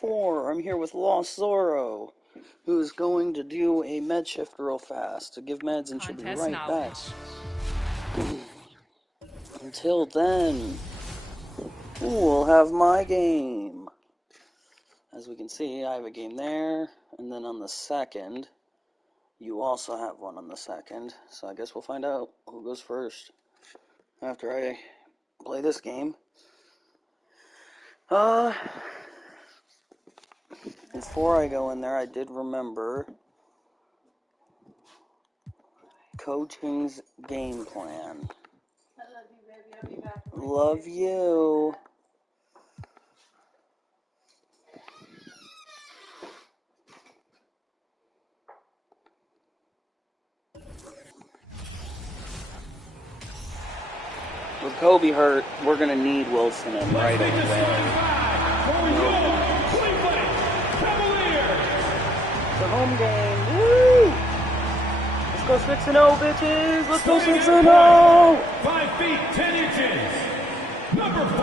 4. I'm here with Lost Zorro, who's going to do a med shift real fast to give meds and should be right back. Until then, we'll have my game. As we can see, I have a game there, and then on the second, you also have one on the second. So I guess we'll find out who goes first after I play this game. Before I go in there, I did remember coaching's game plan. I love you, baby. I'll be back. Love you. With Kobe hurt, we're going to need Wilson in right away. It's a home game. Woo! Let's go 6-0, bitches. Let's go 6-0. 5 feet 10 inches. Number 4,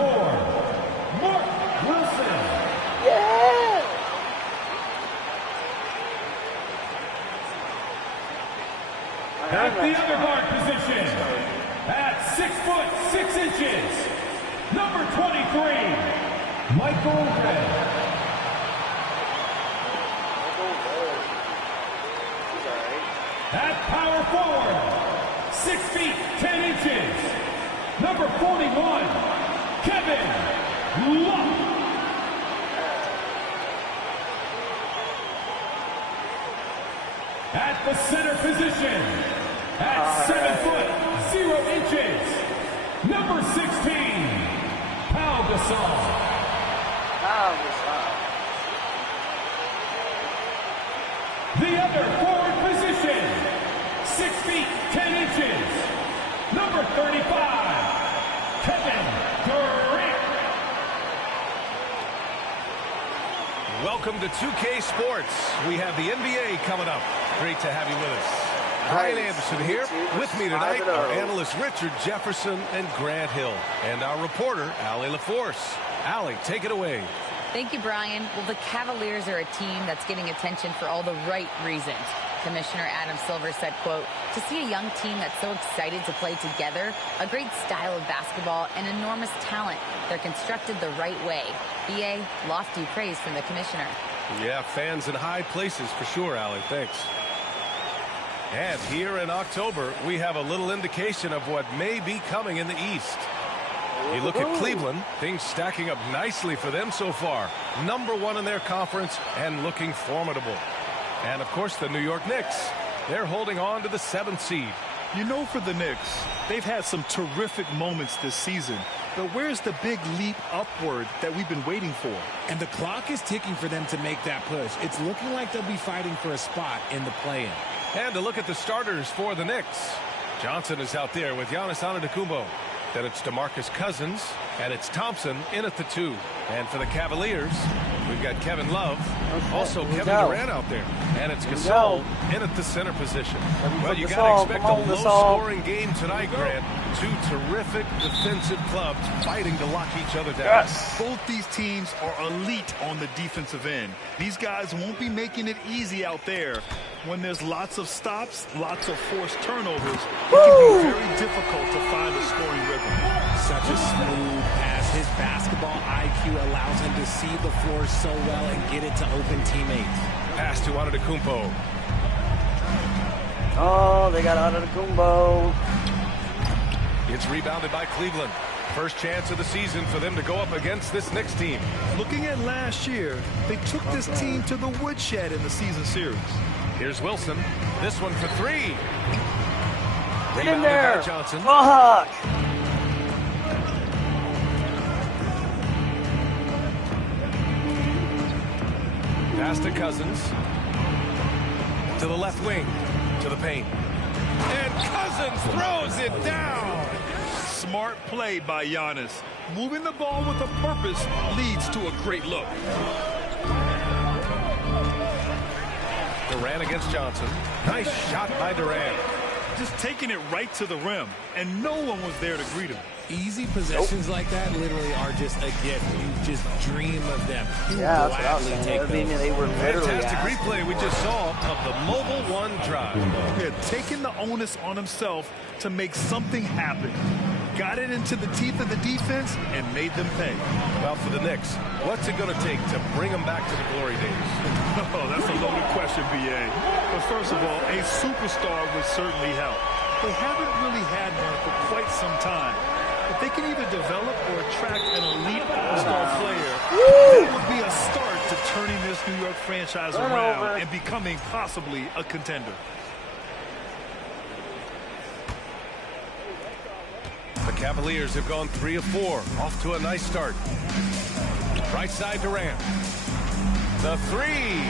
Mark Wilson. Yeah! At the other guard position, at 6 foot 6 inches, number 23, Michael Red. At power forward, 6 feet 10 inches, number 41, Kevin Love. At the center position, at 7 foot 0 inches, number 16, Pau Gasol. The other forward position, 6 feet 10 inches, number 35, Kevin Durant. Welcome to 2K Sports. We have the NBA coming up. Great to have you with us. Brian Anderson here. With me tonight, our analysts Richard Jefferson and Grant Hill, and our reporter, Allie LaForce. Allie, take it away. Thank you, Brian. Well, the Cavaliers are a team that's getting attention for all the right reasons. Commissioner Adam Silver said, quote, "To see a young team that's so excited to play together, a great style of basketball, and enormous talent. They're constructed the right way." BA, lofty praise from the commissioner. Yeah, fans in high places for sure, Allie. Thanks. And here in October, we have a little indication of what may be coming in the East. You look at Cleveland, things stacking up nicely for them so far. Number 1 in their conference and looking formidable. And, of course, the New York Knicks. They're holding on to the 7th seed. You know, for the Knicks, they've had some terrific moments this season. But where's the big leap upward that we've been waiting for? And the clock is ticking for them to make that push. It's looking like they'll be fighting for a spot in the play-in. And to look at the starters for the Knicks. Johnson is out there with Giannis Antetokounmpo. Then it's DeMarcus Cousins, and it's Thompson in at the 2. And for the Cavaliers, we've got Kevin Love, also Kevin Durant out there, and it's Gasol in at the center position. Well, you got to expect a low-scoring game tonight, Grant. 2 terrific defensive clubs fighting to lock each other down. Yes. Both these teams are elite on the defensive end. These guys won't be making it easy out there. When there's lots of stops, lots of forced turnovers, it can be very difficult to find a scoring rhythm. Such a smooth pass. His basketball IQ allows him to see the floor so well and get it to open teammates. Pass to Antetokounmpo. Oh, they got Antetokounmpo. It's rebounded by Cleveland. First chance of the season for them to go up against this Knicks team. Looking at last year, they took this team to the woodshed in the season series. Here's Wilson. This one for 3. Get in there. Johnson. Fuck. Pass to Cousins. To the left wing. To the paint. And Cousins throws it down. Smart play by Giannis. Moving the ball with a purpose leads to a great look. Durant against Johnson. Nice shot by Durant. Just taking it right to the rim, and no one was there to greet him. Easy possessions like that literally are just a gift. You just dream of them. You Yeah, that's what I was gladly saying. take I mean, those. they were literally Fantastic asking. replay we just saw of the Mobile One drive. Yeah, taking the onus on himself to make something happen. Got it into the teeth of the defense and made them pay. Well, for the Knicks, what's it going to take to bring them back to the glory days? Oh, that's a loaded question, B.A. But first of all, a superstar would certainly help. They haven't really had one for quite some time. If they can either develop or attract an elite all-star player, that would be a start to turning this New York franchise around and becoming possibly a contender. The Cavaliers have gone 3 of 4, off to a nice start. Right side Durant. The three.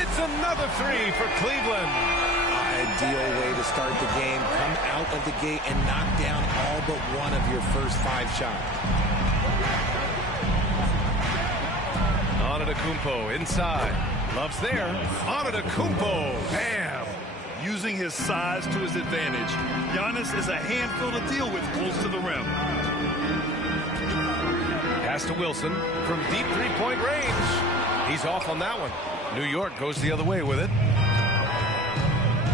It's another three for Cleveland. Ideal way to start the game. Come out of the gate and knock down all but one of your first 5 shots. Antetokounmpo inside. Love's there. Antetokounmpo. Bam. Using his size to his advantage, Giannis is a handful to deal with close to the rim. Pass to Wilson from deep three-point range. He's off on that one. New York goes the other way with it.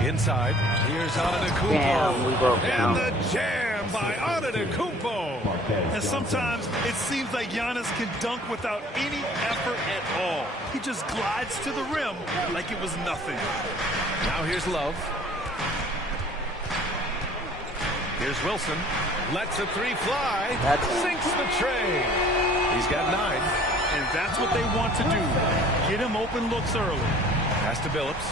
Inside. Here's Antetokounmpo. Damn, we broke down. And the jam by Antetokounmpo. And sometimes it seems like Giannis can dunk without any effort at all. He just glides to the rim like it was nothing. Now here's Love. Here's Wilson. Lets a three fly. That's it. Sinks the tray. He's got 9. And that's what they want to do. Get him open looks early. Pass to Billups.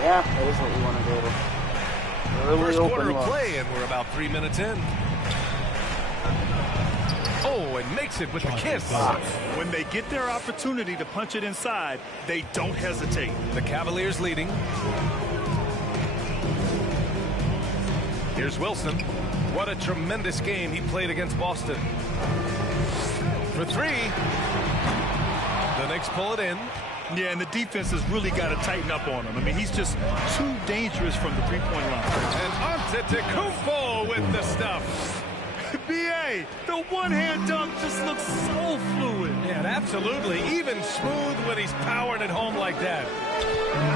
Yeah, that is what we want to do. Early First open quarter of looks. play, and we're about 3 minutes in. Oh, and makes it with the kiss. When they get their opportunity to punch it inside, they don't hesitate. The Cavaliers leading. Here's Wilson. What a tremendous game he played against Boston. For 3. The Knicks pull it in. Yeah, and the defense has really got to tighten up on him. I mean, he's just too dangerous from the three-point line. And Antetokounmpo with the stuff. B.A., the one-hand dunk just looks so fluid. Yeah, absolutely. Even smooth when he's powering it home like that.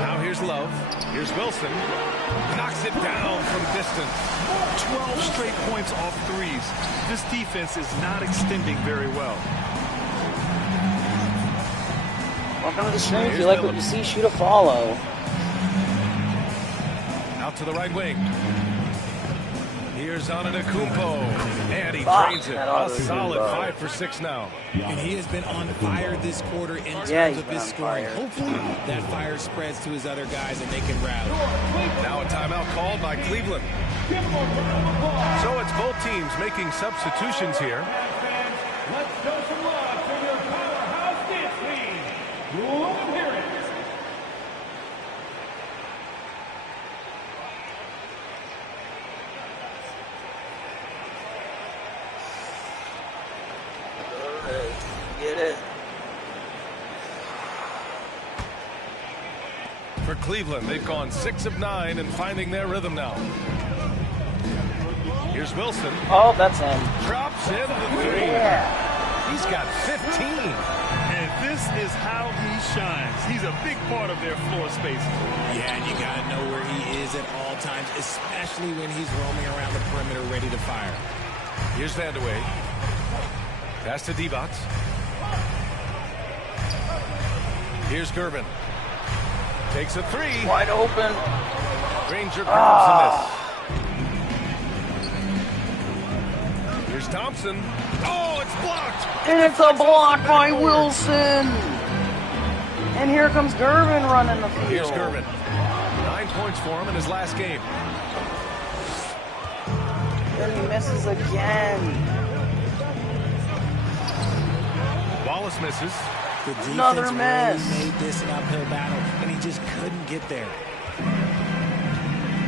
Now here's Love. Here's Wilson. Knocks it down from distance. 12 straight points off threes. This defense is not extending very well. Welcome to the stream. If you like what you see, shoot a follow. Out to the right wing. Here's Antetokounmpo. And he Fuck, drains it. that A ought to be solid low. 5 for 6 now. And he has been on fire this quarter in terms Yeah, he's of been his on scoring. fire. Hopefully that fire spreads to his other guys and they can rally. Now a timeout called by Cleveland. So it's both teams making substitutions here. Let's show some love to your powerhouse dance team. Let them hear it. Get it. For Cleveland, they've gone 6 of 9 and finding their rhythm now. Here's Wilson. Oh, that's him. Drops in the 3. Yeah. He's got 15. And this is how he shines. He's a big part of their floor space. Yeah, and you got to know where he is at all times, especially when he's roaming around the perimeter ready to fire. Here's Vandeweghe. Pass to Divac. Here's Gervin. Takes a 3. Wide open. Granger grabs the miss. Here's Thompson. Oh, it's blocked. And it's a block by Wilson. And here comes Gervin running the field. Here's Gervin. 9 points for him in his last game. Then he misses again. Wallace misses. The defense Another really miss. made this an uphill battle, and he just couldn't get there.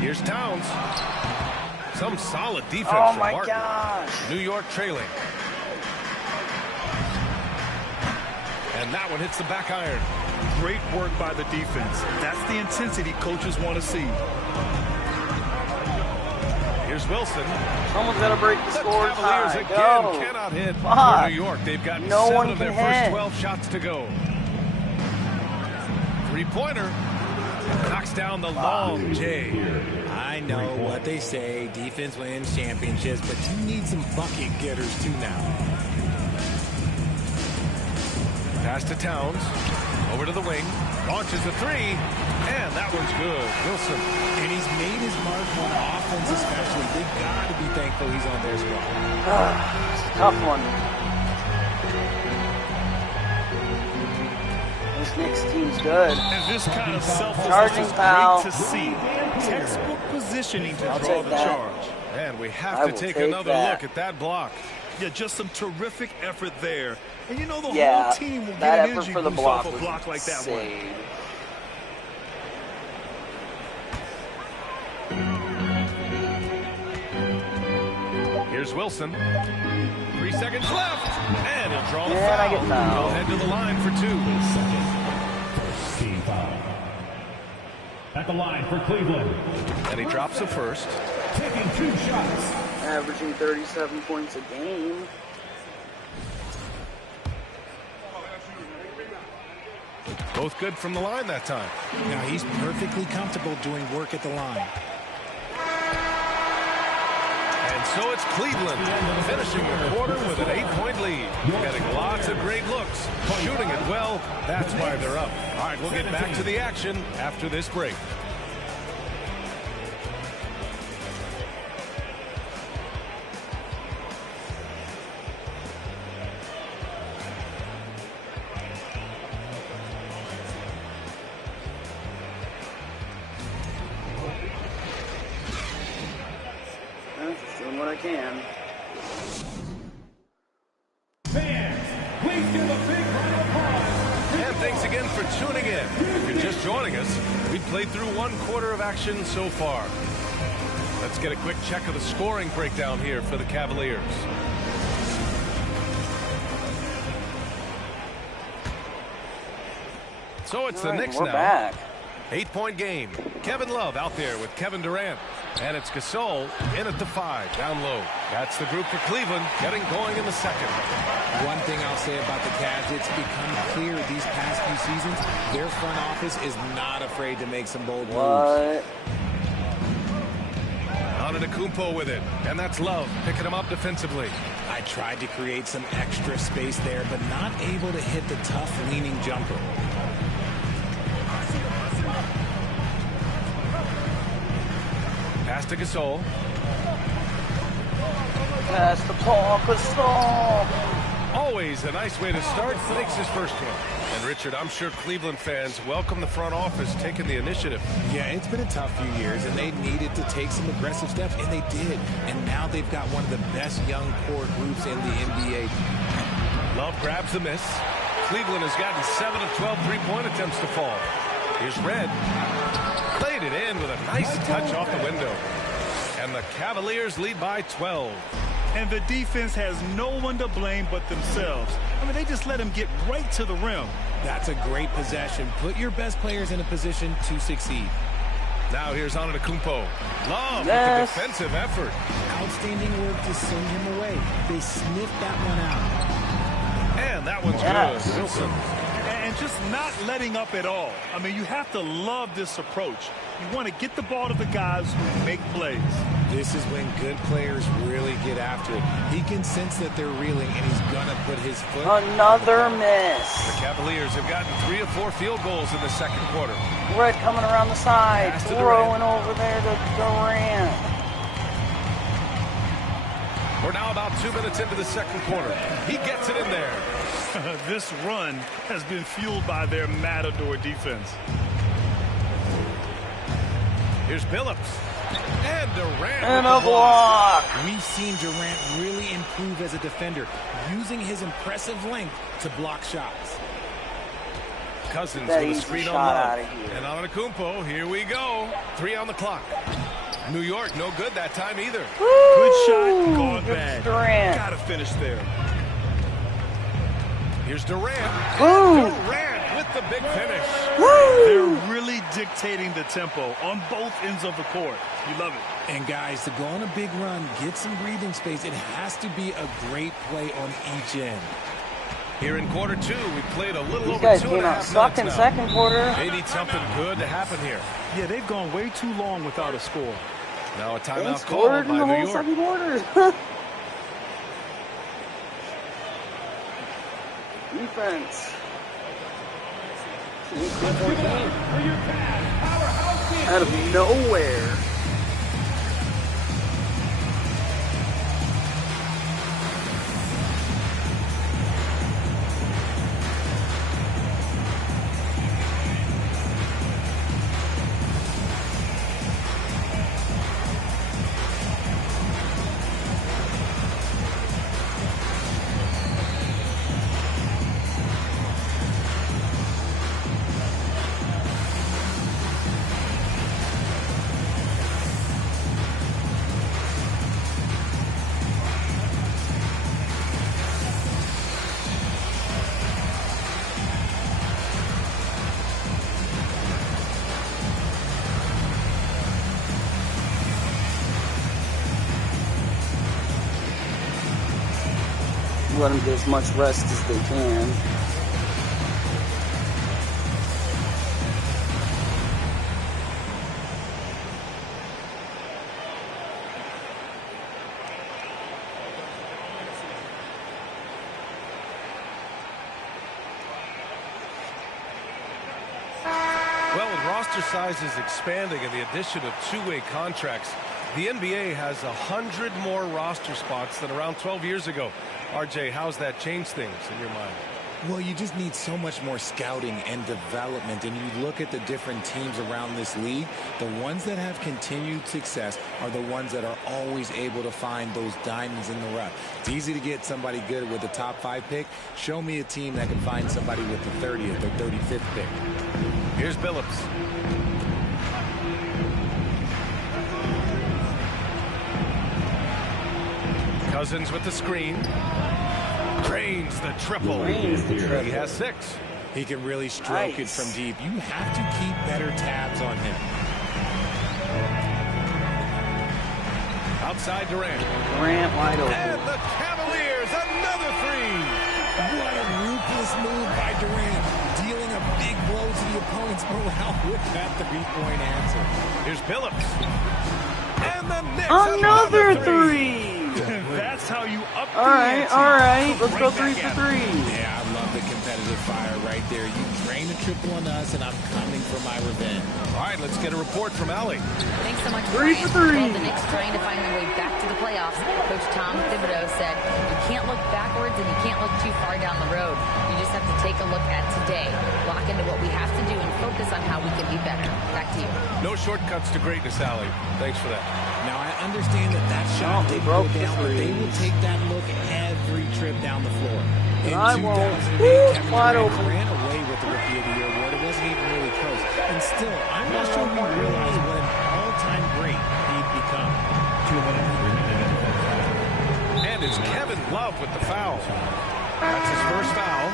Here's Towns. Some solid defense Oh from my Martin. gosh. New York trailing. And that one hits the back iron. Great work by the defense. That's the intensity coaches want to see. Here's Wilson. Someone's got to break the score Cavaliers tie. again Go. cannot hit Fuck. for New York. They've got No 7 one of their can first hit. 12 shots to go. Three-pointer. Knocks down the long J. I know what they say, defense wins championships, but you need some bucket getters too now. Pass to Towns. Over to the wing. Launches the three. And that one's good. Wilson. And he's made his mark on offense especially. They've got to be thankful he's on their squad. It's a tough one. This Knicks team's good. And this kind of selflessness Charging is foul. great to see. Textbook positioning to I'll draw take the that. charge. And we I have will to take take another that. look at that block. Yeah, just some terrific effort there. And you know the Yeah, whole team will that get an effort energy for the boost block off a was block like that one. insane. Here's Wilson. 3 seconds left. And he'll draw the And foul. I get fouled. He'll head to the line for 2. First team foul. At the line for Cleveland. And he drops a first. Taking 2 shots. Averaging 37 points a game. Both good from the line that time. Now he's perfectly comfortable doing work at the line. And so it's Cleveland finishing the quarter with an 8-point lead. Getting lots of great looks. Shooting it well. That's why they're up. All right, we'll get back to the action after this break. Just doing what I can. Fans, please give a big round of applause. And thanks again for tuning in. If you're just joining us, we've played through 1 quarter of action so far. Let's get a quick check of the scoring breakdown here for the Cavaliers. So it's the All right, Knicks we're now. back. 8-point game. Kevin Love out there with Kevin Durant. And it's Gasol in at the 5, down low. That's the group for Cleveland getting going in the second. One thing I'll say about the Cavs, it's become clear these past few seasons, their front office is not afraid to make some bold moves. What? Antetokounmpo with it. And that's Love picking him up defensively. I tried to create some extra space there, but not able to hit the tough leaning jumper. Pass to Gasol. Pass the Paul Gasol. Always a nice way to start. Makes his first one. And Richard, I'm sure Cleveland fans welcome the front office taking the initiative. Yeah, it's been a tough few years, and they needed to take some aggressive steps, and they did. And now they've got one of the best young core groups in the NBA. Love grabs the miss. Cleveland has gotten 7 of 12 three-point attempts to fall. Here's Red. Played it in with a nice touch off the window. And the Cavaliers lead by 12. And the defense has no one to blame but themselves. I mean, they just let him get right to the rim. That's a great possession. Put your best players in a position to succeed. Now here's Antetokounmpo. Love with the Yes. defensive effort. Outstanding work to send him away. They sniffed that one out. And that one's Yes. good. Wilson. And just not letting up at all. I mean, you have to love this approach. You want to get the ball to the guys who make plays. This is when good players really get after it. He can sense that they're reeling, and he's going to put his foot. Another miss. The Cavaliers have gotten 3 of 4 field goals in the second quarter. Red coming around the side. Pass to Throwing over there to Durant. We're now about 2 minutes into the second quarter. He gets it in there. This run has been fueled by their Matador defense. Here's Billups. And Durant. And with a the block. block. We've seen Durant really improve as a defender, using his impressive length to block shots. Cousins That with a easy screen on shot Love. outta here. And Antetokounmpo, here we go. 3 on the clock. New York, no good that time either. Good shot, gone Good bad. Durant. Got to finish there. Here's Durant. Boom. Durant with the big finish. They're really dictating the tempo on both ends of the court. You love it. And guys, to go on a big run, get some breathing space, it has to be a great play on each end. Here in quarter two, we played a little These over guys 2.5 came out minutes suck in now. second quarter. They need something good to happen here. Yeah, they've gone way too long without a score. Now a They timeout scored called in the by New whole York. second quarter. Defense. 18-14. Out of nowhere. Let them get as much rest as they can. Well, with roster sizes expanding and the addition of two-way contracts, the NBA has 100 more roster spots than around 12 years ago. RJ, how's that changed things in your mind? Well, you just need so much more scouting and development, and you look at the different teams around this league, the ones that have continued success are the ones that are always able to find those diamonds in the rough. It's easy to get somebody good with the top 5 pick. Show me a team that can find somebody with the 30th or 35th pick. Here's Billups. Cousins with the screen. Drains the triple. Drains the triple. He has 6. He can really stroke it Nice. from deep. You have to keep better tabs on him. Outside Durant. Durant wide open. And the Cavaliers, another 3. What a ruthless move by Durant, dealing a big blow to the opponent's morale with that three-point answer. Here's Billups. And the Knicks. Another 3. That's how you up the All right, ante. all right. Let's go Right 3 back for at 3. it. Yeah, I love the competitive fire right there. You drain a triple on us, and I'm coming for my revenge. All right, let's get a report from Allie. Thanks so much, 3 Brian. for 3. Well, the Knicks trying to find their way back to the playoffs. Coach Tom Thibodeau said, you can't look backwards and you can't look too far down the road. You just have to take a look at today, lock into what we have to do, and focus on how we can be better. Back to you. No shortcuts to greatness, Allie. Thanks for that. Now, I understand that shot they didn't broke go the down, but they will threes. take that look every trip down the floor. In I won't. 2008, Woo, Kevin wide Durant open. ran away with the Rookie of the Year award. It wasn't even really close. And still, I'm not sure we realize what an all-time great he'd become. And it's Kevin Love with the foul. That's his first foul.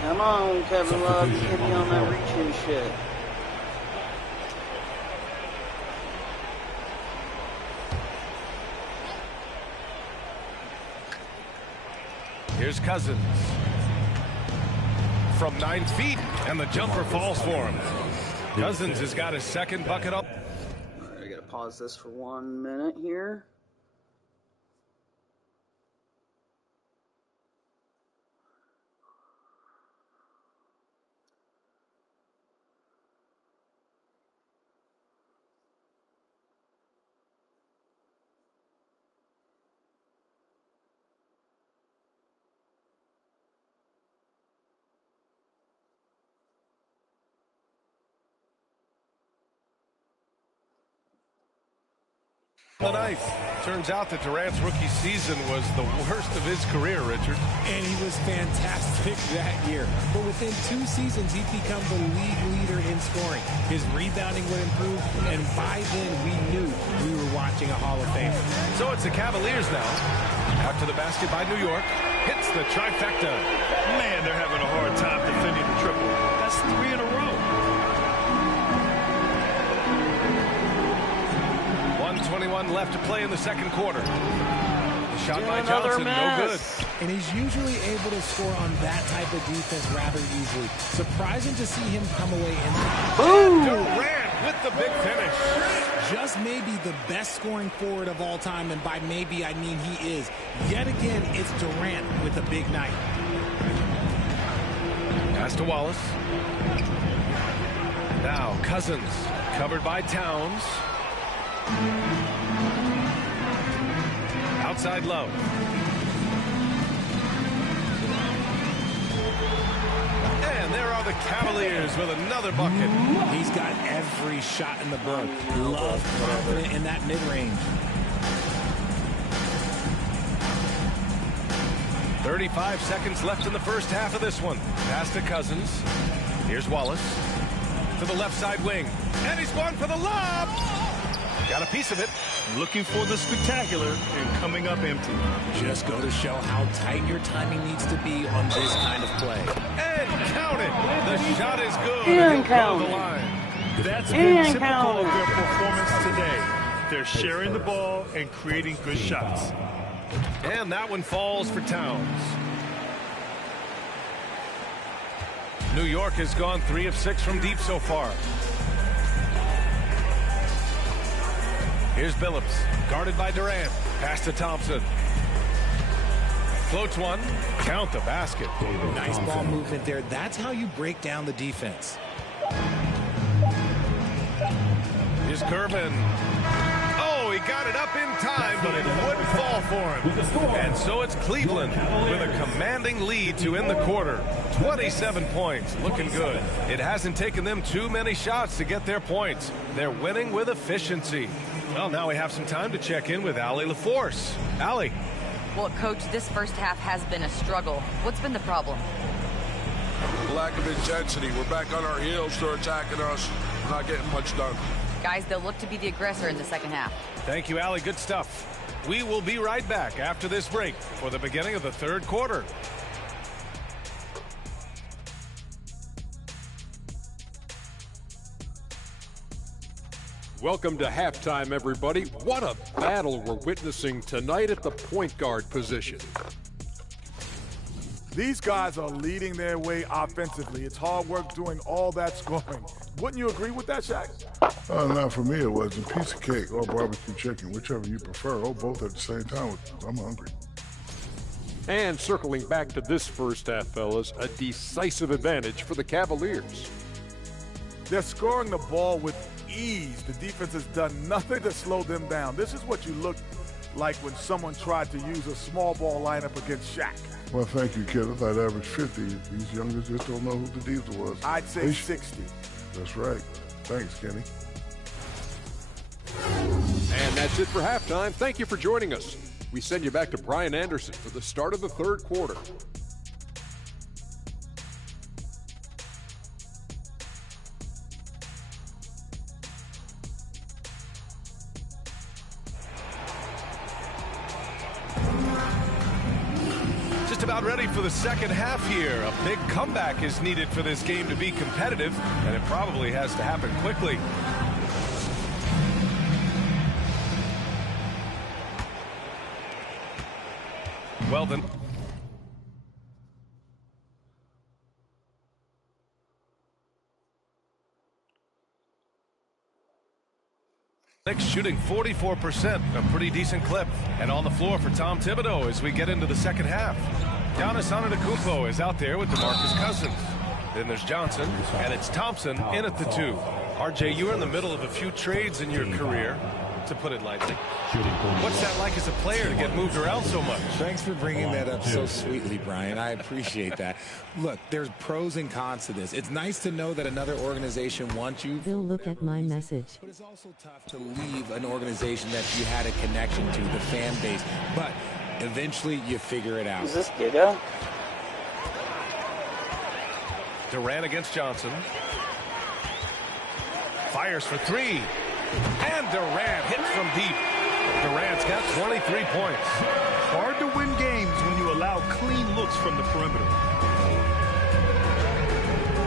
Come on, Kevin Love. You can't be on that reaching shit. Here's Cousins. From 9 feet, and the jumper falls for him. Cousins has got his second bucket up. All right, I gotta pause this for 1 minute here. The ninth. Turns out that Durant's rookie season was the worst of his career, Richard. And he was fantastic that year. But within 2 seasons, he'd become the league leader in scoring. His rebounding would improve, and by then we knew we were watching a Hall of Famer. So it's the Cavaliers now. Out to the basket by New York. hits the trifecta. Man, they're having a hard time defending the triple. That's 3 in a row. 1:21 left to play in the second quarter. The shot by Johnson, no good. And he's usually able to score on that type of defense rather easily. Surprising to see him come away in. Durant with the big finish. Just maybe the best scoring forward of all time, and by maybe I mean he is. Yet again, it's Durant with a big night. Pass to Wallace. Now Cousins, covered by Towns. Outside Love. And there are the Cavaliers with another bucket. He's got every shot in the book. Love confident in that mid-range. 35 seconds left in the first half of this one. Pass to Cousins. Here's Wallace to the left side wing. And he's going for the lob. Got a piece of it. Looking for the spectacular and coming up empty. Just go to show how tight your timing needs to be on this kind of play. And count it. The shot is good. And count the it. line. That's been typical of their performance today. They're sharing the ball and creating good shots. And that one falls for Towns. New York has gone 3 of 6 from deep so far. Here's Billups, guarded by Durant. Pass to Thompson. Floats one. Count the basket. Nice ball movement there. That's how you break down the defense. Here's Kervin. Oh, he got it up in time, but it wouldn't fall for him. And so it's Cleveland with a commanding lead to end the quarter. 27 points, looking good. It hasn't taken them too many shots to get their points. They're winning with efficiency. Well, now we have some time to check in with Allie LaForce. Allie. Well, Coach, this first half has been a struggle. What's been the problem? Lack of intensity. We're back on our heels. They're attacking us. We're not getting much done. Guys, they'll look to be the aggressor in the second half. Thank you, Allie. Good stuff. We will be right back after this break for the beginning of the third quarter. Welcome to halftime, everybody. What a battle we're witnessing tonight at the point guard position. These guys are leading their way offensively. It's hard work doing all that scoring. Wouldn't you agree with that, Shaq? Not for me. It was a piece of cake or barbecue chicken, whichever you prefer, or both at the same time. I'm hungry. And circling back to this first half, fellas, a decisive advantage for the Cavaliers. They're scoring the ball with ease. The defense has done nothing to slow them down. This is what you look like when someone tried to use a small ball lineup against Shaq. Well, thank you, kid. I thought average 50. These youngsters just don't know who the diesel was. I'd say 60. That's right. Thanks, Kenny. And that's it for halftime. Thank you for joining us. We send you back to Brian Anderson for the start of the third quarter. Just about ready for the second half here. A big comeback is needed for this game to be competitive, and it probably has to happen quickly. Well then. Knicks shooting 44%, a pretty decent clip. And on the floor for Tom Thibodeau as we get into the second half. Giannis Antetokounmpo is out there with DeMarcus Cousins. Then there's Johnson, and it's Thompson in at the 2. RJ, you were in the middle of a few trades in your career, to put it lightly. What's that like as a player to get moved around so much? Thanks for bringing that up so sweetly, Brian. I appreciate that. Look, there's pros and cons to this. It's nice to know that another organization wants you. They'll look at my message. But it's also tough to leave an organization that you had a connection to, the fan base. But eventually you figure it out. Is this Giga? Durant against Johnson. Fires for 3. And Durant hits from deep. Durant's got 23 points. Hard to win games when you allow clean looks from the perimeter.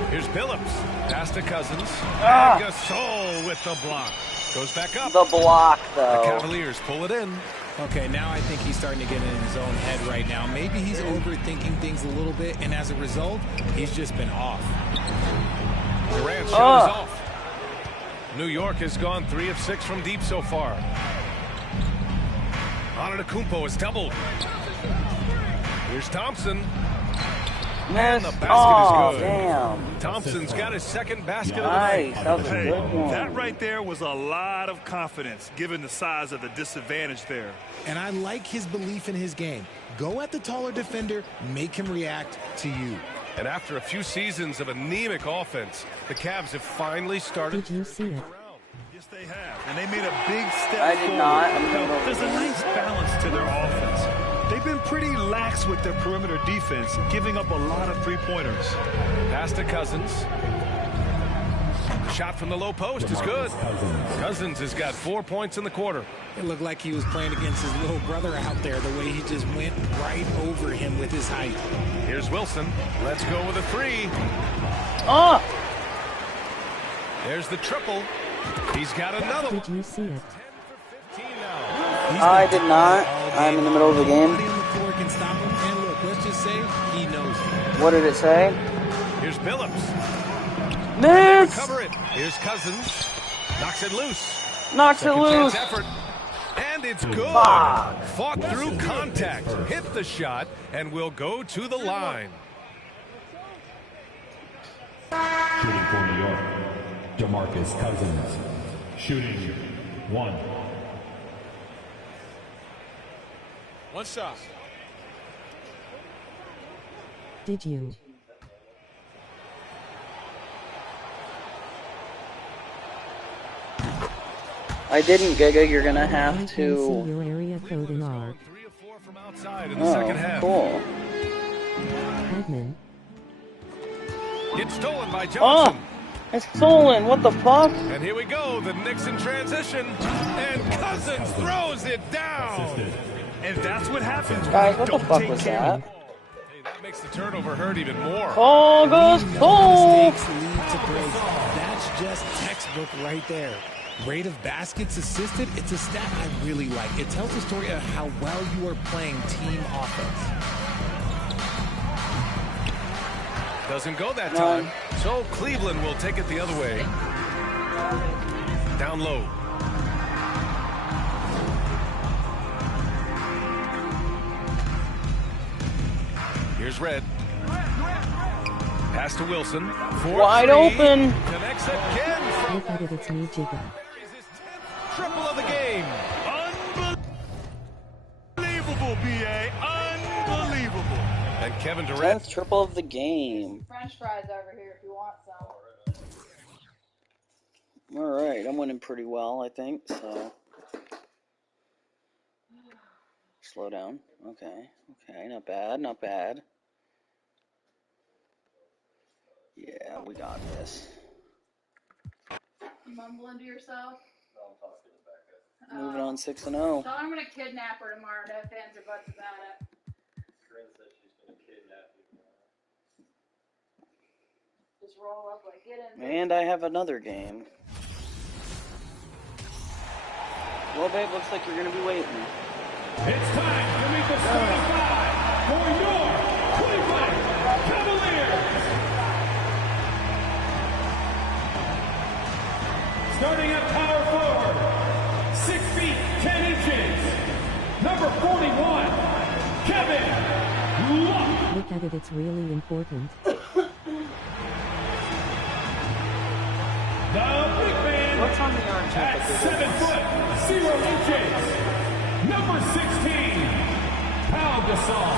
Here's Billups. Pass to Cousins. And Gasol with the block. Goes back up. The block, The though. Cavaliers pull it in. Okay, now I think he's starting to get in his own head right now. Maybe he's overthinking things a little bit, and as a result, he's just been off. Durant shows off. New York has gone 3 of 6 from deep so far. Antetokounmpo is doubled. Here's Thompson. And the basket is good. Damn. Thompson's got his second basket of the Nice. night. That was a good one. That right there was a lot of confidence, given the size of the disadvantage there. And I like his belief in his game. Go at the taller defender, make him react to you. And after a few seasons of anemic offense, the Cavs have finally started. Did you see it? Yes, they have. And they made a big step I did forward. not. There's a nice balance to their offense. They've been pretty lax with their perimeter defense, giving up a lot of three-pointers. Pass to Cousins. Shot from the low post is good. Cousins has got 4 points in the quarter. It looked like he was playing against his little brother out there, the way he just went right over him with his height. Here's Wilson. Let's go with a 3. There's the triple. He's got another one. Did you see it? I did not. I'm in the middle of the game. Nobody on the floor can stop him. And look, let's just say he knows it. What did it say? Here's Billups. Miss! Cover it. Here's Cousins. Knocks it loose. Knocks it Second loose. chance effort. And it's good. Fuck. Fought through contact. Hit the shot and will go to the line. Shooting for New York, DeMarcus Cousins. Shooting 1. One shot. Did you? I didn't, Giga. You're gonna I have can see to. your area code in R. 3 of 4 from outside in the second half. Cool. Admin. It's stolen by Johnson. It's stolen. What the fuck? And here we go. The Knicks in transition. And Cousins throws it down. And that's what happens when Guys, you what the don't fuck take was care that? of the ball. Hey, that makes the turnover hurt even more. Oh, goes goal. Mistakes lead to breaks. That's just textbook right there. Rate of baskets assisted, it's a stat I really like. It tells the story of how well you are playing team offense. Doesn't go that time. So Cleveland will take it the other way. Down low. Here's Red. Pass to Wilson. Wide open. Connects again from Look at it, it's me, Jigga. triple of the game. Unbelievable, B.A. Unbelievable. And Kevin Durant. 10th triple of the game. French fries over here if you want some. Alright, I'm winning pretty well, I think, so. Slow down. Okay, not bad, not bad. Yeah, we got this. You mumbling to yourself? Moving on 6-0. So I'm gonna kidnap her tomorrow. No fans or buts about it. Just roll up like get in. And I have another game. Well, babe, looks like you're gonna be waiting. It's time to meet the starting 5 for your Cleveland Cavaliers. Starting at power forward, 6 feet 10 inches, number 41, Kevin Love. Look at it, it's really important. The big man What's on the orange at 7 foot 0 inches, number 16, Pau Gasol.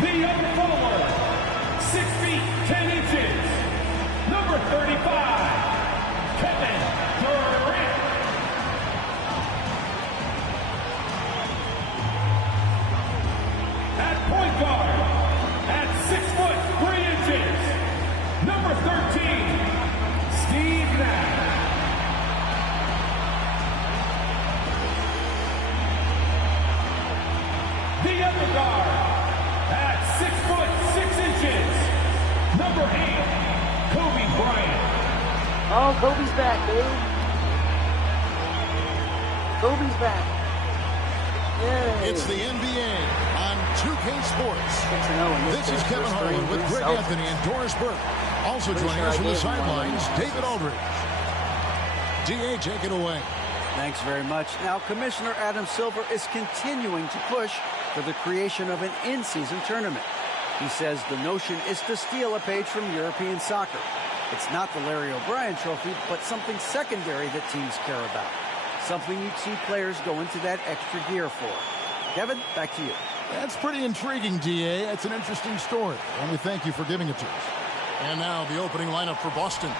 The other forward, 6 feet 10 inches, number 35, Kevin Durant. At point guard, at 6 foot 3 inches, number 13, Steve Nash. inches, number 8, Kobe Bryant. Oh, Kobe's back, dude. Kobe's back. Yay. It's the NBA on 2K Sports. This is Kevin Harlan with Greg Anthony and Doris Burke. Also joining us from the sidelines, David Aldridge. DA, take it away. Thanks very much. Now, Commissioner Adam Silver is continuing to push for the creation of an in-season tournament. He says the notion is to steal a page from European soccer. It's not the Larry O'Brien Trophy, but something secondary that teams care about. Something you'd see players go into that extra gear for. Kevin, back to you. That's pretty intriguing, DA. That's an interesting story, and we thank you for giving it to us. And now the opening lineup for Boston.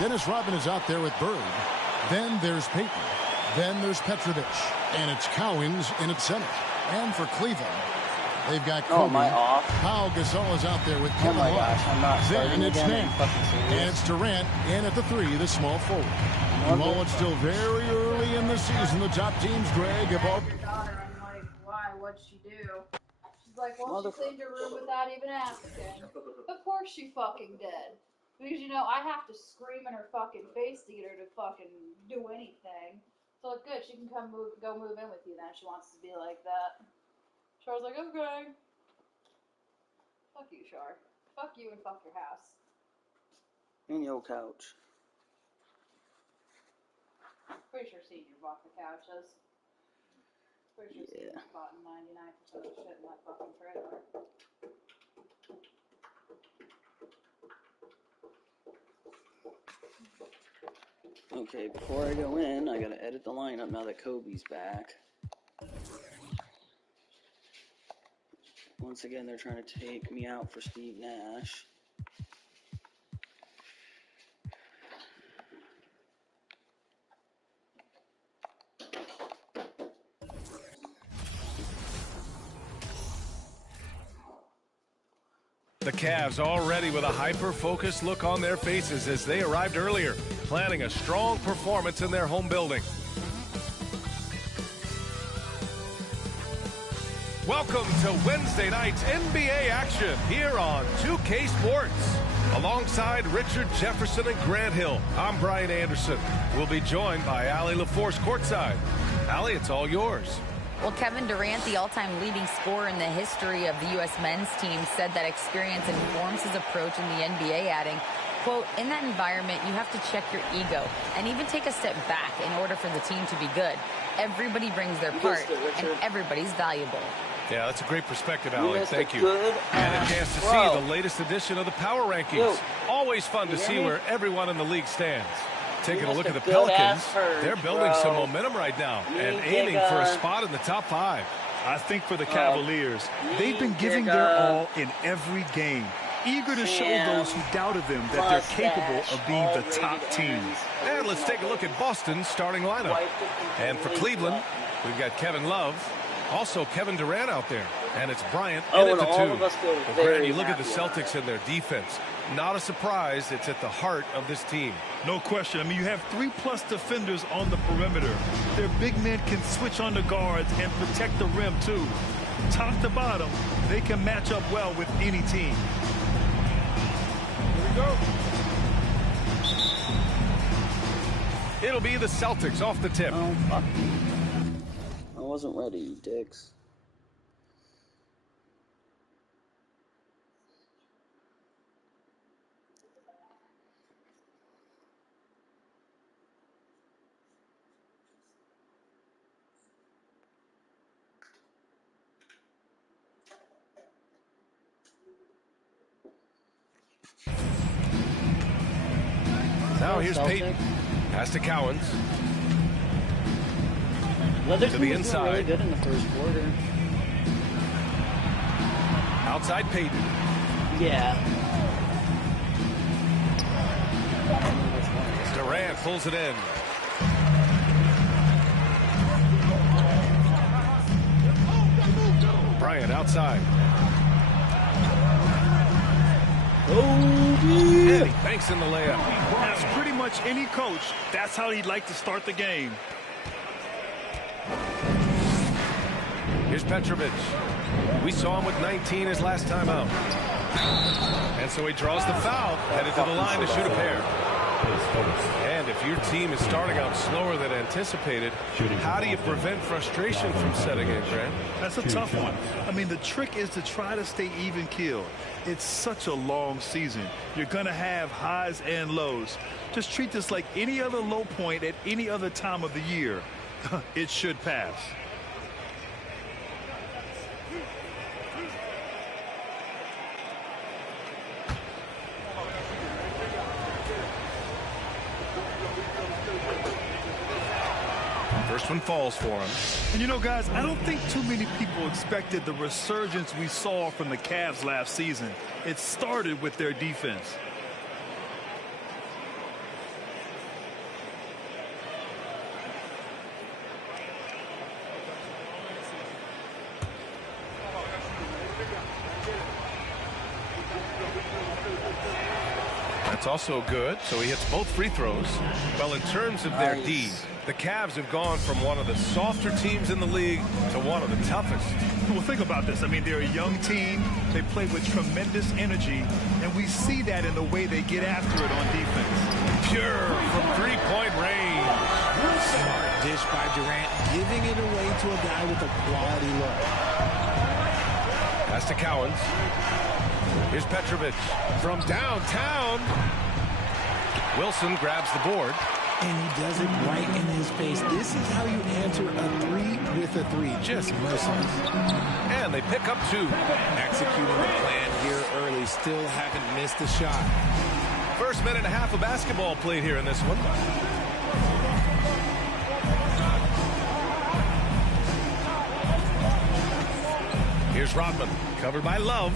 Dennis Rodman is out there with Bird. Then there's Payton. Then there's Petrovic. And it's Cowings in at center. And for Cleveland, they've got Kobe. Oh, am I off? Pau Gasol is out there with Kevin Oh my Love. gosh, I'm not starting Then it's again. Nash. And it's Durant in at the 3, the small forward. And while it's still very early in the season, the top teams, Greg, have all... Your daughter, I'm like, why? What'd she do? She's like, well, she cleaned her room without even asking. Of course she fucking did. Because, you know, I have to scream in her fucking face to get her to fucking do anything. So it's good. She can go move in with you then. She wants to be like that. Char's like, okay. Fuck you, Char. Fuck you and fuck your house. And your couch. Pretty sure Senior bought the couches. Pretty sure Senior bought 99% of the shit in that fucking trailer. Okay, before I go in, I gotta edit the lineup now that Kobe's back. Once again, they're trying to take me out for Steve Nash. The Cavs already with a hyper-focused look on their faces as they arrived earlier, planning a strong performance in their home building. Welcome to Wednesday night's NBA action here on 2K Sports. Alongside Richard Jefferson and Grant Hill, I'm Brian Anderson. We'll be joined by Allie LaForce courtside. Allie, it's all yours. Well, Kevin Durant, the all-time leading scorer in the history of the U.S. men's team, said that experience informs his approach in the NBA, adding, quote, in that environment, you have to check your ego and even take a step back in order for the team to be good. Everybody brings their part, and everybody's valuable. Yeah, that's a great perspective, Allie. Thank you. And a chance to see the latest edition of the Power Rankings. Always fun to see where everyone in the league stands. Taking a look at the Pelicans, they're building some momentum right now and aiming for a spot in the top 5. I think for the Cavaliers, they've been giving their all in every game, eager to show those who doubted them that they're capable of being the top team. And let's take a look at Boston's starting lineup. And for Cleveland, we've got Kevin Love, also Kevin Durant out there, and it's Bryant in at the 2. Well, Grant, you look at the Celtics and their defense. Not a surprise, it's at the heart of this team. No question. I mean, you have 3+ defenders on the perimeter. Their big men can switch on the guards and protect the rim, too. Top to bottom, they can match up well with any team. Here we go. It'll be the Celtics off the tip. Oh, fuck. I wasn't ready, you dicks. Now here's Payton. Pass to Cowens. Leatherton To the was inside. really good in the first quarter. Outside Payton. Yeah. Durant pulls it in. Bryant outside. And he banks in the layup. As pretty much any coach, that's how he'd like to start the game. Here's Petrovic. We saw him with 19 his last time out. And so he draws the foul, headed to the line to shoot a pair. And if your team is starting out slower than anticipated, how do you prevent frustration from setting in, Grant? That's a tough one. I mean, the trick is to try to stay even-keeled. It's such a long season. You're going to have highs and lows. Just treat this like any other low point at any other time of the year. It should pass. First one falls for him. And you know, guys, I don't think too many people expected the resurgence we saw from the Cavs last season. It started with their defense. That's also good, so he hits both free throws. Well, in terms of their D, the Cavs have gone from one of the softer teams in the league to one of the toughest. Well, think about this. I mean, they're a young team. They play with tremendous energy, and we see that in the way they get after it on defense. Pure from three-point range. Smart dish by Durant, giving it away to a guy with a quality look. Pass to Cowens. Here's Petrovic from downtown. Wilson grabs the board. And he does it right in his face. This is how you answer a three with a three. Just merciless. And they pick up two. Executing the plan here early. Still haven't missed a shot. First minute and a half of basketball played here in this one. Here's Rodman, covered by Love.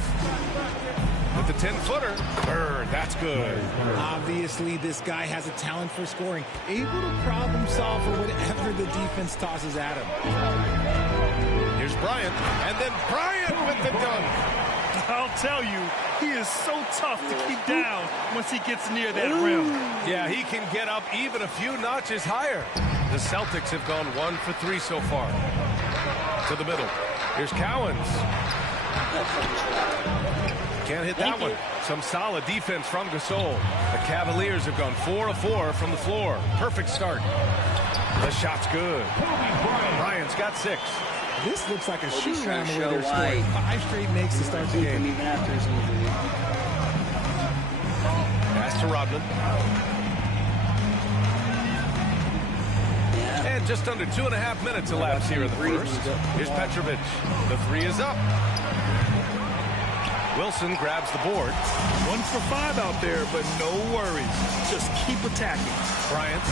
With the 10-footer, Bird, that's good. Obviously, this guy has a talent for scoring. Able to problem solve for whatever the defense tosses at him. Here's Bryant, and then Bryant with the dunk. I'll tell you, he is so tough to keep down once he gets near that rim. Yeah, he can get up even a few notches higher. The Celtics have gone 1 for 3 so far. To the middle. Here's Cowens. Can't hit that one. Some solid defense from Gasol. The Cavaliers have gone 4 of 4 from the floor. Perfect start. The shot's good. Bryant's got 6. This looks like a shoot-around the way they're scoring. 5 straight makes to start the game. Even after his injury. Pass to Rodman. And just under 2.5 minutes elapsed here in the first. Here's Petrovic. The three is up. Wilson grabs the board. 1 for 5 out there, but no worries. Just keep attacking. Bryant.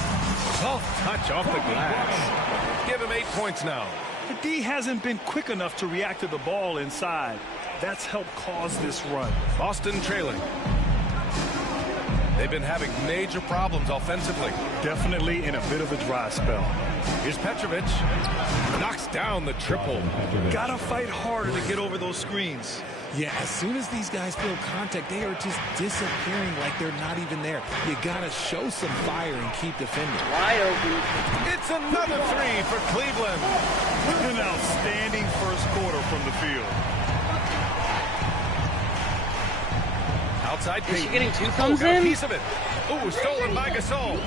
Soft touch off the glass. Give him 8 points now. The D hasn't been quick enough to react to the ball inside. That's helped cause this run. Boston trailing. They've been having major problems offensively. Definitely in a bit of a dry spell. Here's Petrovic. Knocks down the triple. Gotta fight harder to get over those screens. Yeah, as soon as these guys feel contact, they are just disappearing like they're not even there. You gotta show some fire and keep defending. Wide open. It's another three for Cleveland. An outstanding first quarter from the field. Outside Is she Payton. getting 2 thumbs got a in? piece of it. Ooh, stolen by Gasol.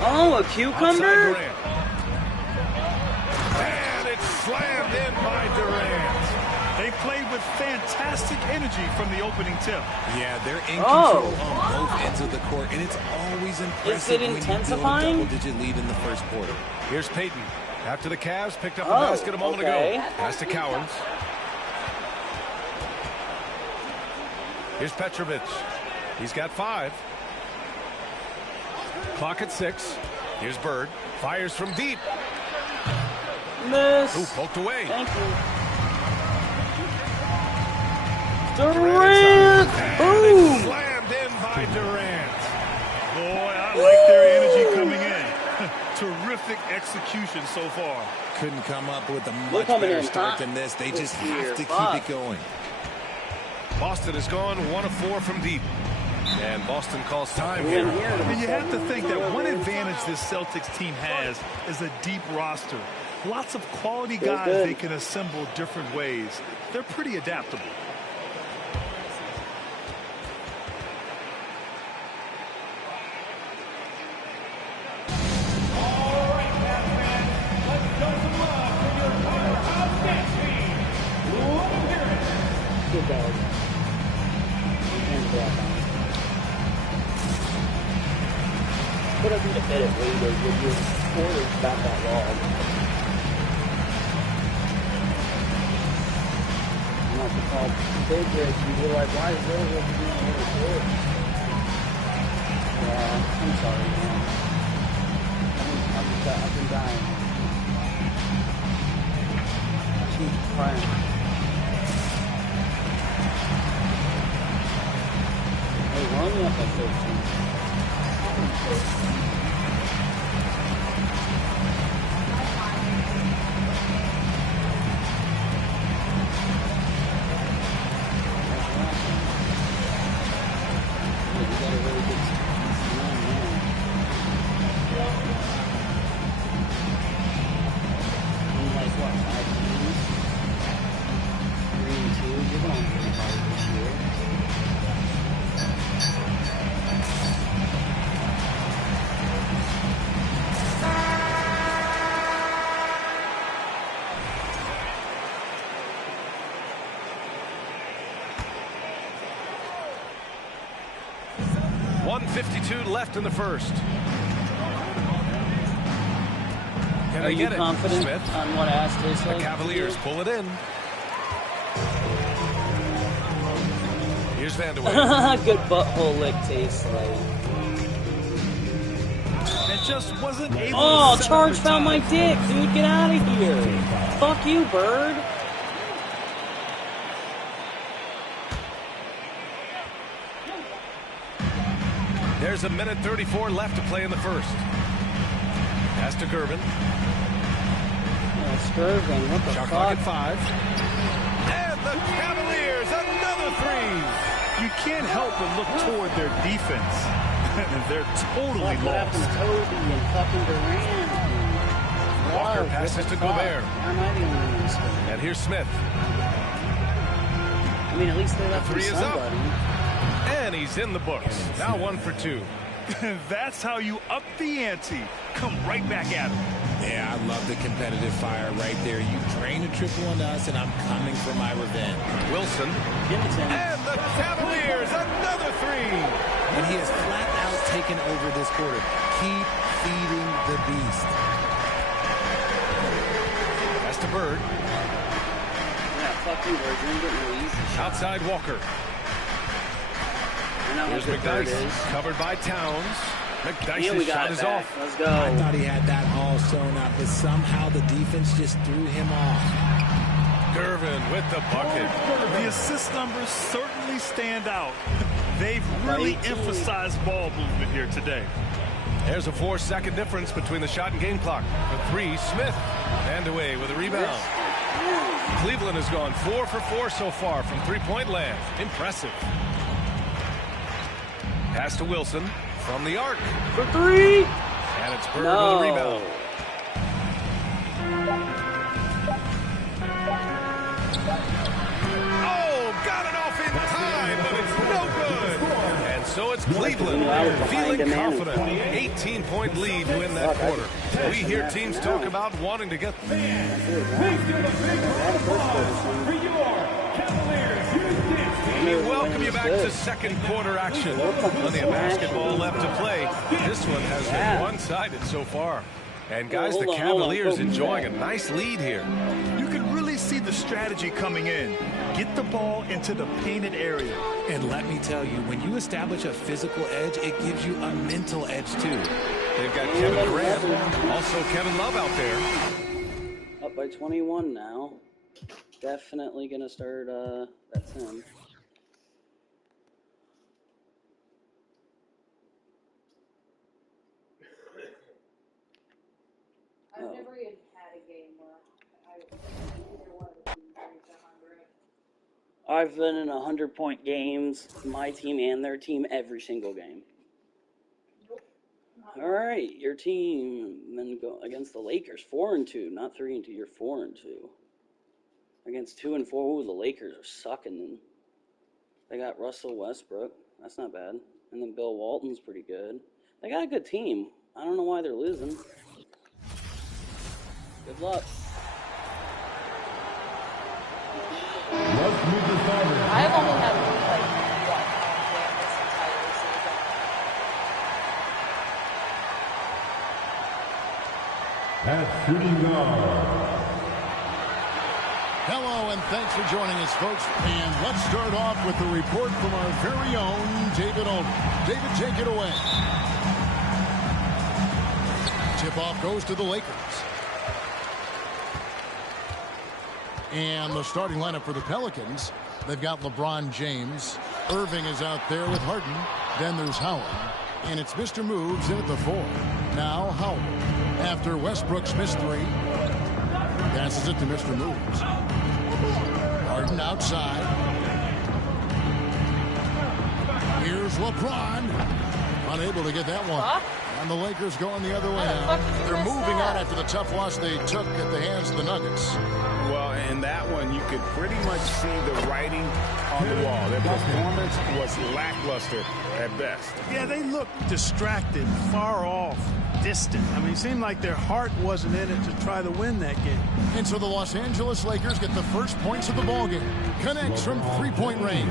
Oh, a cucumber? Outside Durant. And it's slammed in by Durant. They played with fantastic energy from the opening tip. Yeah, they're in control on both ends of the court, and it's always impressive when you build a double-digit lead in the first quarter. Here's Payton. After the Cavs picked up the basket a moment ago. Pass to Cowens. Here's Petrovic. He's got 5. Clock at 6. Here's Bird. Fires from deep. Miss. Ooh, poked away. Thank you. Durant! Boom! Slammed in by Durant. Boy, I like their energy coming in. Terrific execution so far. Couldn't come up with a much better start than this. They just have to keep it going. Boston has gone 1 of 4 from deep. And Boston calls time here. And you have to think that one advantage this Celtics team has is a deep roster. Lots of quality guys they can assemble different ways. They're pretty adaptable. bet it waited when your quarter's about that long. Not to call big rig, you were like, why is Little Rig doing a little short? Yeah, I'm sorry, man. I've been dying. She's crying. Hey, we're only up by 13. Left in the first. Can Are they you get it? confident Smith. on what ass tastes like? The Cavaliers pull it in. Here's Van de Waay. Good butthole lick tastes like. It just wasn't able Oh, to Charge found my dick, dude. Get out of here. Fuck you, bird. There's a minute 34 left to play in the first. Pass to Gervin. Gervin, what the Shot fuck? clock at 5. And the Cavaliers, another three. You can't help but look toward their defense. They're totally What lost. happened to Toby and fucking Durant? Walker Wow, passes what to the fuck? Gobert. Why am I the only one in this game? And here's Smith. I mean, at least they left Three me is up. somebody. And he's in the books. Now 1 for 2. That's how you up the ante. Come right back at him. Yeah, I love the competitive fire right there. You drain a triple on us, and I'm coming for my revenge. Wilson. Give it to him. And the Cavaliers, another three. And he has flat out taken over this quarter. Keep feeding the beast. That's to Bird. Yeah, fuck you, Bird. You're getting no easy shot. Outside Walker. I know Here's how good Bird McDyess. is. Covered by Towns. And we McDyess's got shot it is back. off. Let's go. I thought he had that all sewn up, but somehow the defense just threw him off. Gervin with the bucket. The assist numbers certainly stand out. They've really emphasized ball movement here today. There's a 4-second difference between the shot and game clock. For 3, Smith. Van de Waay with a rebound. Cleveland has gone 4 for 4 so far from three-point land. Impressive. Pass to Wilson from the arc. For 3. And it's Bird No. with a rebound. Oh, got it off in time, but it's no good. And so it's Cleveland feeling confident. 18-point lead to win that quarter. We hear teams talk about wanting to get. Please give a big round of applause for your Cavaliers. We welcome you back to second quarter action. Plenty of basketball left to play. This one has been one-sided so far. And guys, the Cavaliers enjoying a nice lead here. You can really see the strategy coming in. Get the ball into the painted area. And let me tell you, when you establish a physical edge, it gives you a mental edge too. They've got Kevin Durant, also Kevin Love out there. Up by 21 now. Definitely going to start, that's him. I've never even had a game where either one of the teams reached 100. I've been in 100-point games, my team and their team, every single game. All right, your team then go against the Lakers, 4-2, not 3-2. You're 4-2 against 2-4. Ooh, the Lakers are sucking. Then they got Russell Westbrook. That's not bad. And then Bill Walton's pretty good. They got a good team. I don't know why they're losing. Good luck. I've only had like one game this entire season. shooting guard. Hello, and thanks for joining us, folks. And let's start off with the report from our very own David Olney. David, take it away. Tip-off goes to the Lakers. And the starting lineup for the Pelicans, they've got LeBron James. Irving is out there with Harden. Then there's Howard. And it's Mr. Moves in at the 4. Now Howard. After Westbrook's missed 3. Passes it to Mr. Moves. Harden outside. Here's LeBron. Unable to get that one. And the Lakers going the other way now. They're moving on after the tough loss they took at the hands of the Nuggets. Well, in that one, you could pretty much see the writing on the wall. Their performance was lackluster at best. Yeah, they looked distracted, far off, distant. I mean, it seemed like their heart wasn't in it to try to win that game. And so the Los Angeles Lakers get the first points of the ballgame. Connects from three-point range.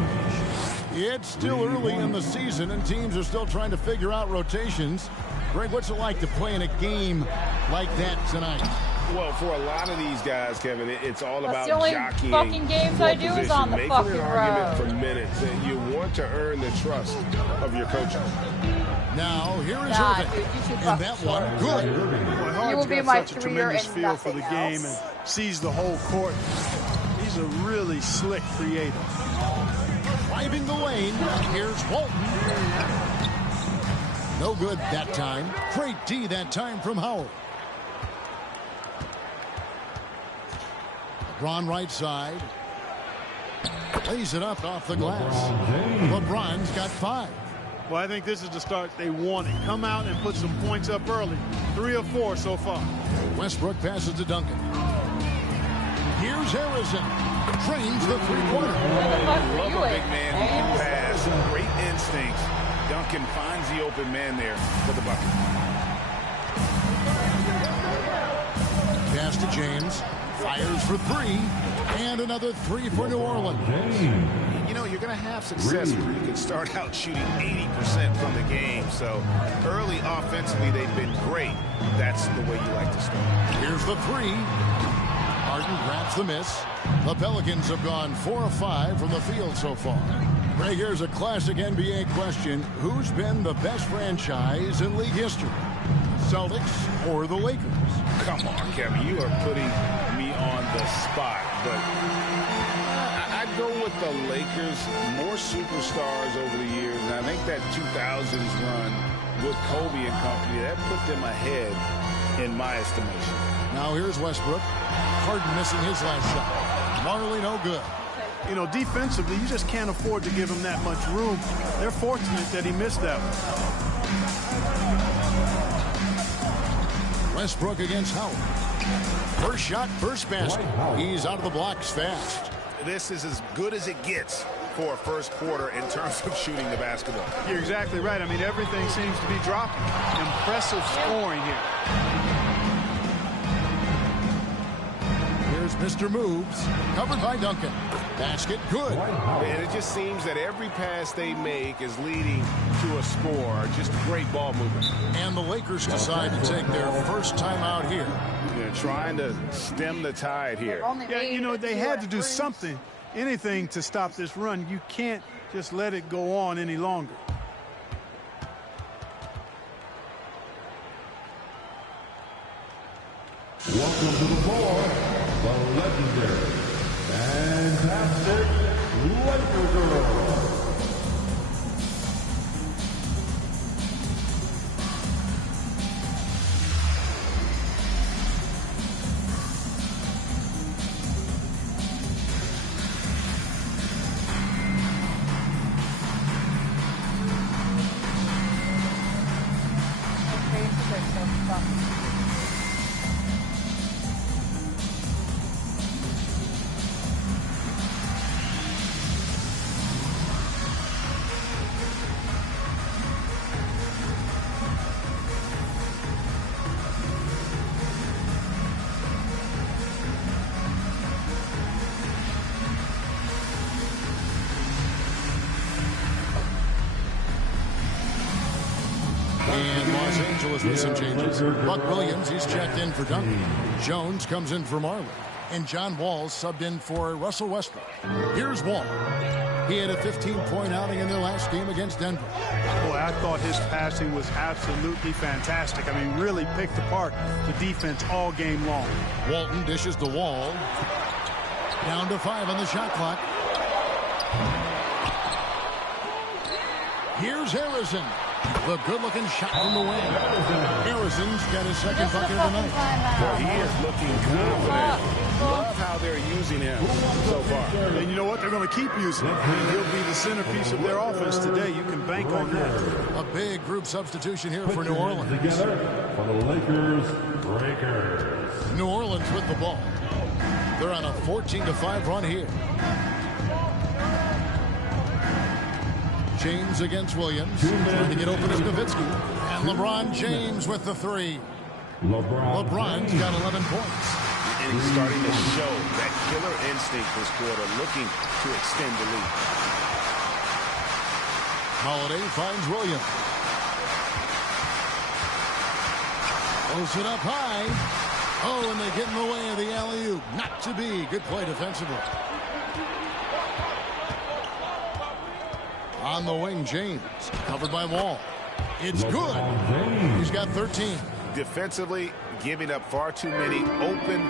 It's still early in the season, and teams are still trying to figure out rotations. Greg, what's it like to play in a game like that tonight? Well, for a lot of these guys, Kevin, it's all about the only jockeying. fucking games I do is on the making fucking an argument road. for minutes, and you want to earn the trust of your coaches. Now, here is Nah, Irving. dude, you too And that fucking one, short. good. You will be got my such a 3-year tremendous and feel for the nothing game else. and sees the whole court. He's a really slick creator. Driving the lane. Here's Walton. No good that time. Great D that time from Howard. LeBron right side. Lays it up off the glass. LeBron's got 5. Well, I think this is the start they wanted. Come out and put some points up early. 3 or 4 so far. Westbrook passes to Duncan. Here's Harrison. Trains the three-pointer. Love a big man who can pass. Great instincts. Duncan finds the open man there for the bucket. Pass to James. Fires for 3. And another 3 for New Orleans. You know, you're going to have success where you can start out shooting 80% from the game. So early offensively, they've been great. That's the way you like to start. Here's the 3. Harden grabs the miss. The Pelicans have gone 4 of 5 from the field so far. Greg, here's a classic NBA question. Who's been the best franchise in league history? Celtics or the Lakers? Come on, Kevin. You are putting me on the spot. But I'd go with the Lakers. More superstars over the years. And I think that 2000s run with Kobe and company, that put them ahead in my estimation. Now here's Westbrook. Harden missing his last shot. Marley no good. You know, defensively, you just can't afford to give him that much room. They're fortunate that he missed that one. Westbrook against Howard. First shot, first basket. He's out of the blocks fast. This is as good as it gets for a first quarter in terms of shooting the basketball. You're exactly right. I mean, everything seems to be dropping. Impressive scoring here. Here's Mr. Moves. Covered by Duncan. Basket good. And it just seems that every pass they make is leading to a score. Just great ball movement. And the Lakers decide to take their first time out here. They're trying to stem the tide here. Yeah, you know, they had to do something, anything to stop this run. You can't just let it go on any longer. Welcome to the floor, the legendary, fantastic Laker Girl. And Los Angeles with some changes. Buck Williams, he's checked in for Duncan. Jones comes in for Marley. And John Wall subbed in for Russell Westbrook. Here's Wall. He had a 15-point outing in their last game against Denver. Boy, I thought his passing was absolutely fantastic. I mean, really picked apart the defense all game long. Walton dishes the Wall. Down to 5 on the shot clock. Here's Harrison. The good-looking shot from the wing. Harrison's got his second bucket of the night. Well, he is looking confident. Love how they're using him so far. And you know what? They're going to keep using him. He'll be the centerpiece of their offense today. You can bank on that. A big group substitution here for New Orleans. Together for the Lakers Breakers. New Orleans with the ball. They're on a 14-5 run here. James against Williams. Trying to get open as Nowitzki. And LeBron James with the three. LeBron's got 11 points. And he's starting to show that killer instinct this quarter, looking to extend the lead. Holiday finds Williams. Pulls it up high. Oh, and they get in the way of the alley-oop. Not to be. Good play defensively. On the wing, James. Covered by Wall. It's good. He's got 13. Defensively, giving up far too many open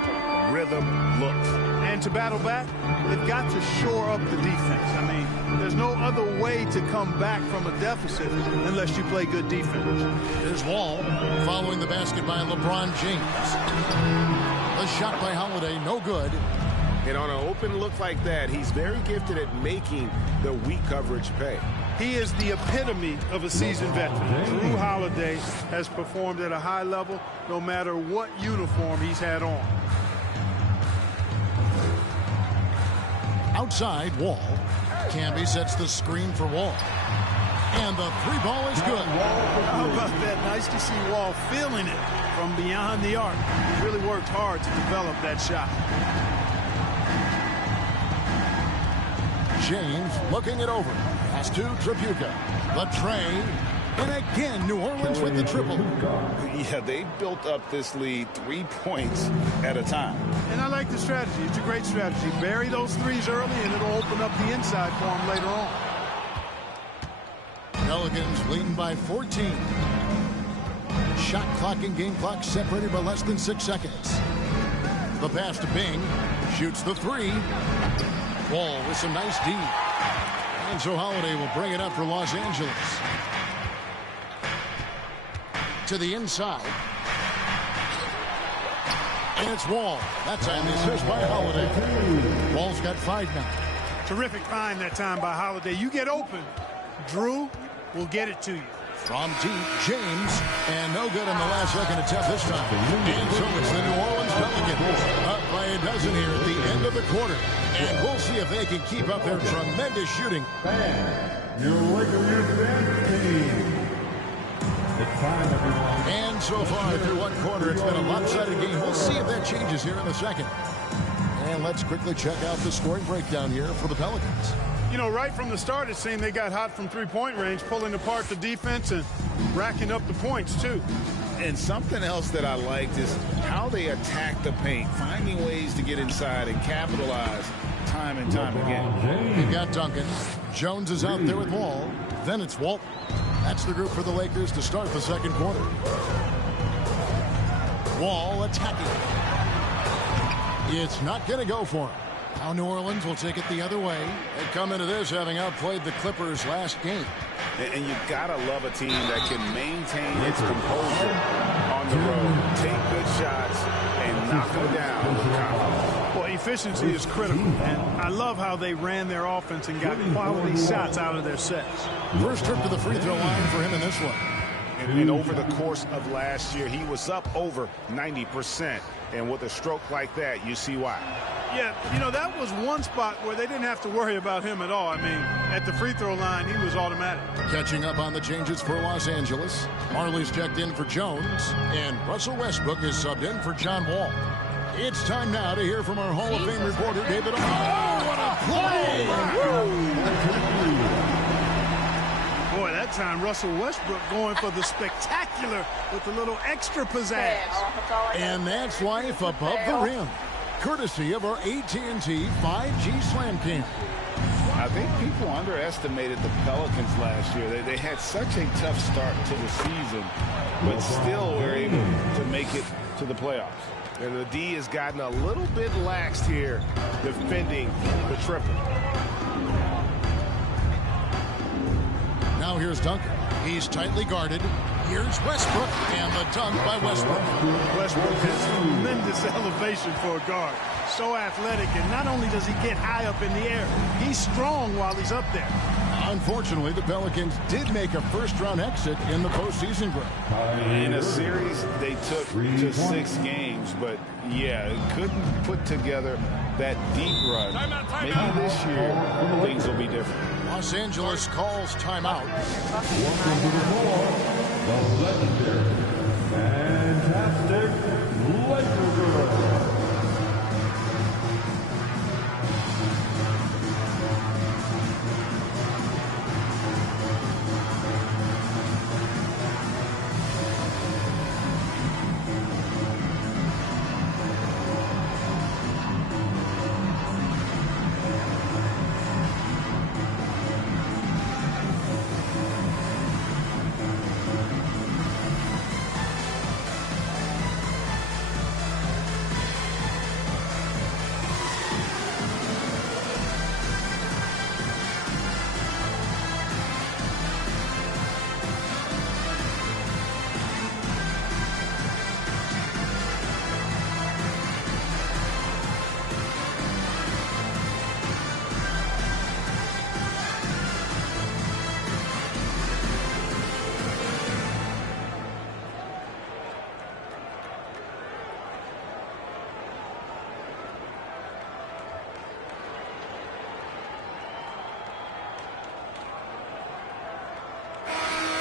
rhythm looks. And to battle back, they've got to shore up the defense. I mean, there's no other way to come back from a deficit unless you play good defense. Here's Wall following the basket by LeBron James. A shot by Holiday, no good. And on an open look like that, he's very gifted at making the weak coverage pay. He is the epitome of a seasoned veteran. Drew Holiday has performed at a high level no matter what uniform he's had on. Outside, Wall. Camby sets the screen for Wall. And the three ball is good. How about that? Nice to see Wall feeling it from beyond the arc. He really worked hard to develop that shot. James looking it over. Pass to Tripucka. The tray. And again, New Orleans with the triple. Yeah, they built up this lead 3 points at a time. And I like the strategy. It's a great strategy. Bury those threes early, and it'll open up the inside for them later on. Pelicans leading by 14. Shot clock and game clock separated by less than 6 seconds. The pass to Bing. Shoots the three. Wall with some nice D. And so Holiday will bring it up for Los Angeles. To the inside. And it's Wall. That time misses by Holiday. Wall's got 5 now. Terrific find that time by Holiday. You get open, Drew will get it to you. From deep, James. And no good in the last second attempt this time. And so it's the New Orleans Pelicans up by a dozen here at the end of the quarter. And we'll see if they can keep up their tremendous shooting. Your Lakers dance team. It's time, everyone. And so far through one quarter, it's been a lopsided game. We'll see if that changes here in the second. And let's quickly check out the scoring breakdown here for the Pelicans. You know, right from the start, it seemed they got hot from three-point range, pulling apart the defense and racking up the points, too. And something else that I liked is how they attack the paint, finding ways to get inside and capitalize time and time again. You've got Duncan. Jones is out there with Wall. Then it's Walt. That's the group for the Lakers to start the second quarter. Wall attacking. It's not going to go for him. Now New Orleans will take it the other way. They come into this having outplayed the Clippers last game. And you've got to love a team that can maintain its composure on the road, take good shots, and knock them down with confidence. Well, efficiency is critical, and I love how they ran their offense and got quality shots out of their sets. First trip to the free throw line for him in this one. And over the course of last year, he was up over 90%. And with a stroke like that, you see why. Yeah, you know, that was one spot where they didn't have to worry about him at all. I mean, at the free throw line, he was automatic. Catching up on the changes for Los Angeles. Marley's checked in for Jones, and Russell Westbrook is subbed in for John Wall. It's time now to hear from our Hall of Fame reporter, David. Oh, what a play! Boy, that's time. Russell Westbrook going for the spectacular with a little extra pizzazz. And that's life above the rim, courtesy of our AT&T 5G Slam Cam. I think people underestimated the Pelicans last year. They had such a tough start to the season, but still were able to make it to the playoffs. And the D has gotten a little bit laxed here defending the triple. Now here's Duncan. He's tightly guarded. Here's Westbrook, and the dunk by Westbrook. Westbrook has tremendous elevation for a guard. So athletic, and not only does he get high up in the air, he's strong while he's up there. Unfortunately, the Pelicans did make a first-round exit in the postseason, Greg. In a series, they took to 6 games, but yeah, couldn't put together that deep run. Maybe this year, things will be different. Los Angeles calls timeout. Welcome to the floor, the legendary, fantastic Lakers.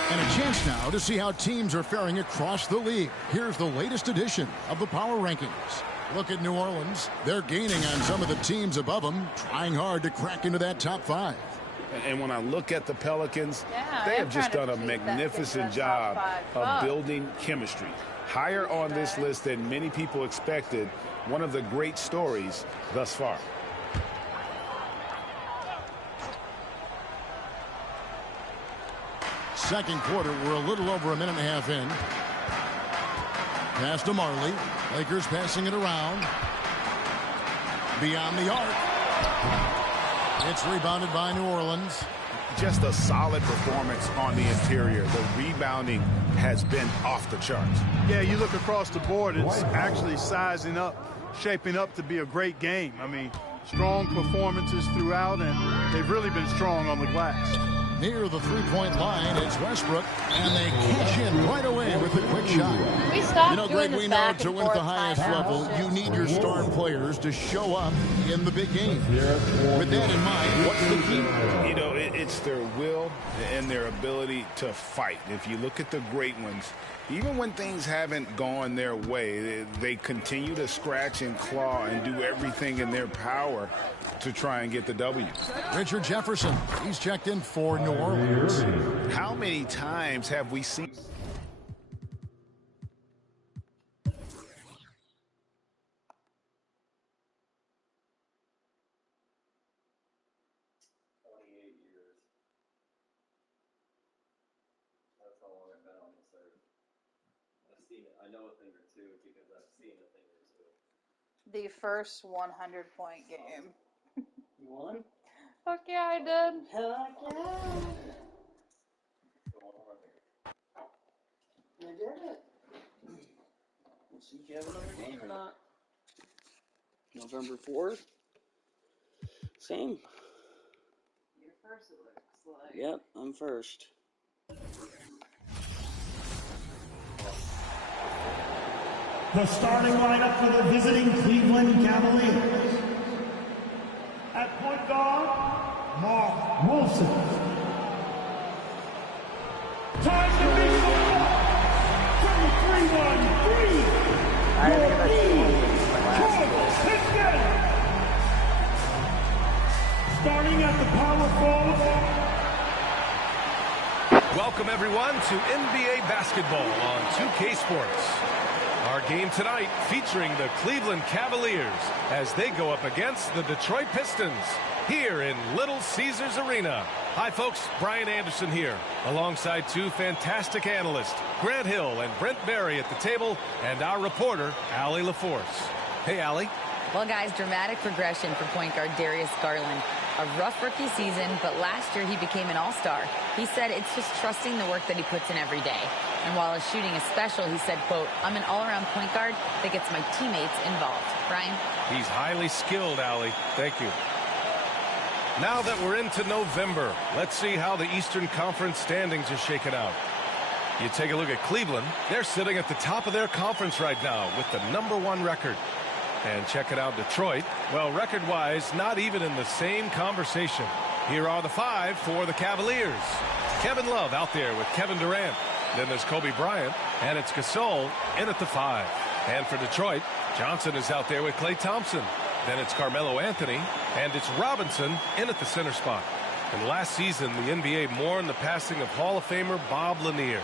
And a chance now to see how teams are faring across the league. Here's the latest edition of the Power Rankings. Look at New Orleans. They're gaining on some of the teams above them, trying hard to crack into that top 5. And when I look at the Pelicans, they have just done a magnificent job of building chemistry. Higher on this list than many people expected. One of the great stories thus far. Second quarter, we're a little over a minute and a half in. Pass to Marley. Lakers passing it around. Beyond the arc. It's rebounded by New Orleans. Just a solid performance on the interior. The rebounding has been off the charts. Yeah, you look across the board, it's actually sizing up, shaping up to be a great game. I mean, strong performances throughout, and they've really been strong on the glass. Near the three-point line, it's Westbrook, and they cash in right away with a quick shot. We stopped you know, Greg, doing we this know back to and win at the forth highest level, you need your star players to show up in the big game. With that in mind, what's the key? You know, it's their will and their ability to fight. If you look at the great ones, even when things haven't gone their way, they continue to scratch and claw and do everything in their power to try and get the W. Richard Jefferson, he's checked in for New Orleans. How many times have we seen... The first 100-point game. You won? Fuck yeah, I did. Heck yeah. You did it. We'll see if you have another game or not. November 4th. Same. You're first, it looks like. Yep, I'm first. The starting lineup for the visiting Cleveland Cavaliers. At point guard, Mark Wolfson. Time to make the from the 3-1-3. Your lead, Charles Piston. Starting at the power forward, Welcome, everyone, to NBA basketball on 2K Sports. Our game tonight featuring the Cleveland Cavaliers as they go up against the Detroit Pistons here in Little Caesars Arena. Hi, folks. Brian Anderson here, alongside two fantastic analysts, Grant Hill and Brent Berry at the table, and our reporter, Allie LaForce. Hey, Allie. Well, guys, dramatic progression for point guard Darius Garland. A rough rookie season, but last year he became an all-star. He said it's just trusting the work that he puts in every day. And while his shooting is special, he said, quote, I'm an all-around point guard that gets my teammates involved. Brian? He's highly skilled, Allie. Thank you. Now that we're into November, let's see how the Eastern Conference standings are shaken out. You take a look at Cleveland. They're sitting at the top of their conference right now with the #1 record. And check it out, Detroit. Well, record-wise, not even in the same conversation. Here are the 5 for the Cavaliers. Kevin Love out there with Kevin Durant. Then there's Kobe Bryant, and it's Gasol in at the 5. And for Detroit, Johnson is out there with Klay Thompson. Then it's Carmelo Anthony, and it's Robinson in at the center spot. And last season, the NBA mourned the passing of Hall of Famer Bob Lanier.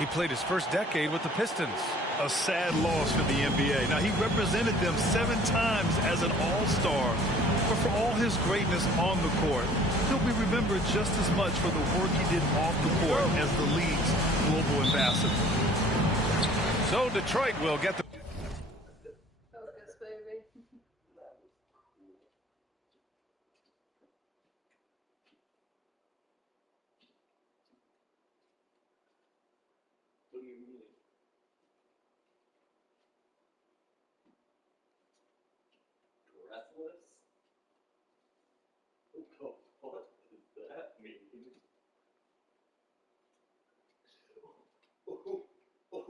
He played his first decade with the Pistons. A sad loss for the NBA. Now, he represented them 7 times as an all-star. But for all his greatness on the court, he'll be remembered just as much for the work he did off the court as the league's global ambassador. So Detroit will get the... Focus, baby. What do you mean? Breathless? What does that mean?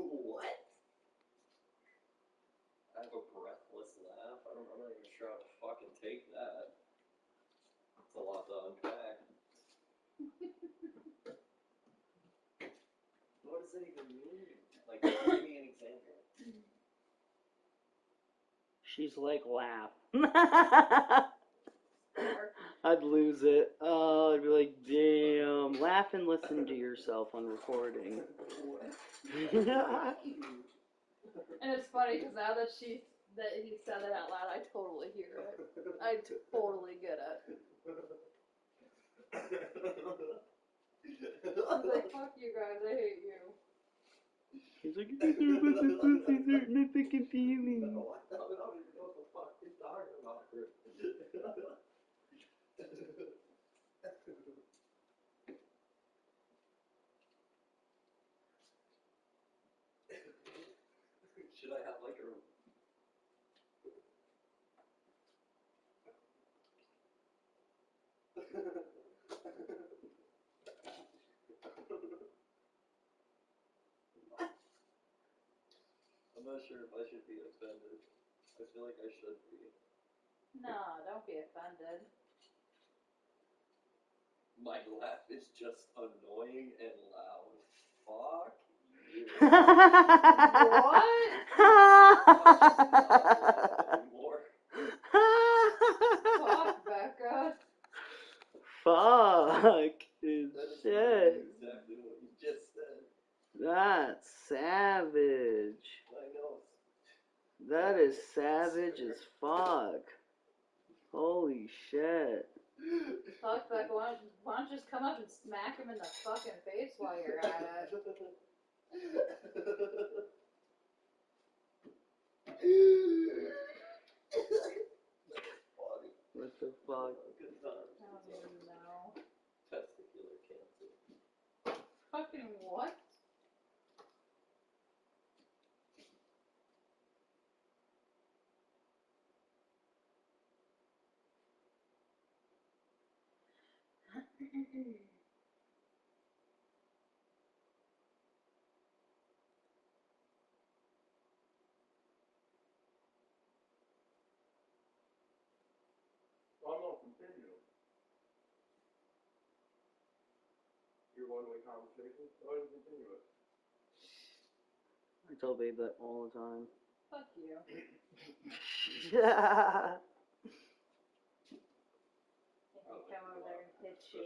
What? I have a breathless laugh? I'm not even sure how to fucking take that. It's a lot to unpack. What does it even mean? Like, give me an example. She's like, laugh. I'd lose it. Oh, I'd be like, damn. Laugh and listen to yourself on recording. And it's funny because now that he said it out loud, I totally hear it. I totally get it. I was like, fuck you guys, I hate you. He's like, you're about this pussy's hurting my fucking feelings. No, I don't even know what the fuck you're talking about. Should I have like a... I'm not sure if I should be offended. I feel like I should be. No, don't be offended. My laugh is just annoying and loud. Fuck you. What? Fuck, Becca. Fuck. Dude, shit. Exactly what you just said. That's savage. I know. That is savage as fuck. Holy shit. Fuck, Becca, why don't you just come up and smack him in the fucking face while you're at it? What the fuck? I don't even know. Testicular cancer. Fucking what? Oh no, continue. Your one-way conversation? Go ahead and continue it. I tell Babe that all the time. Fuck you. Yeah. If you come over there and hit you.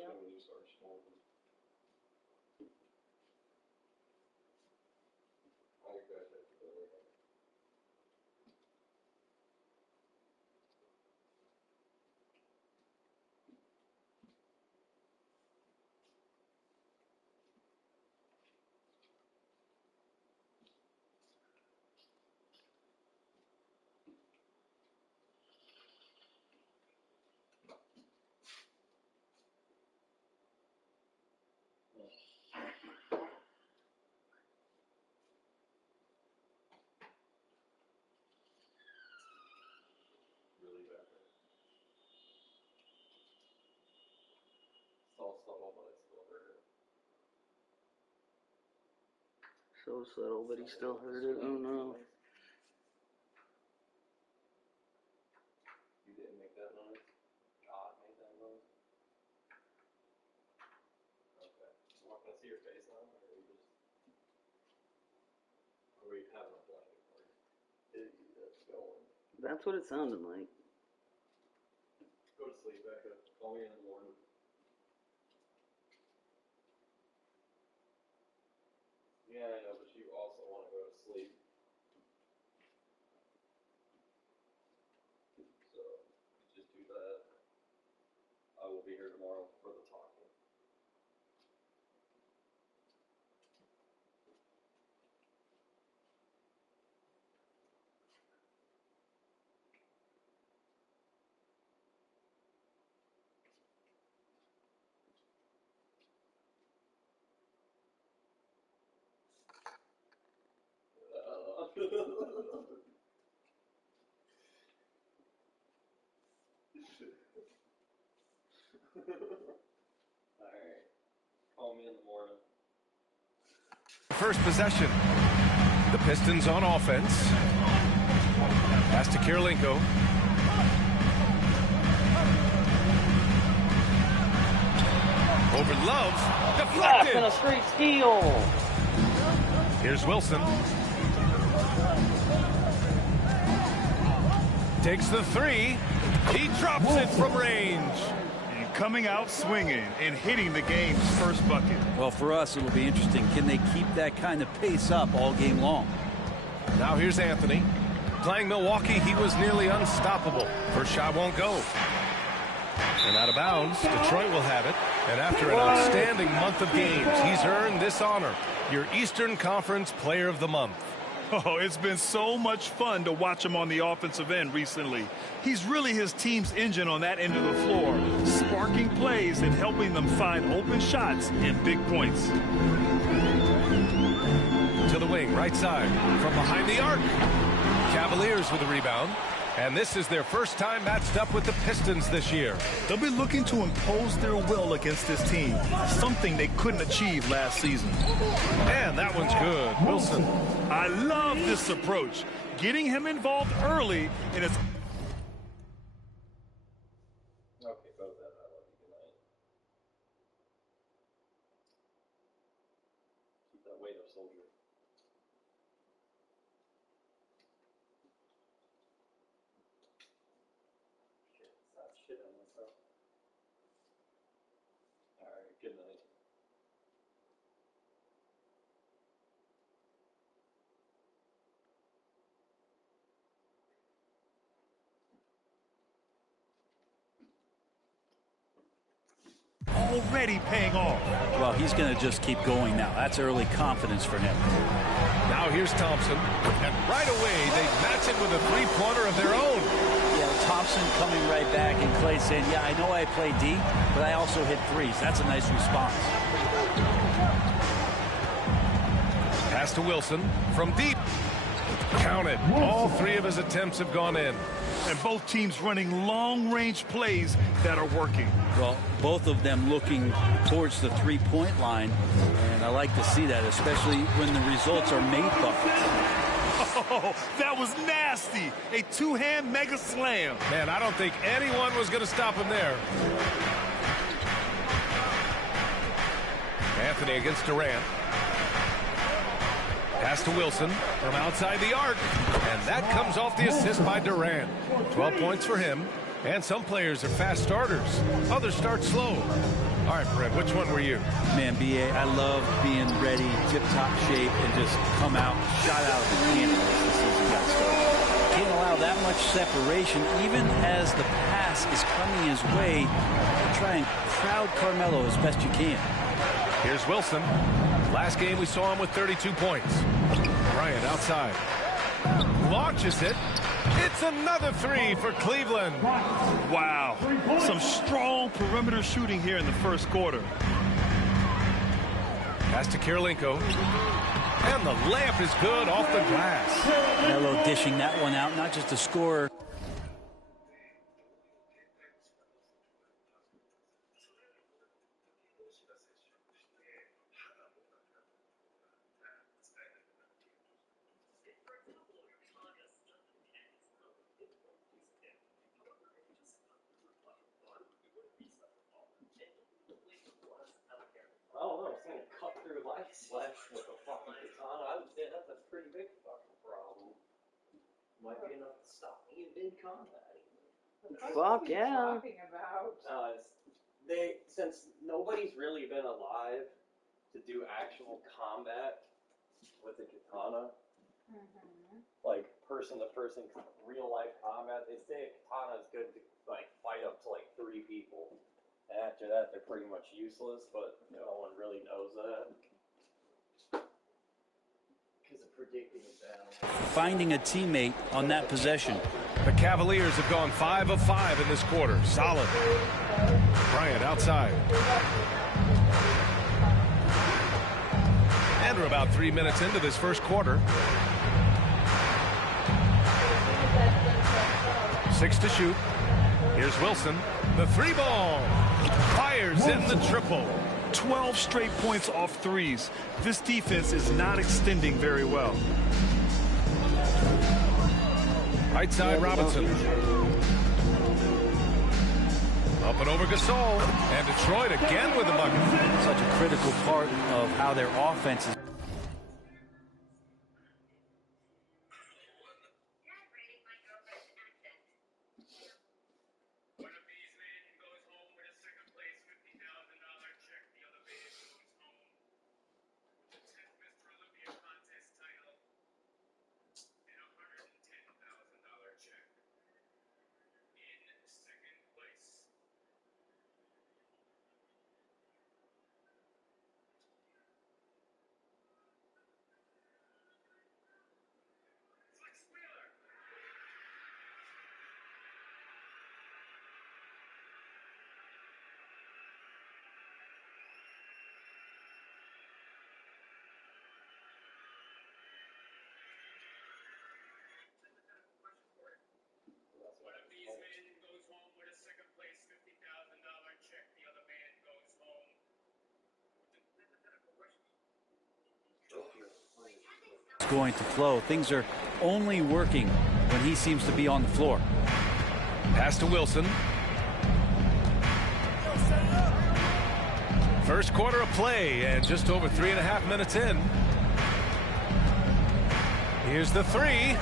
So subtle, but he still heard it. Oh no. You didn't make that noise? God made that noise? Okay. So I'm not gonna see your face now, or are you just... Or are you having a blanket party? That's going. That's what it sounded like. Go to sleep, Becca. Call me in the morning. Yeah, I know, but you also want to go to sleep. So, just do that. I will be here tomorrow for the talking. Alright. Call me in the morning. First possession. The Pistons on offense. Pass to Kirilenko. Over Love. Yes, Deflected. and a straight steal. Here's Wilson. Takes the three. He drops it from range. And coming out swinging and hitting the game's first bucket. Well, for us, it'll be interesting. Can they keep that kind of pace up all game long? Now here's Anthony. Playing Milwaukee, he was nearly unstoppable. First shot won't go. And out of bounds, Detroit will have it. And after an outstanding month of games, he's earned this honor, your Eastern Conference Player of the Month. Oh, it's been so much fun to watch him on the offensive end recently. He's really his team's engine on that end of the floor, sparking plays and helping them find open shots and big points. To the wing, right side, from behind the arc. Cavaliers with a rebound. And this is their first time matched up with the Pistons this year. They'll be looking to impose their will against this team, something they couldn't achieve last season. And that one's good. Wilson. I love this approach, getting him involved early in his... Okay, go to bed. I love you. Good night. Keep that weight up, soldier. Shit on myself. Alright, good night. already paying off. Well, he's going to just keep going now. That's early confidence for him. Now here's Thompson. And right away, they match it with a three-pointer of their own. Yeah, Thompson coming right back, and Clay saying, yeah, I know I play deep, but I also hit threes. That's a nice response. Pass to Wilson from deep. Counted. All three of his attempts have gone in. And both teams running long-range plays that are working. Well, both of them looking towards the three-point line, and I like to see that, especially when the results are made buckets. Oh, that was nasty. A two-hand mega slam. Man, I don't think anyone was going to stop him there. Anthony against Durant. Pass to Wilson from outside the arc. And that comes off the assist by Durant. 12 points for him. And some players are fast starters. Others start slow. All right, Brett, which one were you? Man, B.A., I love being ready, tip-top shape, and just come out, shot out of the cannon as the season got started. Can't allow that much separation, even as the pass is coming his way. Try and crowd Carmelo as best you can. Here's Wilson. Last game we saw him with 32 points. Bryant outside. Launches it. It's another three for Cleveland. Wow. Some strong perimeter shooting here in the first quarter. Pass to Kirilenko. And the layup is good off the glass. Melo dishing that one out, not just a scorer. flesh with a fucking katana, I would say that's a pretty big fucking problem. Might be enough to stop me in mid-combat. Fuck yeah. Talking about. Since nobody's really been alive to do actual combat with a katana, like person-to-person real-life combat, they say a katana is good to like fight up to like 3 people. And after that, they're pretty much useless, but no one really knows that. Because of predicting a battle. Finding a teammate on that possession. The Cavaliers have gone 5 of 5 in this quarter. Solid. Bryant outside. And we're about 3 minutes into this first quarter. 6 to shoot. Here's Wilson. The 3-ball. Fires in the triple. 12 straight points off threes. This defense is not extending very well. Right side, Robinson. Up and over Gasol. And Detroit again with the bucket. Such a critical part of how their offense is. Going to flow. Things are only working when he seems to be on the floor. Pass to Wilson. First quarter of play and just over 3.5 minutes in. Here's the 3.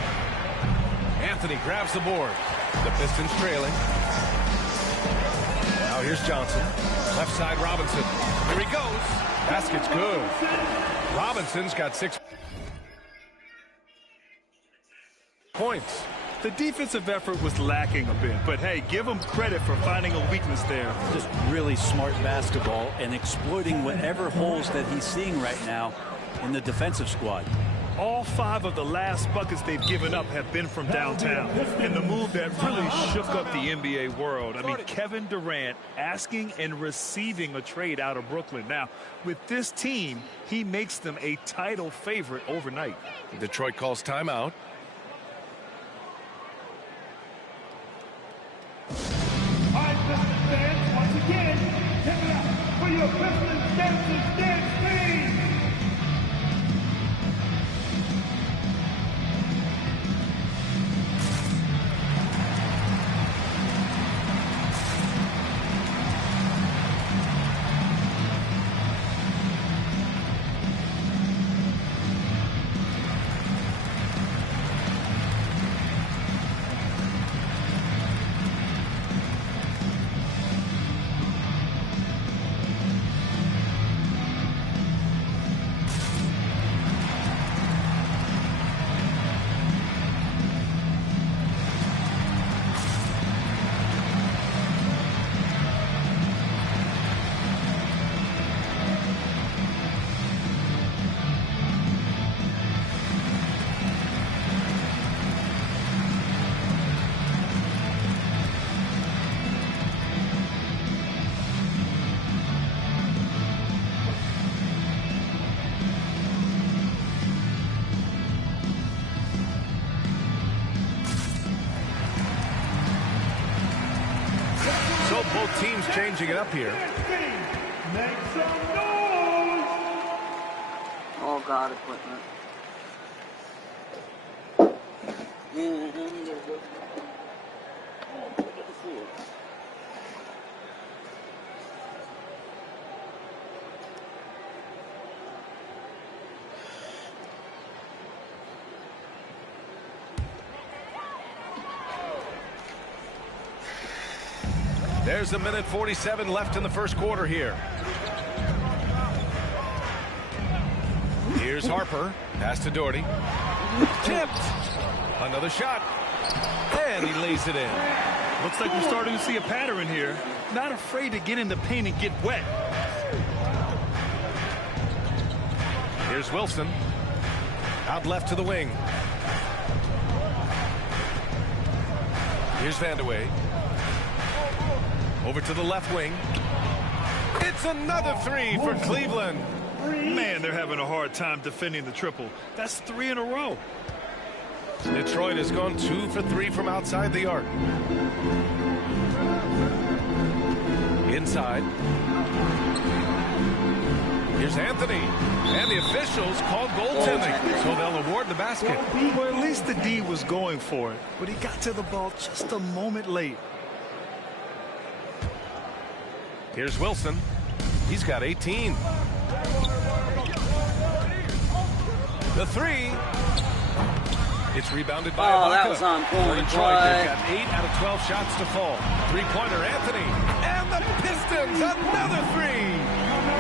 Anthony grabs the board. The Pistons trailing. Now here's Johnson. Left side Robinson. Here he goes. Basket's good. Robinson's got 6 points. The defensive effort was lacking a bit, but hey, give them credit for finding a weakness there. Just really smart basketball and exploiting whatever holes that he's seeing right now in the defensive squad. All 5 of the last buckets they've given up have been from downtown. And the move that really shook up the NBA world. I mean, Kevin Durant asking and receiving a trade out of Brooklyn. Now, with this team, he makes them a title favorite overnight. Detroit calls timeout. All right, Pistons fans, once again, give it up for your Pistons dancers, dance team! Both teams changing it up here. Oh God, equipment. And look at the floor. There's a minute 47 left in the first quarter here. Here's Harper. Pass to Doherty. Tipped. Another shot. And he lays it in. Looks like we're starting to see a pattern here. Not afraid to get in the paint and get wet. Here's Wilson. Out left to the wing. Here's Vandeweghe. Over to the left wing. It's another three for Cleveland. Man, they're having a hard time defending the triple. That's 3 in a row. Detroit has gone 2 for 3 from outside the arc. Inside. Here's Anthony. And the officials called goaltending, so they'll award the basket. Well, at least the D was going for it, but he got to the ball just a moment late. Here's Wilson. He's got 18. The three. It's rebounded by Ibaka. That was on point. Detroit, they've got 8 out of 12 shots to fall. Three-pointer, Anthony. And the Pistons, another three.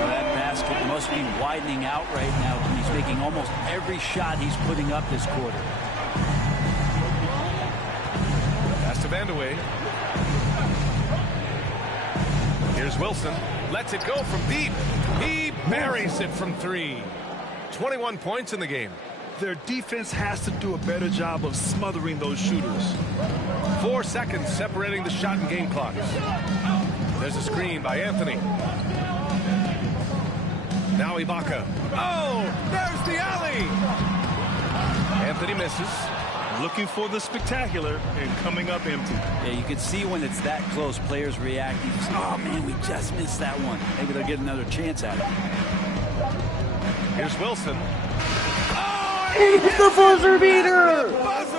That basket must be widening out right now. He's making almost every shot he's putting up this quarter. Pass to Vandeweghe. Here's Wilson. Lets it go from deep. He buries it from 3. 21 points in the game. Their defense has to do a better job of smothering those shooters. 4 seconds separating the shot and game clocks. There's a screen by Anthony. Now Ibaka. Oh, there's the alley. Anthony misses. Looking for the spectacular and coming up empty. Yeah, you can see when it's that close, players react. Oh, man, we just missed that one. Maybe they'll get another chance at it. Here's Wilson. It's the buzzer beater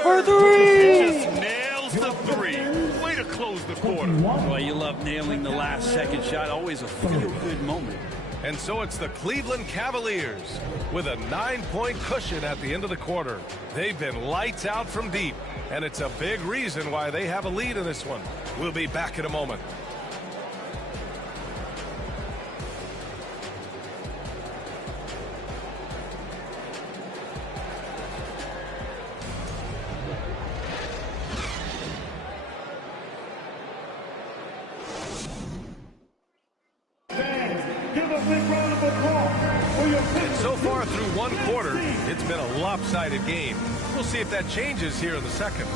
for 3. Just nails the 3. Way to close the quarter. Well, you love nailing the last second shot. Always a feel-good moment. And so it's the Cleveland Cavaliers with a 9-point cushion at the end of the quarter. They've been lights out from deep, and it's a big reason why they have a lead in this one. We'll be back in a moment. So far through one quarter, it's been a lopsided game. We'll see if that changes here in the second.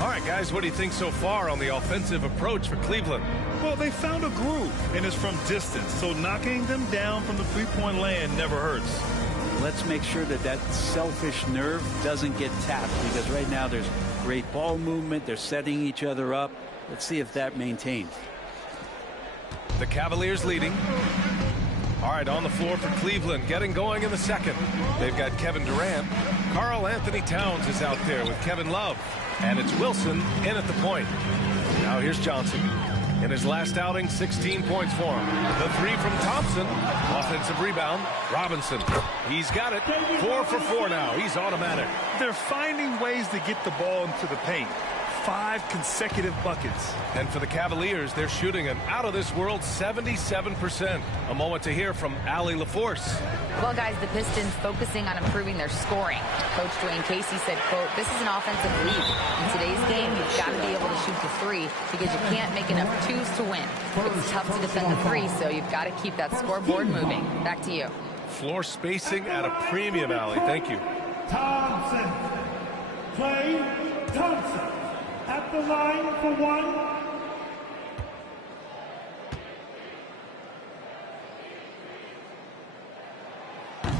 All right, guys, what do you think so far on the offensive approach for Cleveland? Well, they found a groove, and it's from distance, so knocking them down from the three-point land never hurts. Let's make sure that that selfish nerve doesn't get tapped, because right now there's great ball movement. They're setting each other up. Let's see if that maintains. The Cavaliers leading. All right, on the floor for Cleveland, getting going in the second. They've got Kevin Durant. Karl Anthony Towns is out there with Kevin Love. And it's Wilson in at the point. Now here's Johnson. In his last outing, 16 points for him. The 3 from Thompson. Offensive rebound. Robinson. He's got it. 4 for 4 now. He's automatic. They're finding ways to get the ball into the paint. 5 consecutive buckets. And for the Cavaliers, they're shooting an out-of-this-world 77%. A moment to hear from Allie LaForce. Well, guys, the Pistons focusing on improving their scoring. Coach Dwayne Casey said, quote, "This is an offensive league. In today's game, you've got to be able to shoot the 3 because you can't make enough 2s to win. It's tough to defend the 3, so you've got to keep that scoreboard moving." Back to you. Floor spacing at a premium, Allie. Thank you. Thompson. Klay Thompson. At the line for 1.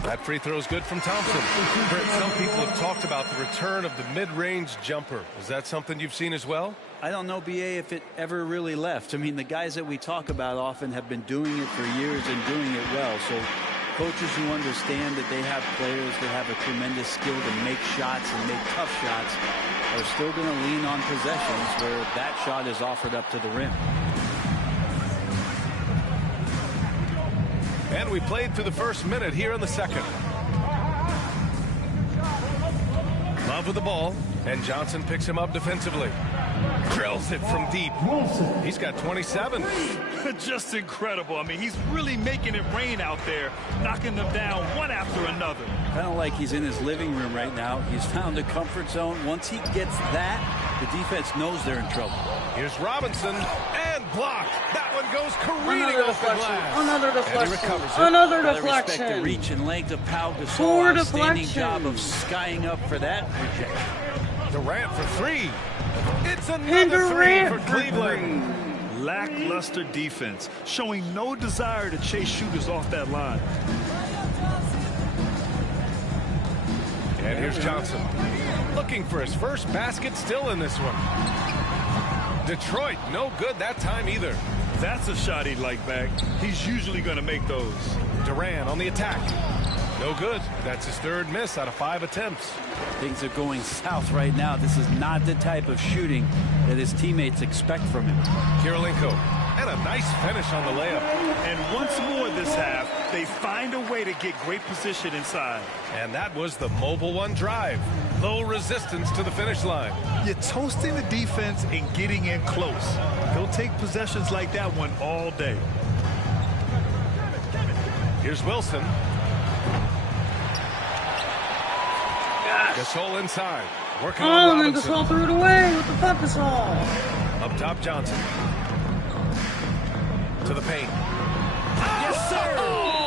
That free throw is good from Thompson. Brent, some people have talked about the return of the mid-range jumper. Is that something you've seen as well? I don't know, BA, if it ever really left. I mean, the guys that we talk about often have been doing it for years and doing it well. So coaches who understand that they have players that have a tremendous skill to make shots and make tough shots are still going to lean on possessions where that shot is offered up to the rim. And we played through the first minute here in the second. Love with the ball, and Johnson picks him up defensively. Drills it from deep. He's got 27. Just incredible. I mean, he's really making it rain out there, knocking them down one after another. Kind of like he's in his living room right now. He's found a comfort zone. Once he gets that, the defense knows they're in trouble. Here's Robinson and blocked. That one goes careening off the glass. Another And he deflection. recovers it. Another Gotta respect the deflection. reach and length of Pau Gasol. Four Outstanding deflections. job of skying up for that rejection. Durant for three. It's another three for Cleveland. Lackluster defense, showing no desire to chase shooters off that line. And here's Johnson. Looking for his first basket, still in this one. Detroit, no good that time either. That's a shot he'd like back. He's usually going to make those. Durant on the attack. No good. That's his third miss out of 5 attempts. Things are going south right now. This is not the type of shooting that his teammates expect from him. Kirilenko, and a nice finish on the layup. And once more this half, they find a way to get great position inside. And that was the mobile one drive. Low resistance to the finish line. You're toasting the defense and getting in close. They'll take possessions like that one all day. Here's Wilson. Gasol inside. Working on Oh, man, Robinson. Gasol threw it away. What the fuck, Gasol? Up top, Johnson. To the paint. Yes, sir.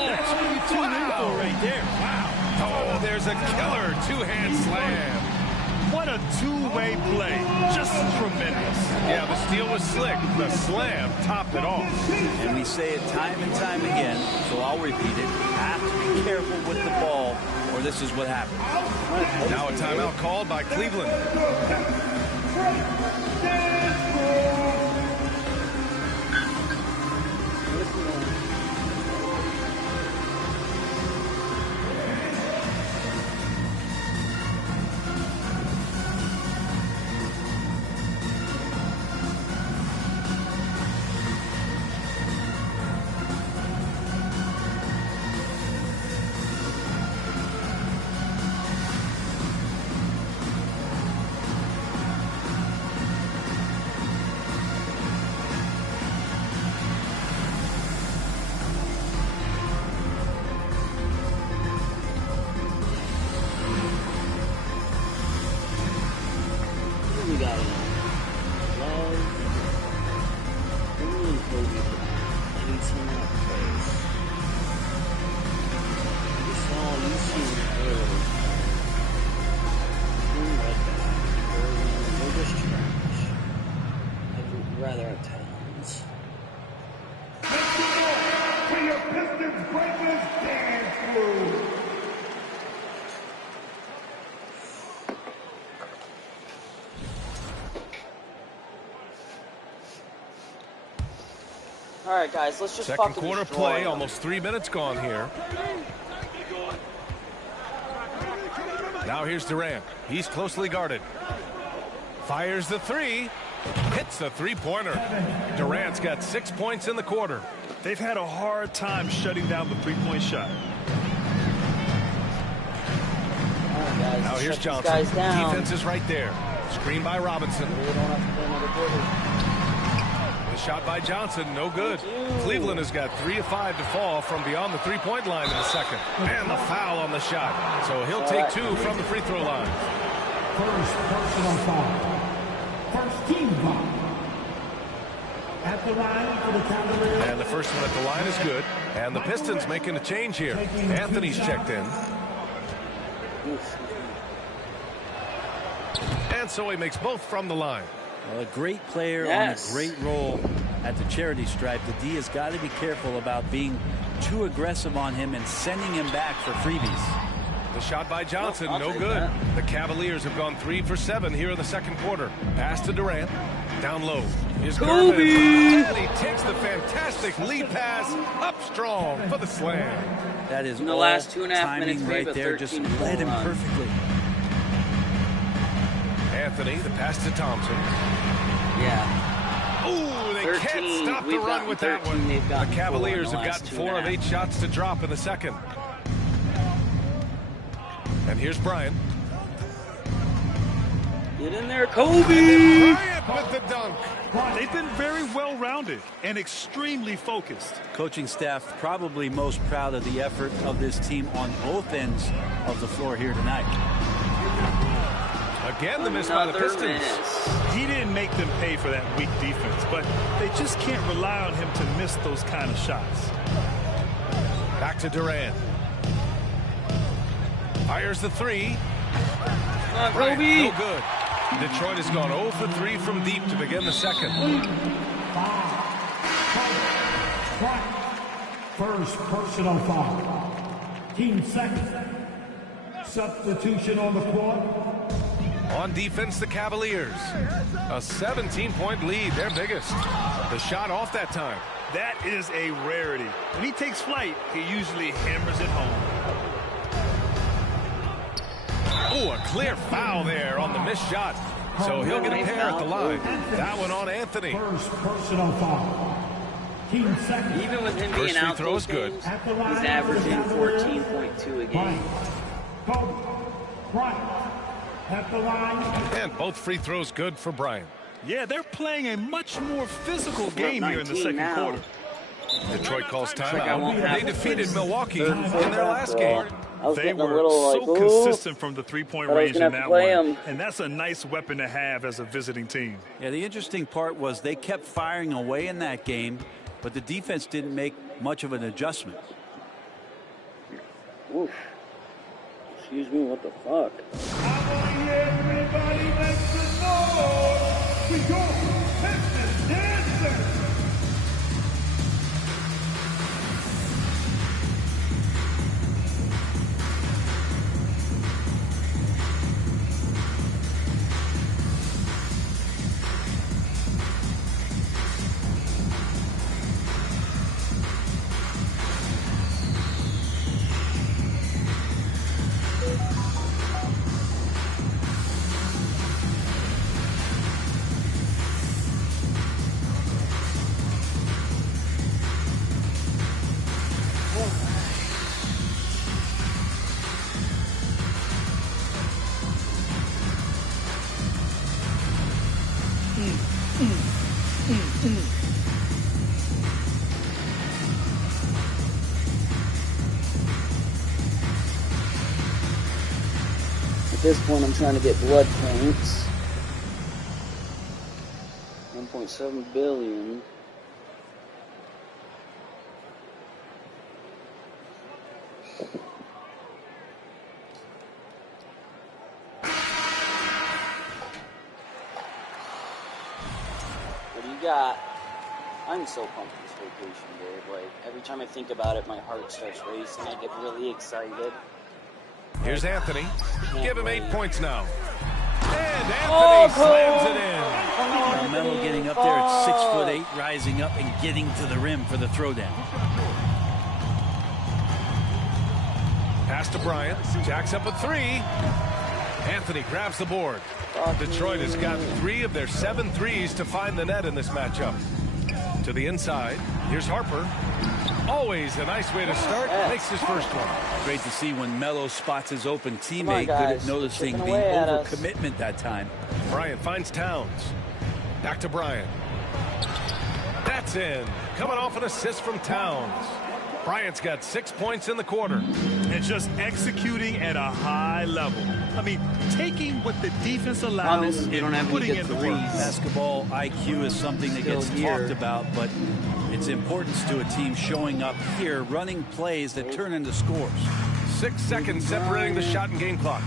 That's what you tune in for right there. Wow. Oh, there's a killer two-hand slam. What a two-way play. Just tremendous. Yeah, the steal was slick. The slam topped it off. And we say it time and time again, so I'll repeat it. Have to be careful with the ball, or this is what happens. Now a timeout called by Cleveland. We got it. Love. Ooh, Kobe. Anytime out place. You seen earlier. Red back. They're just trash. I'd rather have Towns. To your Pistons Breakfast Dance Crew. All right, guys, let's just Second fucking quarter destroy play, them. almost 3 minutes gone here. Now here's Durant. He's closely guarded. Fires the three. Hits the three-pointer. Durant's got 6 points in the quarter. They've had a hard time shutting down the three-point shot. Guys, Now here's shut Johnson. these guys down. Defense is right there. Screen by Robinson. We don't have to play another quarter. The shot by Johnson, no good. Cleveland has got 3 of 5 to fall from beyond the three-point line in the second. And the foul on the shot. So he'll take 2 from the free throw line. First personal foul. First team foul. At the line for the Cavaliers. And the first one at the line is good. And the Pistons making a change here. Anthony's checked in. And so he makes both from the line. Well, a great player on a great role at the charity stripe. The D has got to be careful about being too aggressive on him and sending him back for freebies. The shot by Johnson, no good. The Cavaliers have gone 3 for 7 here in the second quarter. Pass to Durant. Down low. Here's Kobe! Garvin. And he takes the fantastic lead pass up strong for the slam. That is In the all last 2.5 timing minutes, we right have a there. Just 13 led him run. perfectly. Anthony, the pass to Thompson. Yeah. Ooh, they 13, can't stop the we've run gotten with that 13, one. they've The gotten 4 in Cavaliers the have last gotten 4 of 8 2.5. shots to drop in the second. And here's Bryant. Get in there, Kobe! Bryant with the dunk. They've been very well-rounded and extremely focused. Coaching staff probably most proud of the effort of this team on both ends of the floor here tonight. Again, the miss by the Pistons. He didn't make them pay for that weak defense, but they just can't rely on him to miss those kind of shots. Back to Durant. Fires the three. Roby. No good. Detroit has gone 0 for 3 from deep to begin the second. First personal foul. Team second. Substitution on the court. On defense, the Cavaliers. A 17-point lead, their biggest. The shot off that time. That is a rarity. When he takes flight, he usually hammers it home. Oh, a clear foul there on the missed shot. So he'll get a pair at the line. That one on Anthony. First personal foul. Team second. Even with him First being out free throw is good. He's averaging 14.2 a game. At the line. And both free throws good for Bryant. Yeah, they're playing a much more physical game here in the second quarter. Detroit calls timeout. They defeated Milwaukee in their last game. They were so consistent from the three-point range in that one. And that's a nice weapon to have as a visiting team. Yeah, the interesting part was they kept firing away in that game, but the defense didn't make much of an adjustment. Oof. Excuse me, what the fuck? Everybody make some noise. We go Texas Dancer. At this point, I'm trying to get blood points. 1.7 billion. What do you got? I'm so pumped for this vacation, dude. Like, every time I think about it, my heart starts racing. I get really excited. Here's Anthony. Give him 8 points now. And Anthony slams it in. Melo getting up there at 6'8", rising up and getting to the rim for the throwdown. Pass to Bryant. Jacks up a three. Anthony grabs the board. Detroit has got 3 of their 7 threes to find the net in this matchup. To the inside. Here's Harper. Always a nice way to start. Makes his first one. Great to see when Melo spots his open teammate. Good at noticing the overcommitment that time. Bryant finds Towns. Back to Bryant. That's in. Coming off an assist from Towns. Bryant's got 6 points in the quarter. And just executing at a high level. I mean, taking what the defense allows and putting in the work. Basketball IQ is something that gets talked about, but its importance to a team showing up here, running plays that turn into scores. 6 seconds separating the shot and game clocks.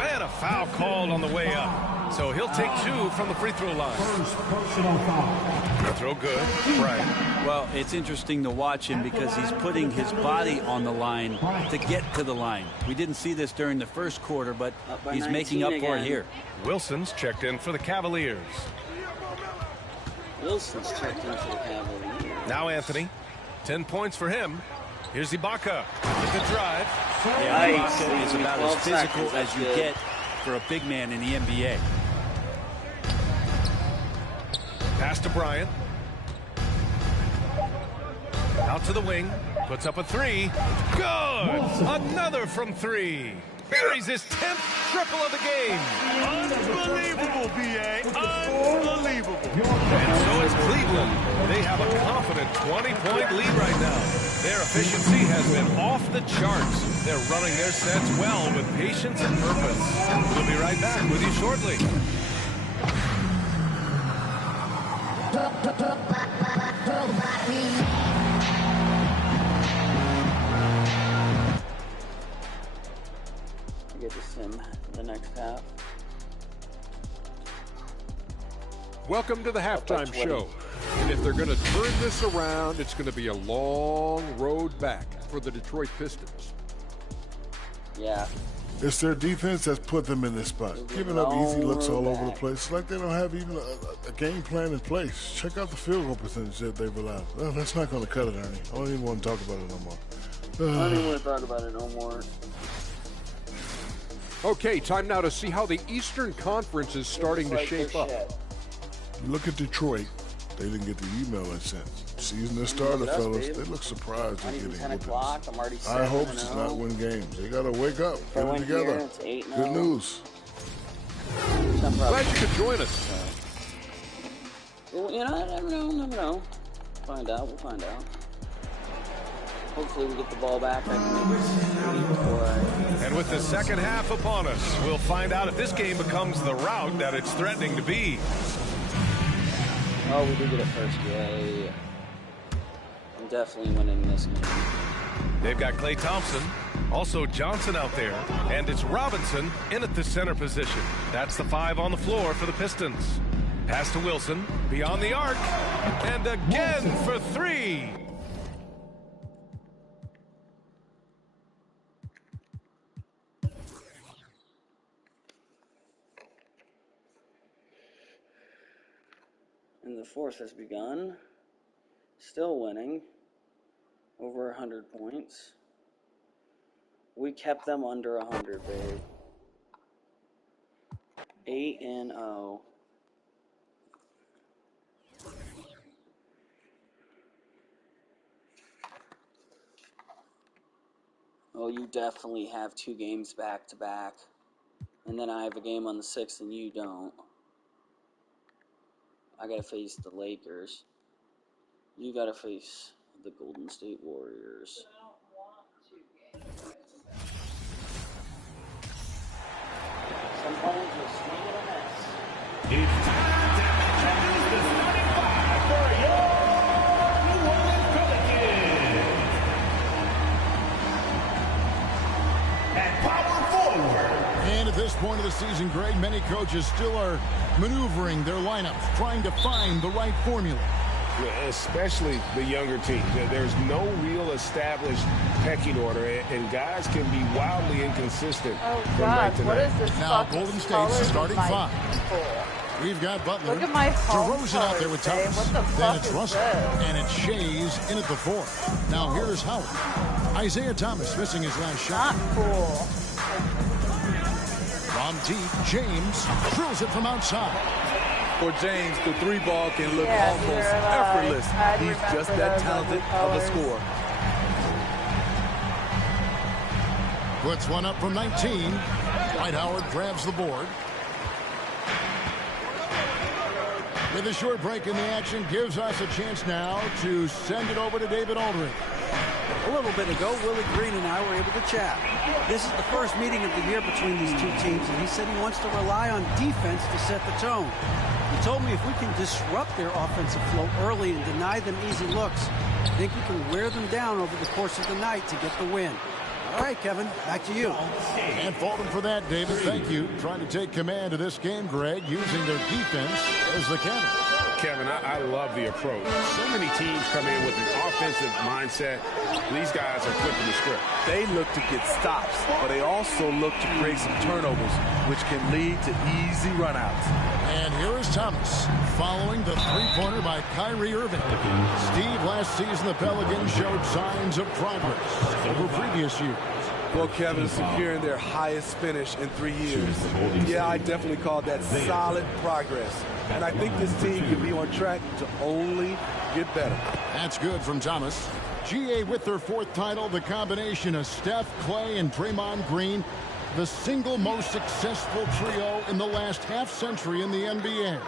And a foul called on the way up. So he'll take 2 from the free throw line. First personal foul. Throw good. Bryant. Well, it's interesting to watch him because he's putting his body on the line to get to the line. We didn't see this during the first quarter, but he's making up for it here. Wilson's checked in for the Cavaliers. Wilson's checked in for the Cavaliers. Now Anthony. 10 points for him. Here's Ibaka with the drive. Yeah, Ibaka is about as physical as you get for a big man in the NBA. Pass to Bryant. Out to the wing. Puts up a three. Good! Another from 3. buries his 10th triple of the game. Unbelievable, B.A. Unbelievable. And so it's Cleveland. They have a confident 20-point lead right now. Their efficiency has been off the charts. They're running their sets well with patience and purpose. We'll be right back with you shortly. I get to sim the next half. Welcome to the halftime show. And if they're going to turn this around, it's going to be a long road back for the Detroit Pistons. Yeah. It's their defense that's put them in this spot. Giving up easy looks all over the place. It's like they don't have even a game plan in place. Check out the field goal percentage that they've allowed. Well, that's not going to cut it, Ernie. I don't even want to talk about it no more. I don't even want to talk about it no more. Okay, time now to see how the Eastern Conference is starting to shape up. Look at Detroit. They didn't get the email I sent. Season their starter, fellas. They look surprised they're getting 10 o'clock. I'm already 7-0. High hopes to not win games. They got to wake up. Get it together. It's 8-0. Good news. Glad you could join us. Well, you know, I never know. We'll find out. Hopefully we get the ball back. I can make it before And with the second half upon us, we'll find out if this game becomes the rout that it's threatening to be. Oh, we did get it first. Yay. I'm definitely winning this game. They've got Klay Thompson, also Johnson out there, and it's Robinson in at the center position. That's the 5 on the floor for the Pistons. Pass to Wilson, beyond the arc, and again for 3. And the fourth has begun. Still winning. Over 100 points. We kept them under 100, babe. 8-0. Oh, you definitely have 2 games back to back. And then I have a game on the 6th and you don't. I gotta face the Lakers. You gotta face the Golden State Warriors. Some opponents will swing and a miss. It's time to introduce the starting 5 for your New Orleans Pelicans. At power forward. And at this point of the season, Greg, many coaches still are maneuvering their lineups, trying to find the right formula. Especially the younger teams. There's no real established pecking order, and guys can be wildly inconsistent from night to night. Now Golden State's starting 5. We've got Butler, Look at my DeRozan out there with Thomas. What the Then fuck it's is Russell, this? and it's Shays in at the 4. Now here's Howard. Isaiah Thomas missing his last shot. Not cool. From deep, James drills it from outside. For James, the 3-ball can look Yeah, almost neither have I. effortless. I'd He's remember just that those talented ugly of a colors. scorer. Puts one up from 19. Dwight Howard grabs the board. With a short break in the action, gives us a chance now to send it over to David Aldridge. A little bit ago, Willie Green and I were able to chat. This is the first meeting of the year between these two teams, and he said he wants to rely on defense to set the tone. He told me if we can disrupt their offensive flow early and deny them easy looks, I think we can wear them down over the course of the night to get the win. All right, Kevin, back to you. Can't fault him for that, David. Thank you. Trying to take command of this game, Greg, using their defense as the cannon. Kevin, I love the approach. So many teams come in with an offensive mindset. These guys are flipping the script. They look to get stops, but they also look to create some turnovers, which can lead to easy runouts. And here is Thomas, following the three-pointer by Kyrie Irving. Steve, last season the Pelicans showed signs of progress over previous years. Well, Kevin, securing their highest finish in 3 years. Yeah, I definitely call that solid progress. And I think this team can be on track to only get better. That's good from Thomas. GA with their 4th title, the combination of Steph, Klay, and Draymond Green the single most successful trio in the last half-century in the NBA.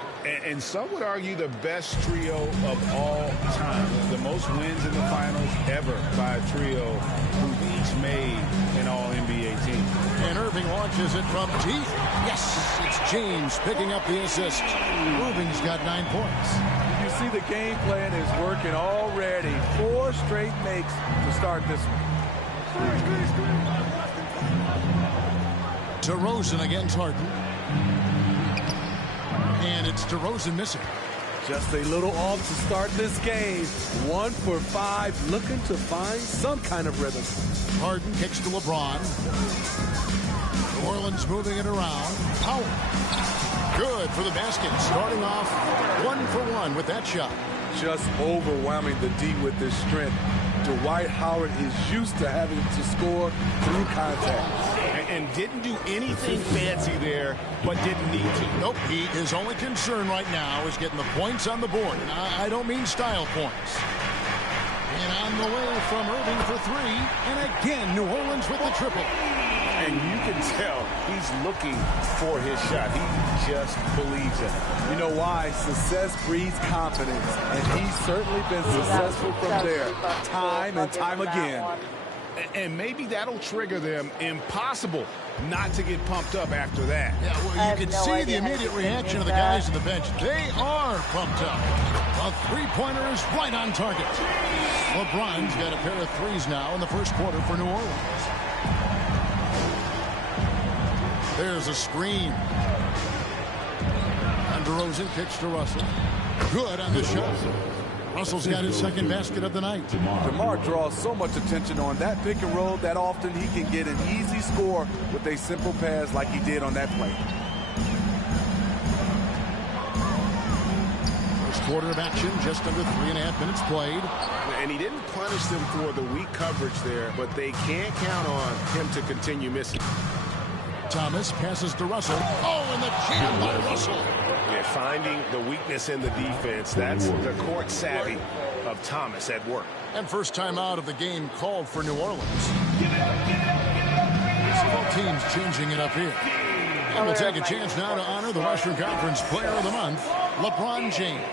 And some would argue the best trio of all time. The most wins in the finals ever by a trio who've each made an all-NBA team. And Irving launches it from deep. Yes, it's James picking up the assist. Irving's got 9 points. You see the game plan is working already. 4 straight makes to start this one. DeRozan against Harden. And it's DeRozan missing. Just a little off to start this game. 1 for 5, looking to find some kind of rhythm. Harden kicks to LeBron. New Orleans moving it around. Powell. Good for the basket. Starting off 1 for 1 with that shot. Just overwhelming the D with this strength. Dwight Howard is used to having to score through contact. And didn't do anything fancy there, but didn't need to. Nope. His only concern right now is getting the points on the board. And I don't mean style points. And on the way from Irving for 3. And again, New Orleans with the triple. And you can tell he's looking for his shot. He just believes in it. You know why? Success breeds confidence. And he's certainly been successful from there, time and time again. And maybe that'll trigger them. Impossible not to get pumped up after that. Yeah, well, you can see the immediate reaction of the guys on the bench. They are pumped up. A three-pointer is right on target. LeBron's got a pair of threes now in the first quarter for New Orleans. There's a screen. And DeRozan kicks to Russell. Good on the shot. Russell's got his second basket of the night. DeMar draws so much attention on that pick and roll that often he can get an easy score with a simple pass like he did on that play. First quarter of action, just under 3.5 minutes played. And he didn't punish them for the weak coverage there, but they can't count on him to continue missing. Thomas passes to Russell. Oh, and the jam by Russell. Yeah, finding the weakness in the defense. That's the court savvy of Thomas at work. And first time out of the game called for New Orleans. Both teams changing it up here. And we'll take a chance now to honor the Western Conference Player of the Month, LeBron James.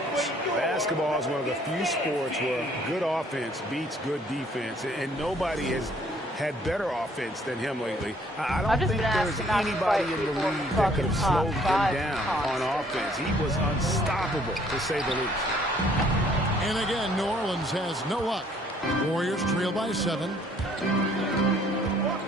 Basketball is one of the few sports where good offense beats good defense, and nobody has had better offense than him lately. I don't think there's anybody in the league that could have slowed him down on offense. He was unstoppable, to say the least. And again, New Orleans has no luck. Warriors trail by 7.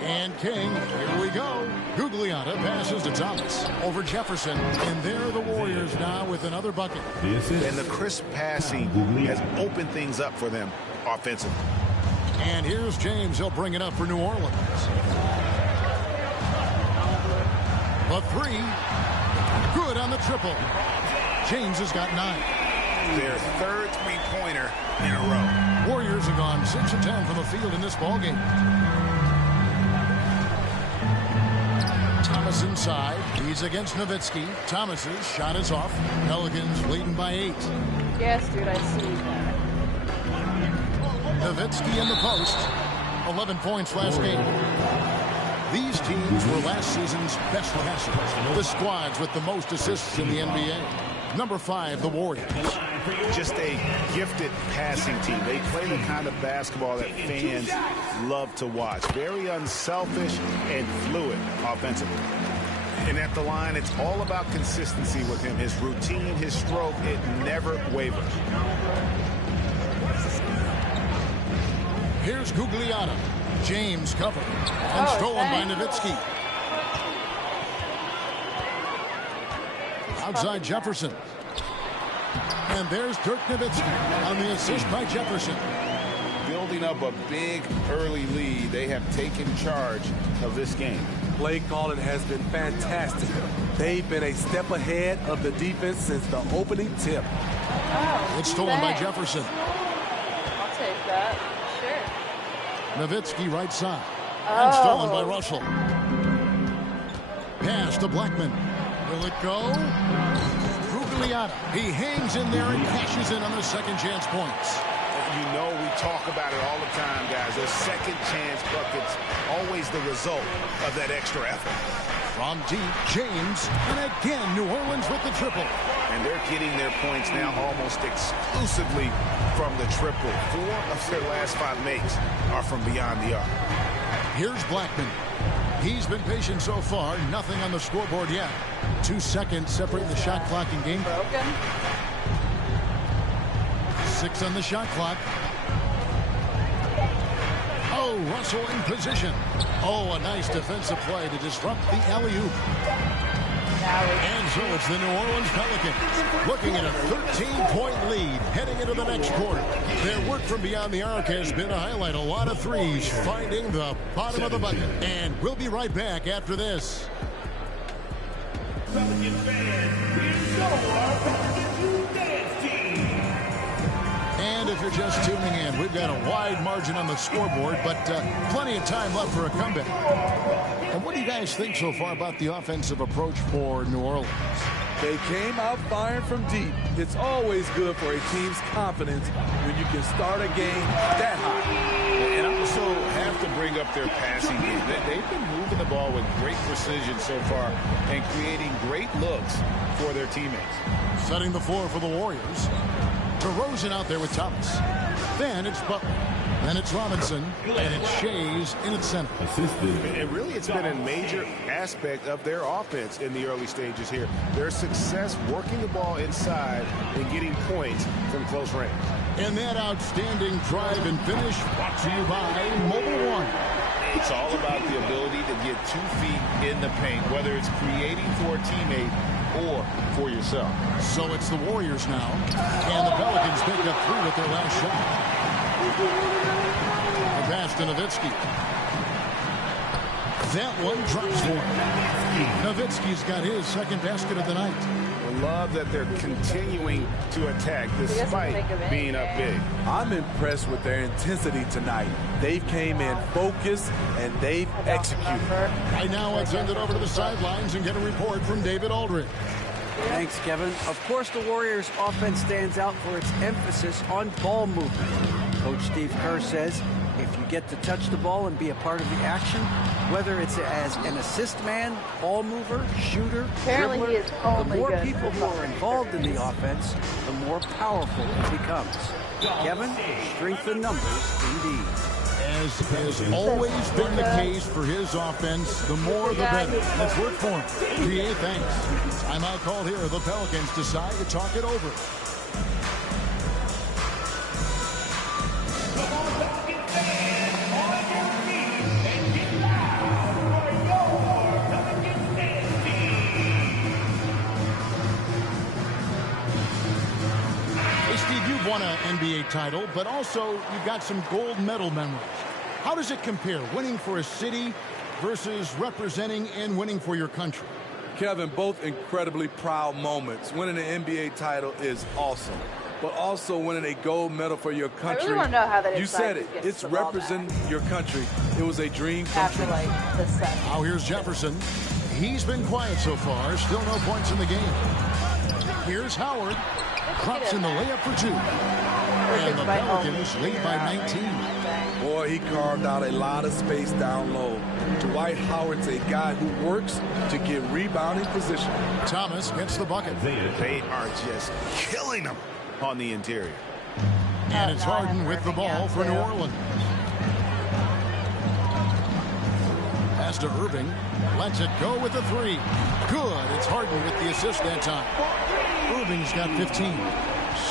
And King, here we go. Gugliotta passes to Thomas over Jefferson. And there are the Warriors now with another bucket. And the crisp passing has opened things up for them offensively. And here's James. He'll bring it up for New Orleans. A 3. Good on the triple. James has got 9. Their third three-pointer in a row. Warriors have gone 6 of 10 from the field in this ballgame. Thomas inside. He's against Nowitzki. Thomas's shot is off. Pelicans leading by 8. Yes, dude, I see that. Nowitzki in the post. 11 points last game. These teams were last season's best passers. The squads with the most assists in the NBA. Number 5, the Warriors. Just a gifted passing team. They play the kind of basketball that fans love to watch. Very unselfish and fluid offensively. And at the line, it's all about consistency with him. His routine, his stroke, it never wavers. Here's Gugliotta. James covered. And stolen by Nowitzki. Outside Jefferson. And there's Dirk Nowitzki on the assist by Jefferson. Building up a big early lead, they have taken charge of this game. Play calling has been fantastic. They've been a step ahead of the defense since the opening tip. Oh, it's stolen by Jefferson. I'll take that. Sure. Nowitzki right side. And stolen by Russell. Pass to Blackman. Will it go? Gugliotta. He hangs in there and cashes in on the second chance points. You know we talk about it all the time, guys. Those second chance buckets, always the result of that extra effort. From deep, James, and again, New Orleans with the triple. And they're getting their points now almost exclusively from the triple. 4 of their last 5 makes are from beyond the arc. Here's Blackman. He's been patient so far. Nothing on the scoreboard yet. 2 seconds separate the shot clock and game. Broken. 6 on the shot clock. Oh, Russell in position. Oh, a nice defensive play to disrupt the alley-oop. And so it's the New Orleans Pelicans looking at a 13-point lead heading into the next quarter. Their work from beyond the arc has been a highlight. A lot of threes finding the bottom of the bucket. And we'll be right back after this. Pelicans fans, here's your Pelicans dance team. And if you're just tuning in, we've got a wide margin on the scoreboard, but plenty of time left for a comeback. And what do you guys think so far about the offensive approach for New Orleans? They came out firing from deep. It's always good for a team's confidence when you can start a game that high. And I also have to bring up their passing game. They've been moving the ball with great precision so far and creating great looks for their teammates. Setting the floor for the Warriors. DeRozan out there with Thomas. Then it's Butler. Then it's Robinson. And it's Shays in its center. And really, it's been a major aspect of their offense in the early stages here. Their success working the ball inside and getting points from close range. And that outstanding drive and finish brought to you by Mobile One. It's all about the ability to get 2 feet in the paint, whether it's creating for a teammate or for yourself. So it's the Warriors now, and the Pelicans pick up 3 with their last shot. The pass to Nowitzki. That one drops for him. Nowitzki's got his second basket of the night. I love that they're continuing to attack despite being up big. I'm impressed with their intensity tonight. They've came in focused and they've executed. Right now, let's send it over to the sidelines and get a report from David Aldridge. Thanks, Kevin. Of course, the Warriors' offense stands out for its emphasis on ball movement. Coach Steve Kerr says if you get to touch the ball and be a part of the action, whether it's as an assist man, ball mover, shooter, dribbler, the more people who are involved in the offense, the more powerful it becomes. Kevin, strength in numbers indeed. As has always been the case for his offense, the more the better. Let's work for him. PA, thanks. Timeout called here. The Pelicans decide to talk it over. Come on, Pelicans fans, on your feet and get loud for your Pelicans dance team. Hey, Steve, you've won an NBA title, but also you've got some gold medal memories. How does it compare, winning for a city versus representing and winning for your country? Kevin, both incredibly proud moments. Winning an NBA title is awesome, but also winning a gold medal for your country. I really want to know how that is. You said it. It's representing your country. It was a dream come true. Like this set. Now here's Jefferson. He's been quiet so far. Still no points in the game. Here's Howard. Drops in the layup for 2. And the Pelicans lead by 19. Boy, he carved out a lot of space down low. Dwight Howard's a guy who works to get rebounding position. Thomas gets the bucket. They are just killing them on the interior. And it's Harden with the ball for New Orleans. Pass to Irving. Lets it go with the 3. Good. It's Harden with the assist that time. Irving's got 15.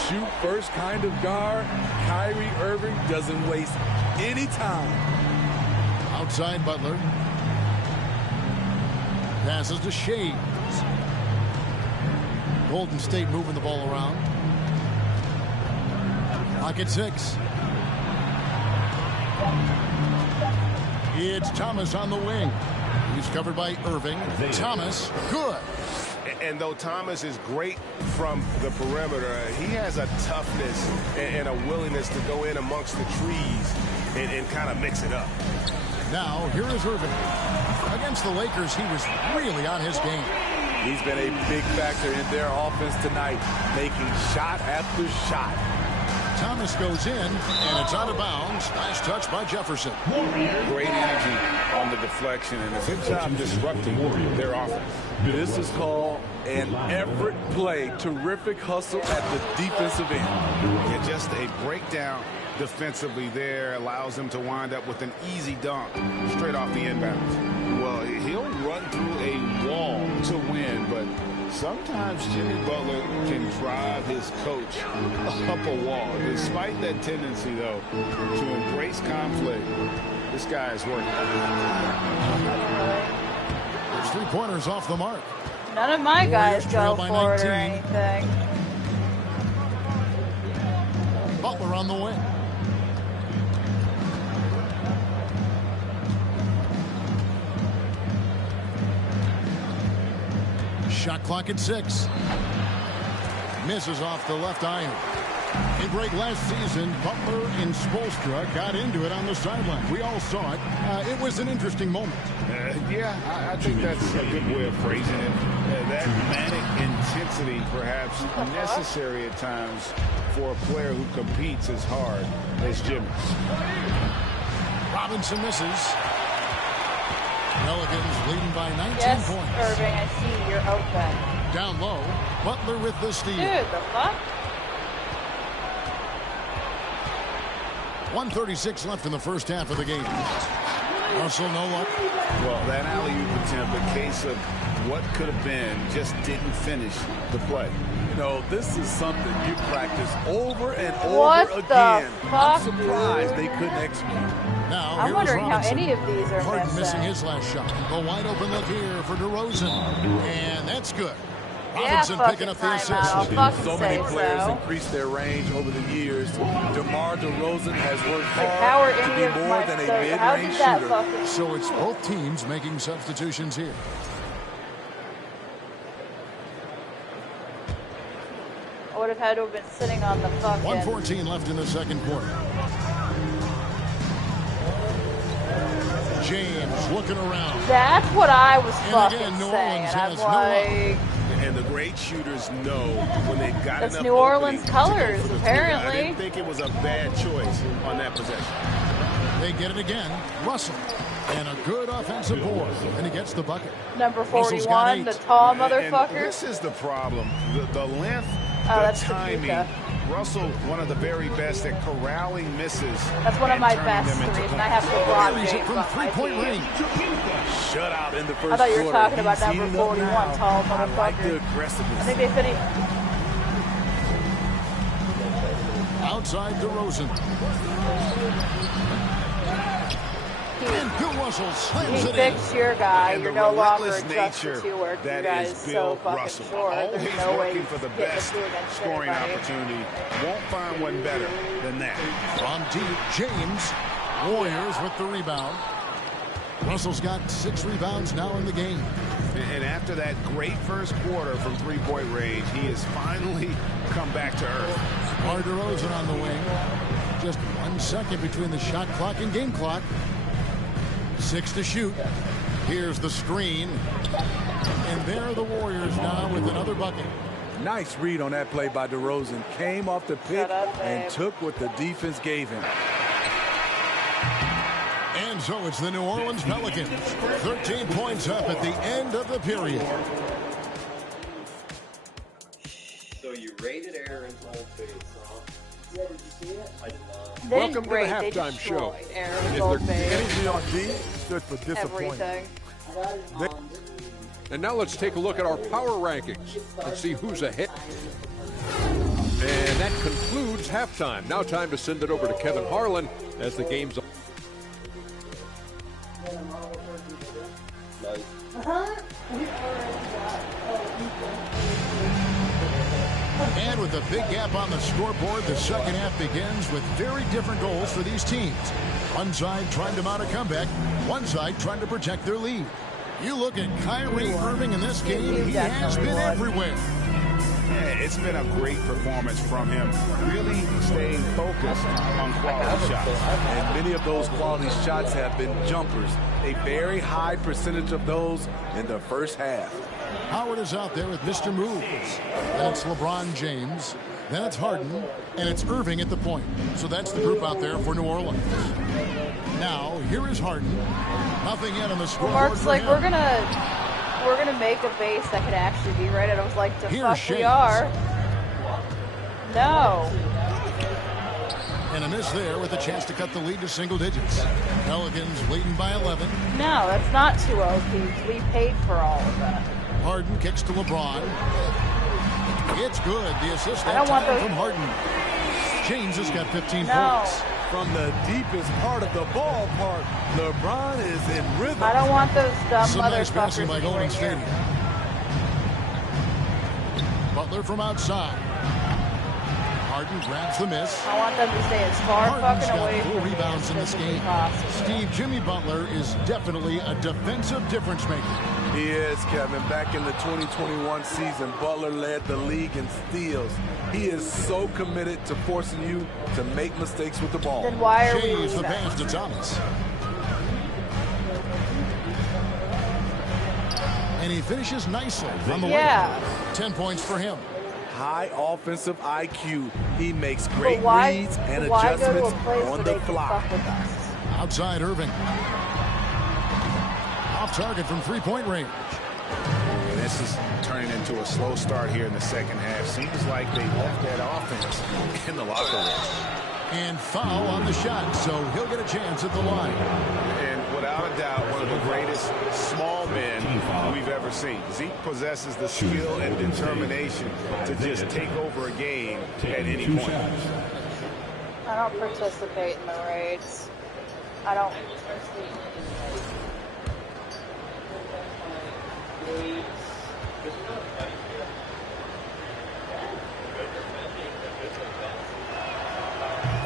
Shoot first kind of guard. Kyrie Irving doesn't waste any time. Outside Butler. Passes to Shades. Golden State moving the ball around. Pocket 6. It's Thomas on the wing. He's covered by Irving. Thomas, good. And though Thomas is great from the perimeter, he has a toughness and a willingness to go in amongst the trees and kind of mix it up. Now, here is Irving. Against the Lakers, he was really on his game. He's been a big factor in their offense tonight, making shot after shot. Thomas goes in, and it's out of bounds. Nice touch by Jefferson. Great energy on the deflection, and a good job disrupting their offense. This is called an Everett play. Terrific hustle at the defensive end. Yeah, just a breakdown defensively there allows him to wind up with an easy dunk straight off the inbounds. Well, he'll run through a wall to win, but sometimes Jimmy Butler can drive his coach up a wall. Despite that tendency, though, to embrace conflict, this guy is working. There's 3-pointers off the mark. None of my guys go by for it or 19. anything. Butler on the wing. Shot clock at 6. Misses off the left iron. In break last season, Butler and Spoelstra got into it on the sideline. We all saw it. It was an interesting moment. Yeah, I think that's a good way of phrasing it. That manic intensity perhaps necessary at times for a player who competes as hard as Jimmy. Robinson misses. Pelicans leading by 19 Yes, points. Irving, I see you're open. Down low, Butler with the steal. Dude, the fuck? 1:36 left in the first half of the game. Russell, no luck. Well, that alley-oop attempt, a case of what could have been, just didn't finish the play. You know, this is something you practice over and over What again. the fuck, I'm surprised they couldn't execute. Now, I'm here's wondering how Robinson. any of these are Harden missing missing. his last shot. A wide open look here for DeRozan. And that's good. Yeah, Robinson fucking picking up the timeout. I'll assist. fucking So many say players so. increased their range over the years. DeMar DeRozan has worked Like, hard how are to any be of more my than a stuff? How mid-range did that shooter. fucking... So it's both teams making substitutions here. I would have had to have been sitting on the fucking... 1:14 left in the second quarter. James looking around. That's what I was And fucking again, New saying. Orleans And I'm has no like... And the great shooters know when they've got That's enough New Orleans opening to go colors, for the three. apparently. I didn't think it was a bad choice on that possession. They get it again. Russell. And a good offensive board. And he gets the bucket. Number Russell's got 41, 8. the tall And motherfucker. this is the problem. The length, Oh, the that's timing. Tabuka. Russell, one of the very best at corralling misses. That's one of and my turning best them into threes, and I points. have LeBron He's it James from on my three-point team. range. Shut out in the first I thought you were quarter. talking about He's number heating up 41, now. tall I like the motherfucker. aggressiveness. I think they finished... Outside DeRozan. And Bill Russell slams He it in. fixed your guy. And You're the no longer relentless adjusted nature to work. You that guys is so Bill fucking Russell. short. Always There's no way working for the he's getting best to do against scoring anybody. opportunity. Won't find one better than that. From deep, James. Warriors with the rebound. Russell's got 6 rebounds now in the game. And after that great first quarter from three-point range, he has finally come back to earth. DeMar DeRozan on the wing. Just 1 second between the shot clock and game clock. 6 to shoot. Here's the screen. And there are the Warriors now with another bucket. Nice read on that play by DeRozan. Came off the pick and took what the defense gave him. And so it's the New Orleans Pelicans. 13 points up at the end of the period. So you rated Aaron's old face, huh? Yeah, did you see it? I did not. They Welcome to the didn't rate, they halftime show. destroyed Aaron's If old they're- face. Anything on D stood for disappointment. Everything. And now let's take a look at our power rankings and see who's ahead. And that concludes halftime. Now time to send it over to Kevin Harlan as the game's on. And with a big gap on the scoreboard, the second half begins with very different goals for these teams. One side trying to mount a comeback, one side trying to protect their lead. You look at Kyrie Irving in this game, he has been everywhere. Yeah, it's been a great performance from him, really staying focused on quality shots. And many of those quality shots have been jumpers. A very high percentage of those in the first half. Howard is out there with Mr. Moves. And it's LeBron James. Then it's Harden, and it's Irving at the point. So that's the group out there for New Orleans. Now, here is Harden. Nothing yet on the scoreboard. Mark's like, we're gonna make a base that could actually be right. And I was like, the Here's fuck Shea. we are. No. And a miss there with a chance to cut the lead to single digits. Pelicans leading by 11. No, that's not 2 OPs. We paid for all of that. Harden kicks to LeBron. It's good. The assist I that don't want time those- from Harden. James has got 15 No. points. From the deepest part of the ballpark, LeBron is in rhythm. I don't want those dumb Some nice passing motherfuckers by to be Golden right State. here. Butler from outside. Harden grabs the miss. I want them to stay as far Harden's fucking away got 4 from me rebounds as in this physically game. possible. Steve, Jimmy Butler is definitely a defensive difference maker. He is, Kevin. Back in the 2021 season, Butler led the league in steals. He is so committed to forcing you to make mistakes with the ball. Then why are we Shays the leaving? pass to Thomas. And he finishes nicely on the Yeah. way. 10 points for him. High offensive IQ. He makes great But why, reads and why go adjustments to a place where on they the can fly. fuck with us? Outside Irving. Off target from three-point range. And this is turning into a slow start here in the second half. Seems like they left that offense in the locker room. And foul on the shot, so he'll get a chance at the line. And without a doubt, one of the greatest small men we've ever seen. Zeke possesses the skill and determination to just take over a game at any point. I don't participate in the raids. I don't.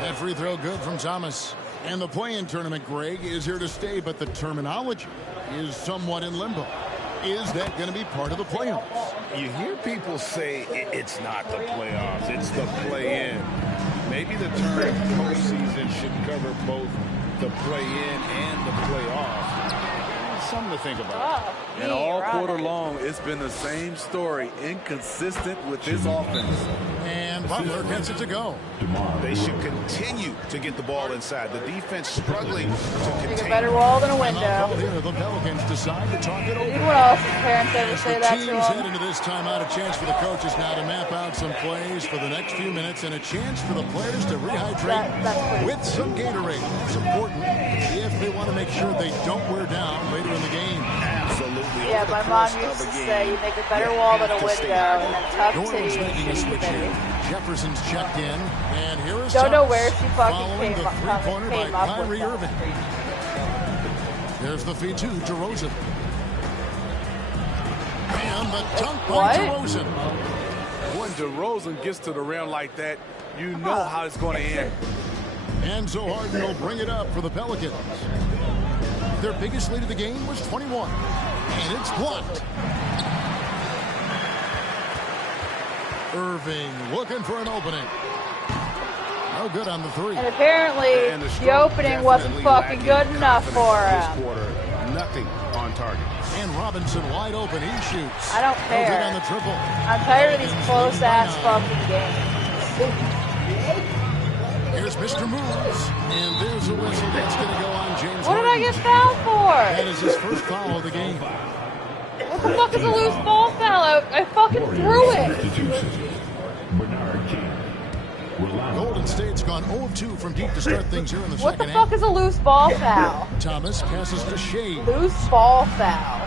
That free throw good from Thomas. And the play-in tournament, Greg, is here to stay, but the terminology is somewhat in limbo. Is that going to be part of the playoffs? You hear people say it's not the playoffs, it's the play-in. Maybe the term postseason should cover both the play-in and the playoffs. Something to think about. And all quarter long, it's been the same story. Inconsistent with his offense. And Butler gets it to go. They should continue to get the ball inside. The defense struggling to Take contain. a better wall than a And window. on here, the Pelicans decide to talk it over. Anyone else's parents ever As say the that to teams them? head into this timeout, a chance for the coaches now to map out some plays for the next few minutes and a chance for the players to rehydrate with some Gatorade. It's important if they want to make sure they don't wear down later in the game. Absolutely. Yeah, my mom used to say you make a better wall than a window, and then tough Norman's titty making a and switch shitty here. titty. Jefferson's checked in, and here is Don't know Thomas where she fucking following came the up three-pointer by with Kyrie that. Irving. There's the feed to DeRozan. And the dunk by What? DeRozan. When DeRozan gets to the rim like that, you know how it's going to end. And so Harden will bring it up for the Pelicans. Their biggest lead of the game was 21. And it's blocked. Irving looking for an opening. No good on the three. And apparently, And the stroke opening wasn't definitely fucking lacking good enough for confidence him. this quarter. Nothing on target. And Robinson wide open. He shoots. I don't No good care. on the triple. I'm tired of these close-ass fucking games. Here's Mr. Moves. And there's a whistle that's going to go on James What did I Harden. get fouled That for? is his first foul of the game. What the fuck is a loose ball foul? I fucking threw it. Golden State's gone 0 of 2 from deep to start things here in the What the second fuck half. is a loose ball foul? Thomas passes to Shea. Loose ball foul.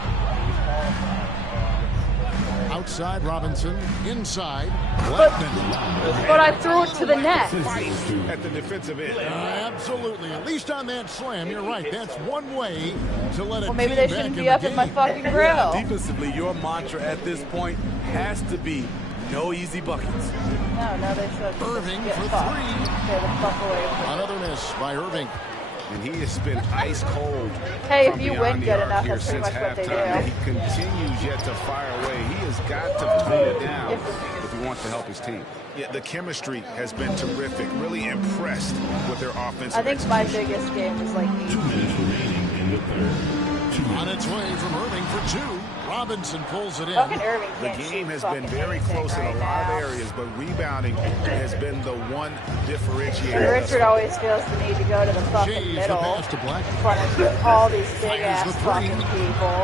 Outside Robinson. Inside Blackman. But I threw it to the net. At the defensive end. Absolutely. At least on that slam, you're right. That's one way to let it Well, maybe they shouldn't be up at my fucking grill. Defensively, your mantra at this point has to be no easy buckets. No, they should. Irving Get for fucked. three. Stay the fuck away from me. Another miss by Irving. And he has been ice cold. Hey, from if you beyond win the good arc enough, here that's pretty since much what they halftime. do. He continues yet to fire away. He has got to tone it down if he wants to help his team. Yeah, the chemistry has been terrific. Really impressed with their offensive I think my execution. biggest game was like 2 minutes remaining in the third. On its way from Irving for two. Robinson pulls it in. Fucking Irving The can't game shoot has fucking been very anything close in a right lot now. of areas, but rebounding has been the one differentiator. And Richard always feels the need to go to the fucking Shays the middle pass to Black. in front of all these big Fires ass the three. fucking people.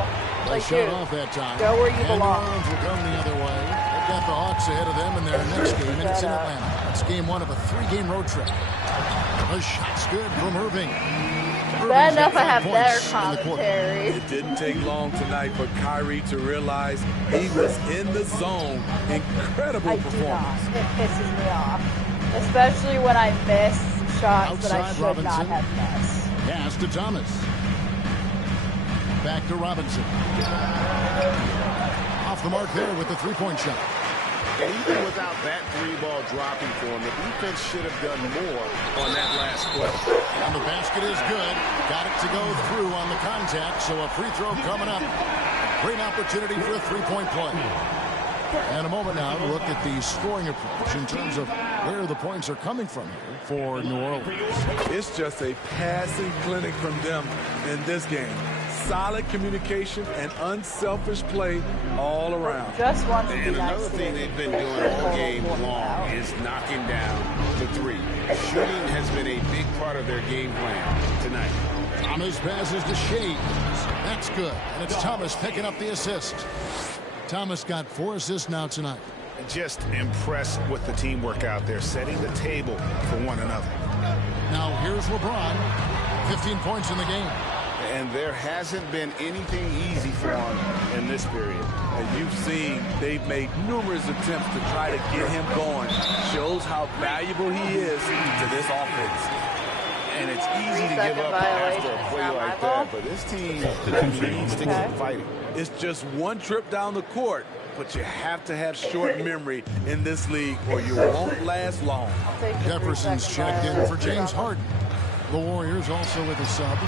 They Like, shut dude, off that time. go where you And belong. New Orleans will come the other way. They've got the Hawks ahead of them in their next game, and it's in Atlanta. It's game one of a 3-game road trip. The shot's good from Irving. Bad enough I have better points in the quarter. commentary. It didn't take long tonight for Kyrie to realize he was in the zone. Incredible I do performance. not. It pisses me off. Especially when I miss shots that I Outside should Robinson. not have missed. Pass to Thomas. Back to Robinson. Off the mark there with the three-point shot. And even without that three-ball dropping for him, the defense should have done more on that last play. And the basket is good. Got it to go through on the contact, so a free throw coming up. Great opportunity for a three-point play. And a moment now to look at the scoring approach in terms of where the points are coming from here for New Orleans. It's just a passing clinic from them in this game. Solid communication and unselfish play all around. Just wants to be And nice another to thing me. they've been doing all game long is knocking down the three. Shooting has been a big part of their game plan tonight. Thomas passes to Shea. That's good. And it's Thomas picking up the assist. Thomas got 4 assists now tonight. Just impressed with the teamwork out there, setting the table for one another. Now here's LeBron. 15 points in the game. And there hasn't been anything easy for him in this period. As you've seen, they've made numerous attempts to try to get him going. Shows how valuable he is to this offense. And it's easy to give up after a play like that, but this team needs to keep fighting. It's just one trip down the court, but you have to have short memory in this league or you won't last long. Jefferson's checked in for James Harden. The Warriors also with a sub.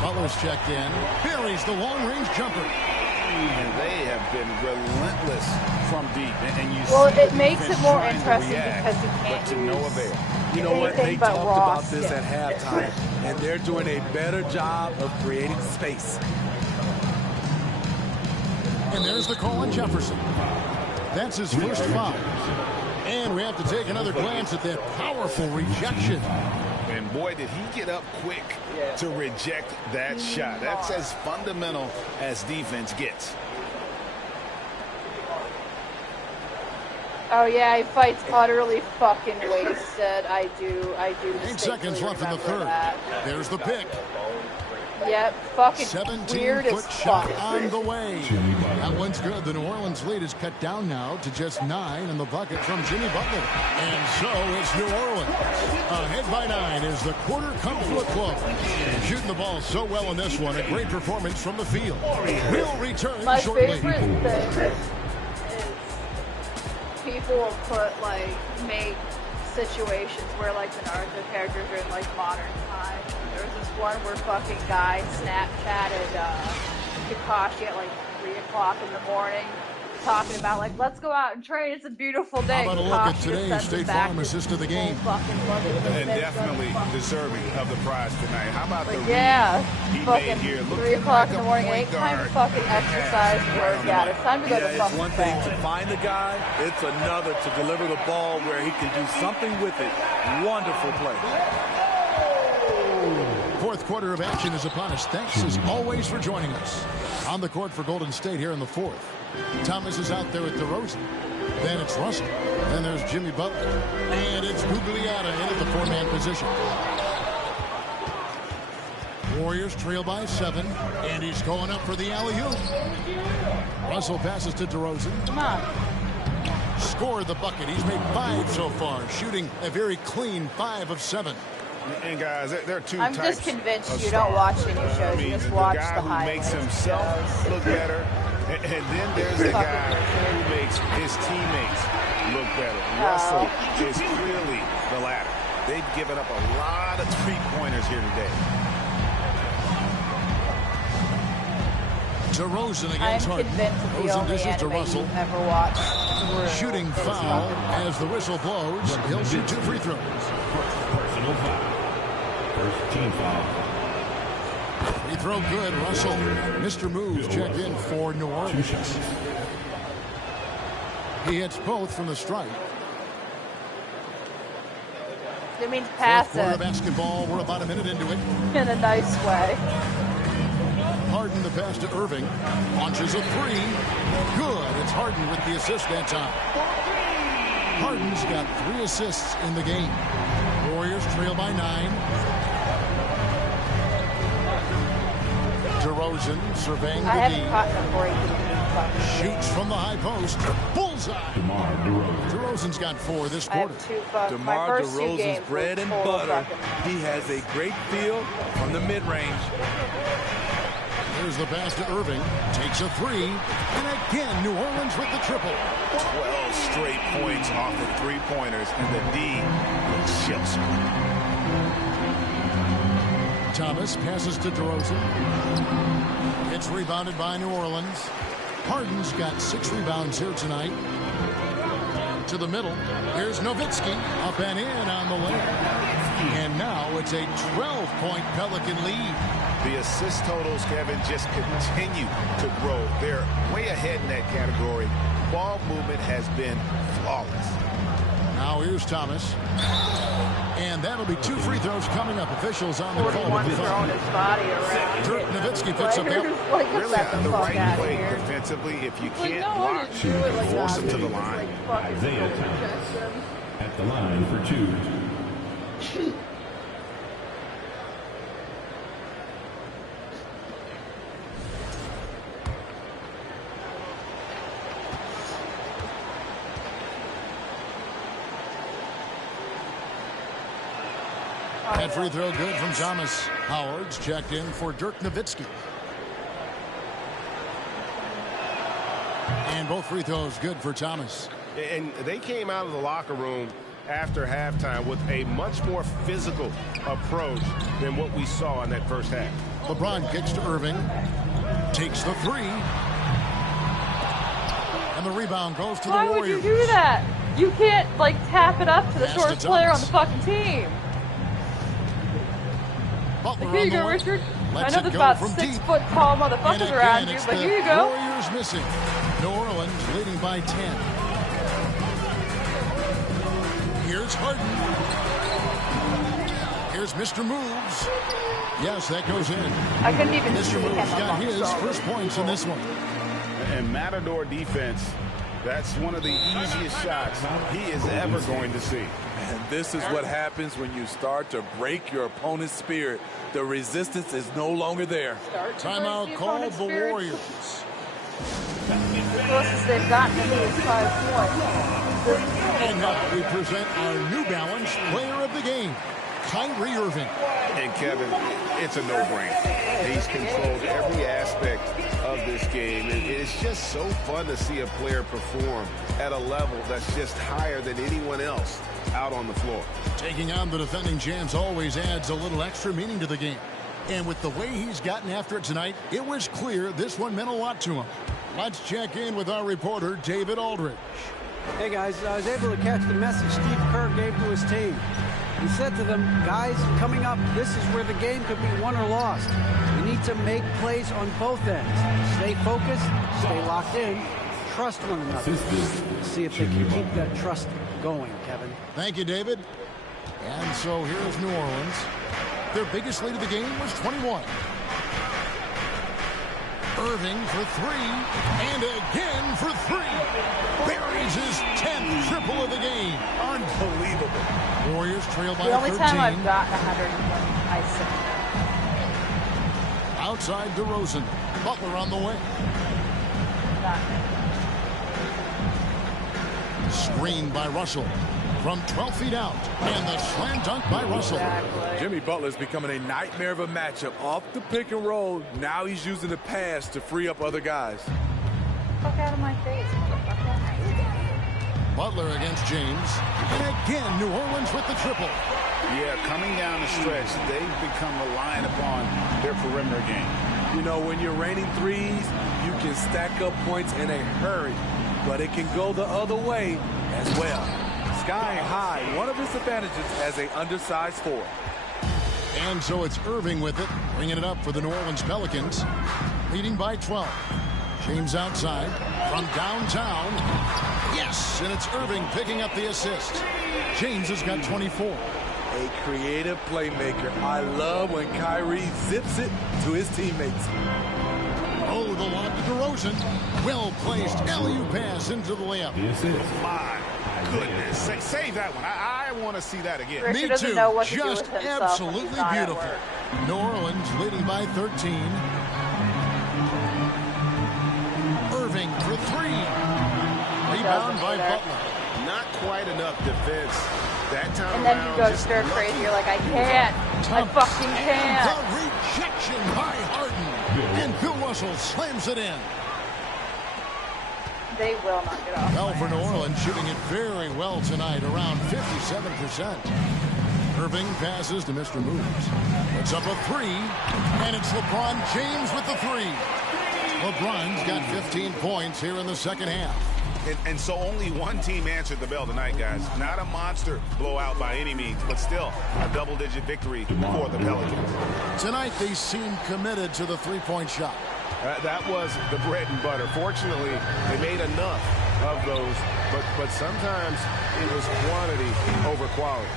Butler's checked in. Buries the long-range jumper. And they have been relentless from deep. And you Well, see it the makes it defense more trying to interesting react, because you but can't to no avail. You know what? They anything but talked raw about this skill. at halftime, and they're doing a better job of creating space. And there's the call on Jefferson. That's his first foul. And we have to take another glance at that powerful rejection. And boy, did he get up quick to reject that shot. That's as fundamental as defense gets. Oh yeah, he fights utterly fucking wasted. I do 8 seconds left in the third. That. There's the pick. Yep, fucking weird as 17-foot shot fuck. on the way. That one's good. The New Orleans lead is cut down now to just 9 in the bucket from Jimmy Butler. And so it's New Orleans. Ahead by 9 is the quarter come to a close. Shooting the ball so well in this one. A great performance from the field. We'll return My shortly. favorite thing is people will put make situations where the Naruto characters are in modern times. There was this one where fucking guy Snapchatted Kakashi at 3 o'clock in the morning, talking about let's go out and train. It's a beautiful day. How about a look at Kakashi today's sends State him back Farm to assist of the game? And definitely deserving of the prize tonight. How about the yeah, read he fucking made here? 3 o'clock in the morning. Ain't time to fucking exercise and work out. It's time to go to It's fucking one thing bed. to find the guy, it's another to deliver the ball where he can do something with it. Wonderful play. Fourth quarter of action is upon us. Thanks as always for joining us. On the court for Golden State here in the fourth. Thomas is out there with DeRozan. Then it's Russell. Then there's Jimmy Butler. And it's Gugliotta in at the 4-man position. Warriors trail by 7. And he's going up for the alley-oop. Russell passes to DeRozan. Come on. Scored the bucket. He's made 5 so far. Shooting a very clean 5 of 7. And guys, there are two I'm types just convinced of you don't watch any stars. shows. I mean, You just watch the guy the who highlights. makes himself look better, and then there's the guy who makes his teammates look better. Russell is clearly the latter. They've given up a lot of three-pointers here today. DeRozan I'm against Harden. convinced it's the DeRozan only dishes to anime Russell. you've ever watched. Shooting foul as the whistle blows. He'll shoot 2 free throws. Personal foul. First team foul. Free throw good, Russell. Mr. Moves checked in for New Orleans. He hits both from the stripe. It means pass Fourth quarter it. basketball. We're about a minute into it. In a nice way. Harden the pass to Irving. Launches a three. Good. It's Harden with the assist that time. Harden's got 3 assists in the game. Warriors trail by 9. DeRozan surveying the I haven't D. caught a break in Shoots from the high post. Bullseye. DeMar DeRozan. DeRozan's got 4 this I quarter. have 2 fucks. My DeMar first 2 games DeRozan's bread were and total butter. fucking- He has a great feel from the mid-range. Here's the pass to Irving. Takes a 3. And again, New Orleans with the triple. 12 straight points off of 3-pointers, and the D looks chips. Thomas passes to DeRozan. It's rebounded by New Orleans. Harden's got 6 rebounds here tonight. To the middle. Here's Nowitzki. Up and in on the lane. And now it's a 12-point Pelican lead. The assist totals, Kevin, just continue to grow. They're way ahead in that category. Ball movement has been flawless. Now here's Thomas. And that'll be 2 free throws coming up. Officials on the call. Throwing his body around. Dirk Nowitzki picks up that. Like, Really get the the fuck right out of play here. defensively. If you Like, can't no, I block, didn't you do it can like force that. them to the Just, line. like, fucking Isaiah go Thomas protect them. at the line for 2. That free throw good from Thomas. Howard's checked in for Dirk Nowitzki. And both free throws good for Thomas. And they came out of the locker room after halftime with a much more physical approach than what we saw in that first half. LeBron kicks to Irving. Takes the 3. And the rebound goes to Why the would Warriors. you do that? You can't, like, tap it up to the Pass to shortest player on Thomas. the fucking team. Butler Like, here on you the go, wing. Richard. Lets I know it there's go about from 6 deep. foot tall And motherfuckers again, around you, it's but the here you go. Warriors missing. New Orleans leading by 10. Here's Harden. Here's Mr. Moves. Yes, that goes in. I couldn't even see Mr. him Moves got amongst his all first these points in people. this one. And Matador defense, that's one of the easiest shots he is ever going to see. And this is what happens when you start to break your opponent's spirit. The resistance is no longer there. Timeout called the Warriors. The closest they've gotten to me is 5 points. And now we present our New Balance player of the game, Kyrie Irving. And Kevin, it's a no-brainer. He's controlled every aspect of this game. And it's just so fun to see a player perform at a level that's just higher than anyone else out on the floor. Taking on the defending champs always adds a little extra meaning to the game. And with the way he's gotten after it tonight, it was clear this one meant a lot to him. Let's check in with our reporter, David Aldridge. Hey guys, I was able to catch the message Steve Kerr gave to his team. He said to them, guys, coming up, this is where the game could be won or lost. We need to make plays on both ends. Stay focused, stay locked in, trust one another. See if they can keep that trust going, Kevin. Thank you, David. And so here's New Orleans. Their biggest lead of the game was 21. Irving for 3, and again for 3. Buries his 10th triple of the game. Unbelievable. Warriors trail by The only 13. time I've gotten 100 I said. Outside DeRozan. Butler on the wing. Screen by Russell. From 12 feet out. And the slam dunk by Russell. Jimmy Butler's becoming a nightmare of a matchup. Off the pick and roll, now he's using the pass to free up other guys. Fuck out of my face. Butler against James. And again, New Orleans with the triple. Yeah, coming down the stretch, they've become reliant upon their perimeter game. You know, when you're raining threes, you can stack up points in a hurry, but it can go the other way as well. Sky high, one of his advantages as an undersized forward. And so it's Irving with it, bringing it up for the New Orleans Pelicans, leading by 12. James outside from downtown. Yes, and it's Irving picking up the assist. James has got 24. A creative playmaker. I love when Kyrie zips it to his teammates. Oh, the lob to DeRozan. Well placed alley-oop pass into the layup. My goodness. Save that one. I want to see that again. Richard Me doesn't too. know what to do Just with himself absolutely when he's not at beautiful. work. New Orleans leading by 13. Irving for three. Rebound by Butler. Not quite enough defense that time And then around. you go stir crazy. You're like, I can't. I fucking can't. The rejection by Harden. And Bill Russell slams it in. They will not get off. Well, for New Orleans, shooting it very well tonight, around 57%. Irving passes to Mr. Moves. It's up a three, and it's LeBron James with the three. LeBron's got 15 points here in the second half. And so only one team answered the bell tonight, guys. Not a monster blowout by any means, but still a double-digit victory for the Pelicans. Tonight, they seem committed to the three-point shot. That was the bread and butter. Fortunately, they made enough of those, but sometimes it was quantity over quality.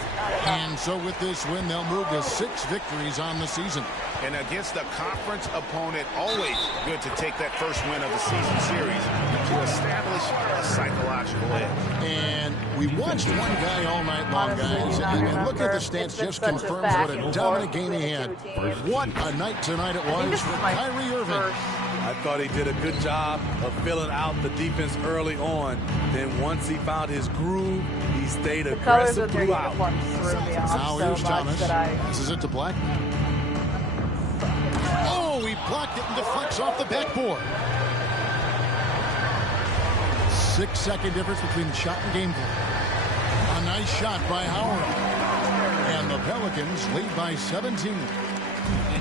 And so with this win, they'll move to 6 victories on the season. And against a conference opponent, always good to take that first win of the season series to establish a psychological edge. And we watched one guy all night long, guys, and look at the stats, just confirms what a dominant game he had. What a night tonight it was for Kyrie Irving. I thought he did a good job of filling out the defense early on. Then once he found his groove, he stayed aggressive throughout. Now here's Thomas. Passes it to Black. Oh, he blocked it and deflects off the backboard. 6-second difference between the shot and game clock. A nice shot by Howard. And the Pelicans lead by 17.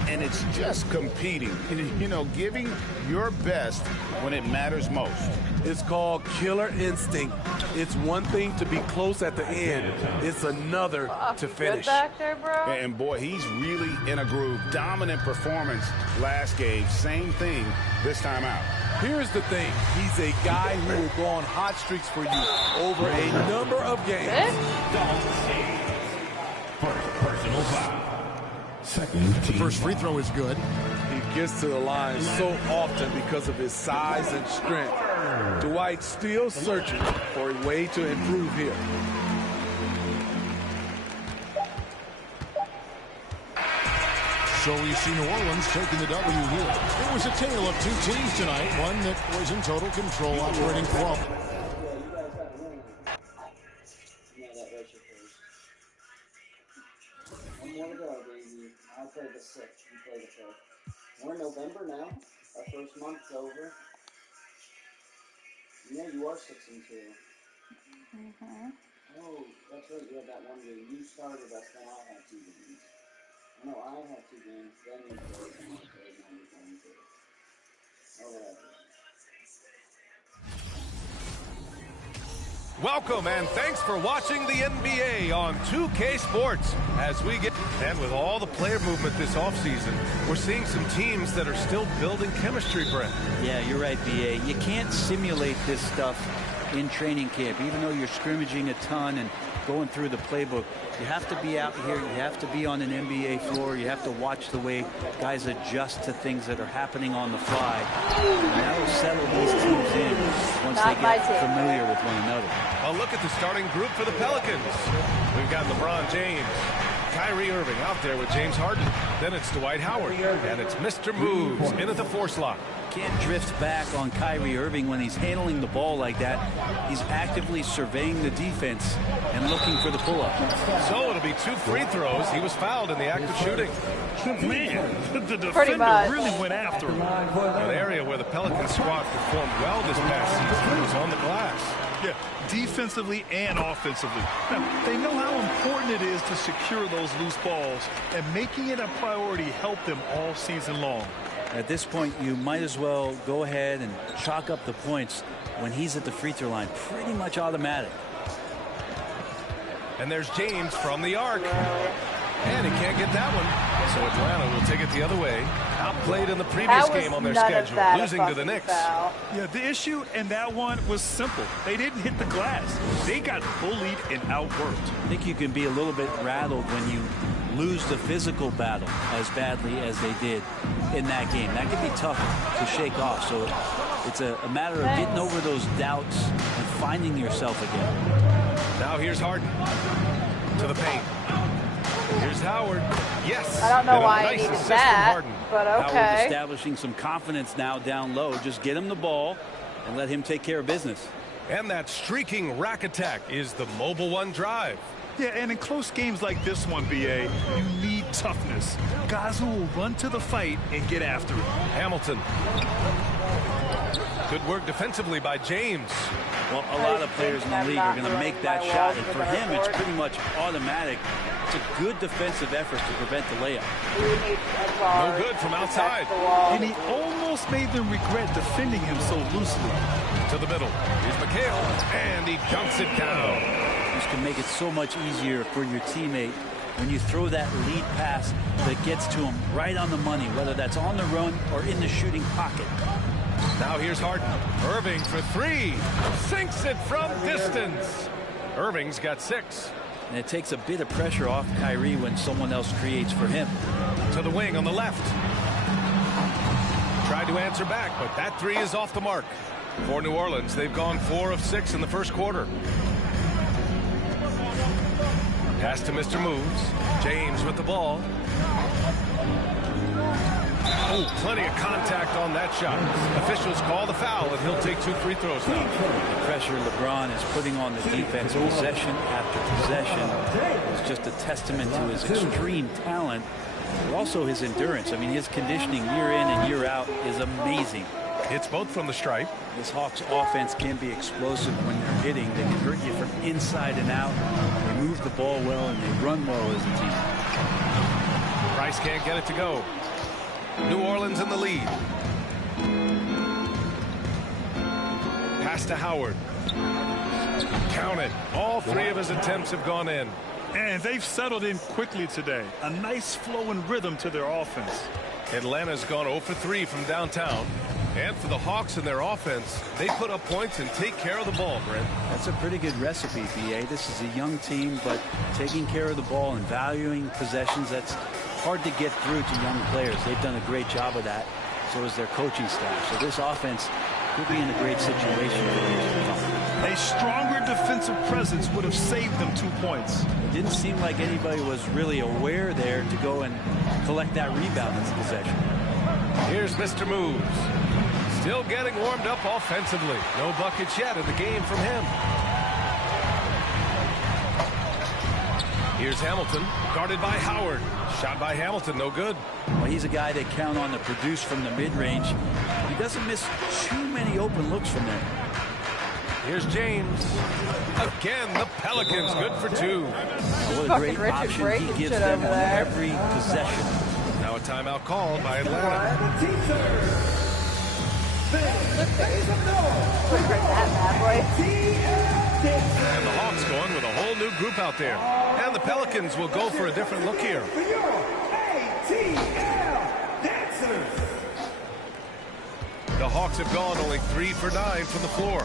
And it's just competing, you know, giving your best when it matters most. It's called killer instinct. It's one thing to be close at the end. It's another to finish. Back there, bro. And boy, he's really in a groove. Dominant performance last game. Same thing this time out. Here's the thing. He's a guy who will go on hot streaks for you over a number of games. Personal foul. Second team. First free throw is good. He gets to the line so often because of his size and strength. Dwight still searching for a way to improve here. So we see New Orleans taking the W here. It was a tale of 2 teams tonight. One that was in total control, operating for. One more to go, baby. I played the 6th. You played the 5th. We're in November now. Our first month's over. Yeah, you are 6-2. Oh, that's right. You had that one game. You started us, then I had 2 games. No, I had 2 games. Then you played, and I played, and you played. Oh, whatever. Welcome and thanks for watching the NBA on 2K Sports. As we get, and with all the player movement this offseason, we're seeing some teams that are still building chemistry, Brent. Yeah, you're right, BA. You can't simulate this stuff in training camp, even though you're scrimmaging a ton and going through the playbook. You have to be out here. You have to be on an NBA floor. You have to watch the way guys adjust to things that are happening on the fly. And that will settle these teams in once they get familiar with one another. A look at the starting group for the Pelicans. We've got LeBron James, Kyrie Irving out there with James Harden. Then it's Dwight Howard, and it's Mr. Moves in at the 4 slot. Can't drift back on Kyrie Irving when he's handling the ball like that. He's actively surveying the defense and looking for the pull-up. So it'll be 2 free throws. He was fouled in the act of shooting. Man, the defender really went after him. An area where the Pelican squad performed well this past season was on the glass. Yeah, defensively and offensively. Now, they know how important it is to secure those loose balls, and making it a priority helped them all season long. At this point, you might as well go ahead and chalk up the points when he's at the free throw line. Pretty much automatic. And there's James from the arc. And he can't get that one. So Atlanta will take it the other way. Outplayed in the previous game on their schedule, losing to the Knicks. Yeah, the issue in that one was simple. They didn't hit the glass. They got bullied and outworked. I think you can be a little bit rattled when you lose the physical battle as badly as they did in that game. That can be tough to shake off. So it's a matter of getting over those doubts and finding yourself again. Now here's Harden to the paint. Here's Howard. Yes. I don't know why nice I needed assist that, from Harden. but okay. Howard establishing some confidence now down low. Just get him the ball and let him take care of business. And that streaking rack attack is the Mobile One drive. Yeah, and in close games like this one, BA, you need toughness. Guys who will run to the fight and get after it. Hamilton. Good work defensively by James. Well, a lot of players in the league are going to make that shot, and for him, it's pretty much automatic. It's a good defensive effort to prevent the layup. No good from outside. And he almost made them regret defending him so loosely. To the middle. Here's McHale, and he dunks it down. This can make it so much easier for your teammate when you throw that lead pass that gets to him right on the money, whether that's on the run or in the shooting pocket. Now here's Harden. Irving for three. Sinks it from distance. Irving's got 6. And it takes a bit of pressure off Kyrie when someone else creates for him. To the wing on the left. Tried to answer back, but that 3 is off the mark. For New Orleans, they've gone 4 of 6 in the first quarter. Pass to Mr. Moves. James with the ball. Oh, plenty of contact on that shot. Officials call the foul, and he'll take 2 free throws now. The pressure LeBron is putting on the defense possession after possession is just a testament to his extreme talent, but also his endurance. I mean, his conditioning year in and year out is amazing. Hits both from the stripe. This Hawks offense can be explosive when they're hitting. They can hurt you from inside and out. They move the ball well, and they run well as a team. Price can't get it to go. New Orleans in the lead. Pass to Howard. Count it. All 3 of his attempts have gone in. And they've settled in quickly today. A nice flow and rhythm to their offense. Atlanta's gone 0 for 3 from downtown. And for the Hawks and their offense, they put up points and take care of the ball, Brent. That's a pretty good recipe, BA. This is a young team, but taking care of the ball and valuing possessions, that's hard to get through to young players. They've done a great job of that. So is their coaching staff. So this offense could be in a great situation for years to come. A stronger defensive presence would have saved them 2 points. It didn't seem like anybody was really aware there to go and collect that rebound in possession. Here's Mr. Moves. Still getting warmed up offensively. No buckets yet in the game from him. Here's Hamilton, guarded by Howard. Shot by Hamilton, no good. Well, he's a guy they count on to produce from the mid-range. He doesn't miss too many open looks from there. Here's James. Again, the Pelicans, good for 2. What a great option he gives them on every possession. Now a timeout called by Atlanta. And the Hawks going with a whole new group out there. And the Pelicans will go for a different look here. The Hawks have gone only 3 for 9 from the floor.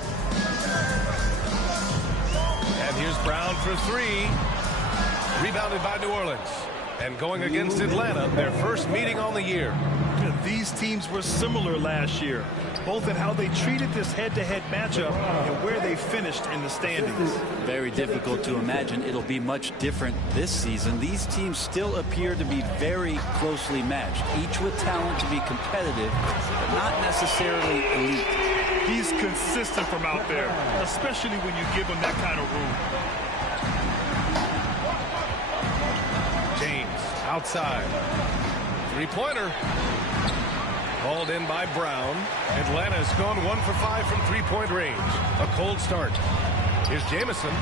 And here's Brown for 3. Rebounded by New Orleans. And going against Atlanta, their first meeting on the year. These teams were similar last year, both in how they treated this head-to-head matchup and where they finished in the standings. Very difficult to imagine it'll be much different this season. These teams still appear to be very closely matched, each with talent to be competitive, but not necessarily elite. He's consistent from out there, especially when you give him that kind of room. James outside. 3-pointer. Called in by Brown. Atlanta's gone 1 for 5 from 3-point range. A cold start. Here's Jamison.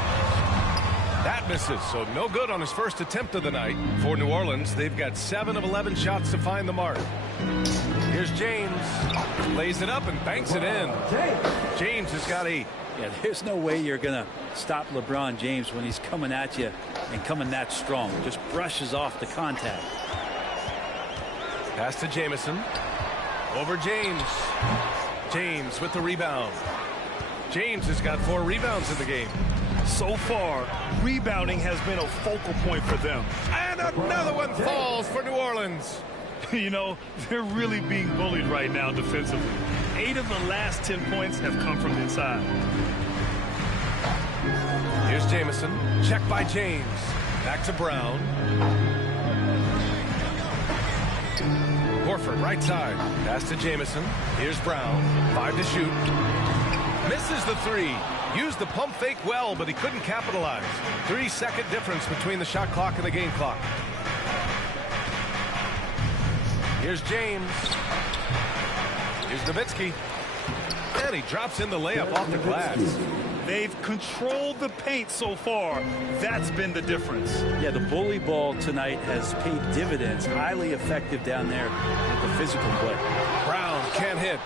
That misses, so no good on his first attempt of the night. For New Orleans, they've got 7 of 11 shots to find the mark. Here's James. Lays it up and banks it in. James has got 8. Yeah, there's no way you're going to stop LeBron James when he's coming at you and coming that strong. Just brushes off the contact. Pass to Jamison. Over James. James with the rebound. James has got 4 rebounds in the game. So far, rebounding has been a focal point for them. And another one falls for New Orleans. You know, they're really being bullied right now defensively. 8 of the last 10 points have come from inside. Here's Jamison. Checked by James. Back to Brown. Horford right side. Pass to Jamison. Here's Brown. 5 to shoot. Misses the 3. Used the pump fake well, but he couldn't capitalize. 3-second difference between the shot clock and the game clock. Here's James. Here's Nowitzki. And he drops in the layup off the glass. They've controlled the paint so far. That's been the difference. Yeah, the bully ball tonight has paid dividends. Highly effective down there with the physical play. Brown can't hit.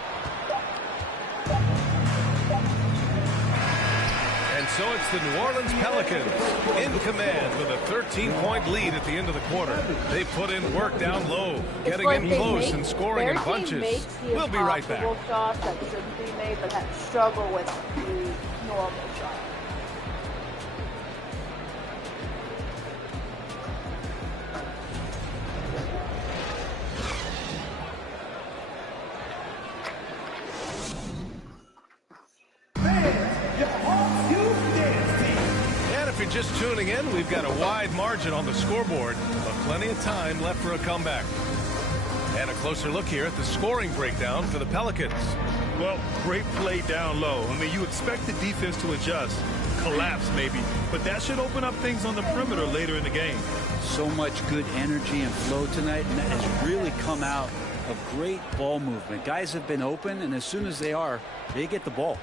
And so it's the New Orleans Pelicans in command with a 13-point lead at the end of the quarter. They put in work down low, getting like in close and scoring in bunches. We'll be right back. Shots that shouldn't be made, but that struggle with the normal shot. And if you're just tuning in, we've got a wide margin on the scoreboard, but plenty of time left for a comeback. And a closer look here at the scoring breakdown for the Pelicans. Well, great play down low. I mean, you expect the defense to adjust, collapse maybe, but that should open up things on the perimeter later in the game. So much good energy and flow tonight, and that has really come out of great ball movement. Guys have been open, and as soon as they get the ball.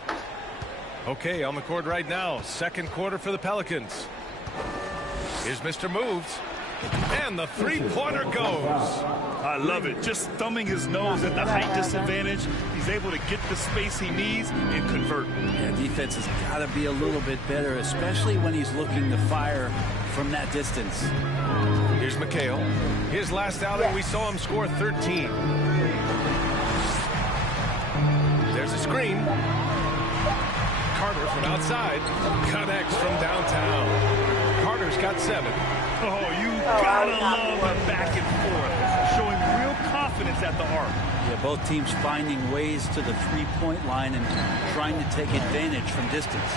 Okay, on the court right now, second quarter for the Pelicans. Here's Mr. Moves. And the three-pointer goes. I love it. Just thumbing his nose at the height disadvantage. He's able to get the space he needs and convert. Yeah, defense has got to be a little bit better, especially when he's looking to fire from that distance. Here's McHale. His last outing, we saw him score 13. There's a screen. Carter from outside. Connects from downtown. Carter's got 7. Oh, you gotta love the back and forth, showing real confidence at the arc. Yeah, both teams finding ways to the three-point line and trying to take advantage from distance.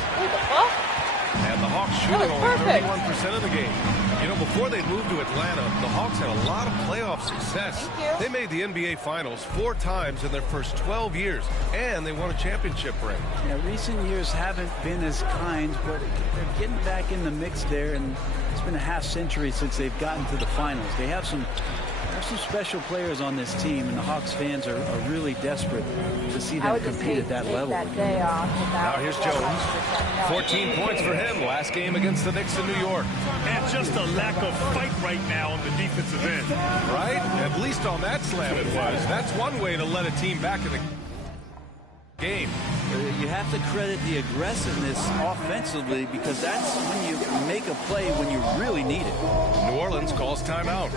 And the Hawks shooting only 31% of the game. You know, before they moved to Atlanta, the Hawks had a lot of playoff success. They made the NBA Finals 4 times in their first 12 years, and they won a championship ring. Yeah, recent years haven't been as kind, but they're getting back in the mix there, and it's been a half century since they've gotten to the finals. They have some special players on this team, and the Hawks fans are really desperate to see them compete at that level. Now here's Jones. 14 points for him last game against the Knicks in New York. And just a lack of fight right now on the defensive end. Right? At least on that slam it was. That's one way to let a team back in the game. You have to credit the aggressiveness offensively, because that's when you make a play when you really need it. New Orleans calls timeout.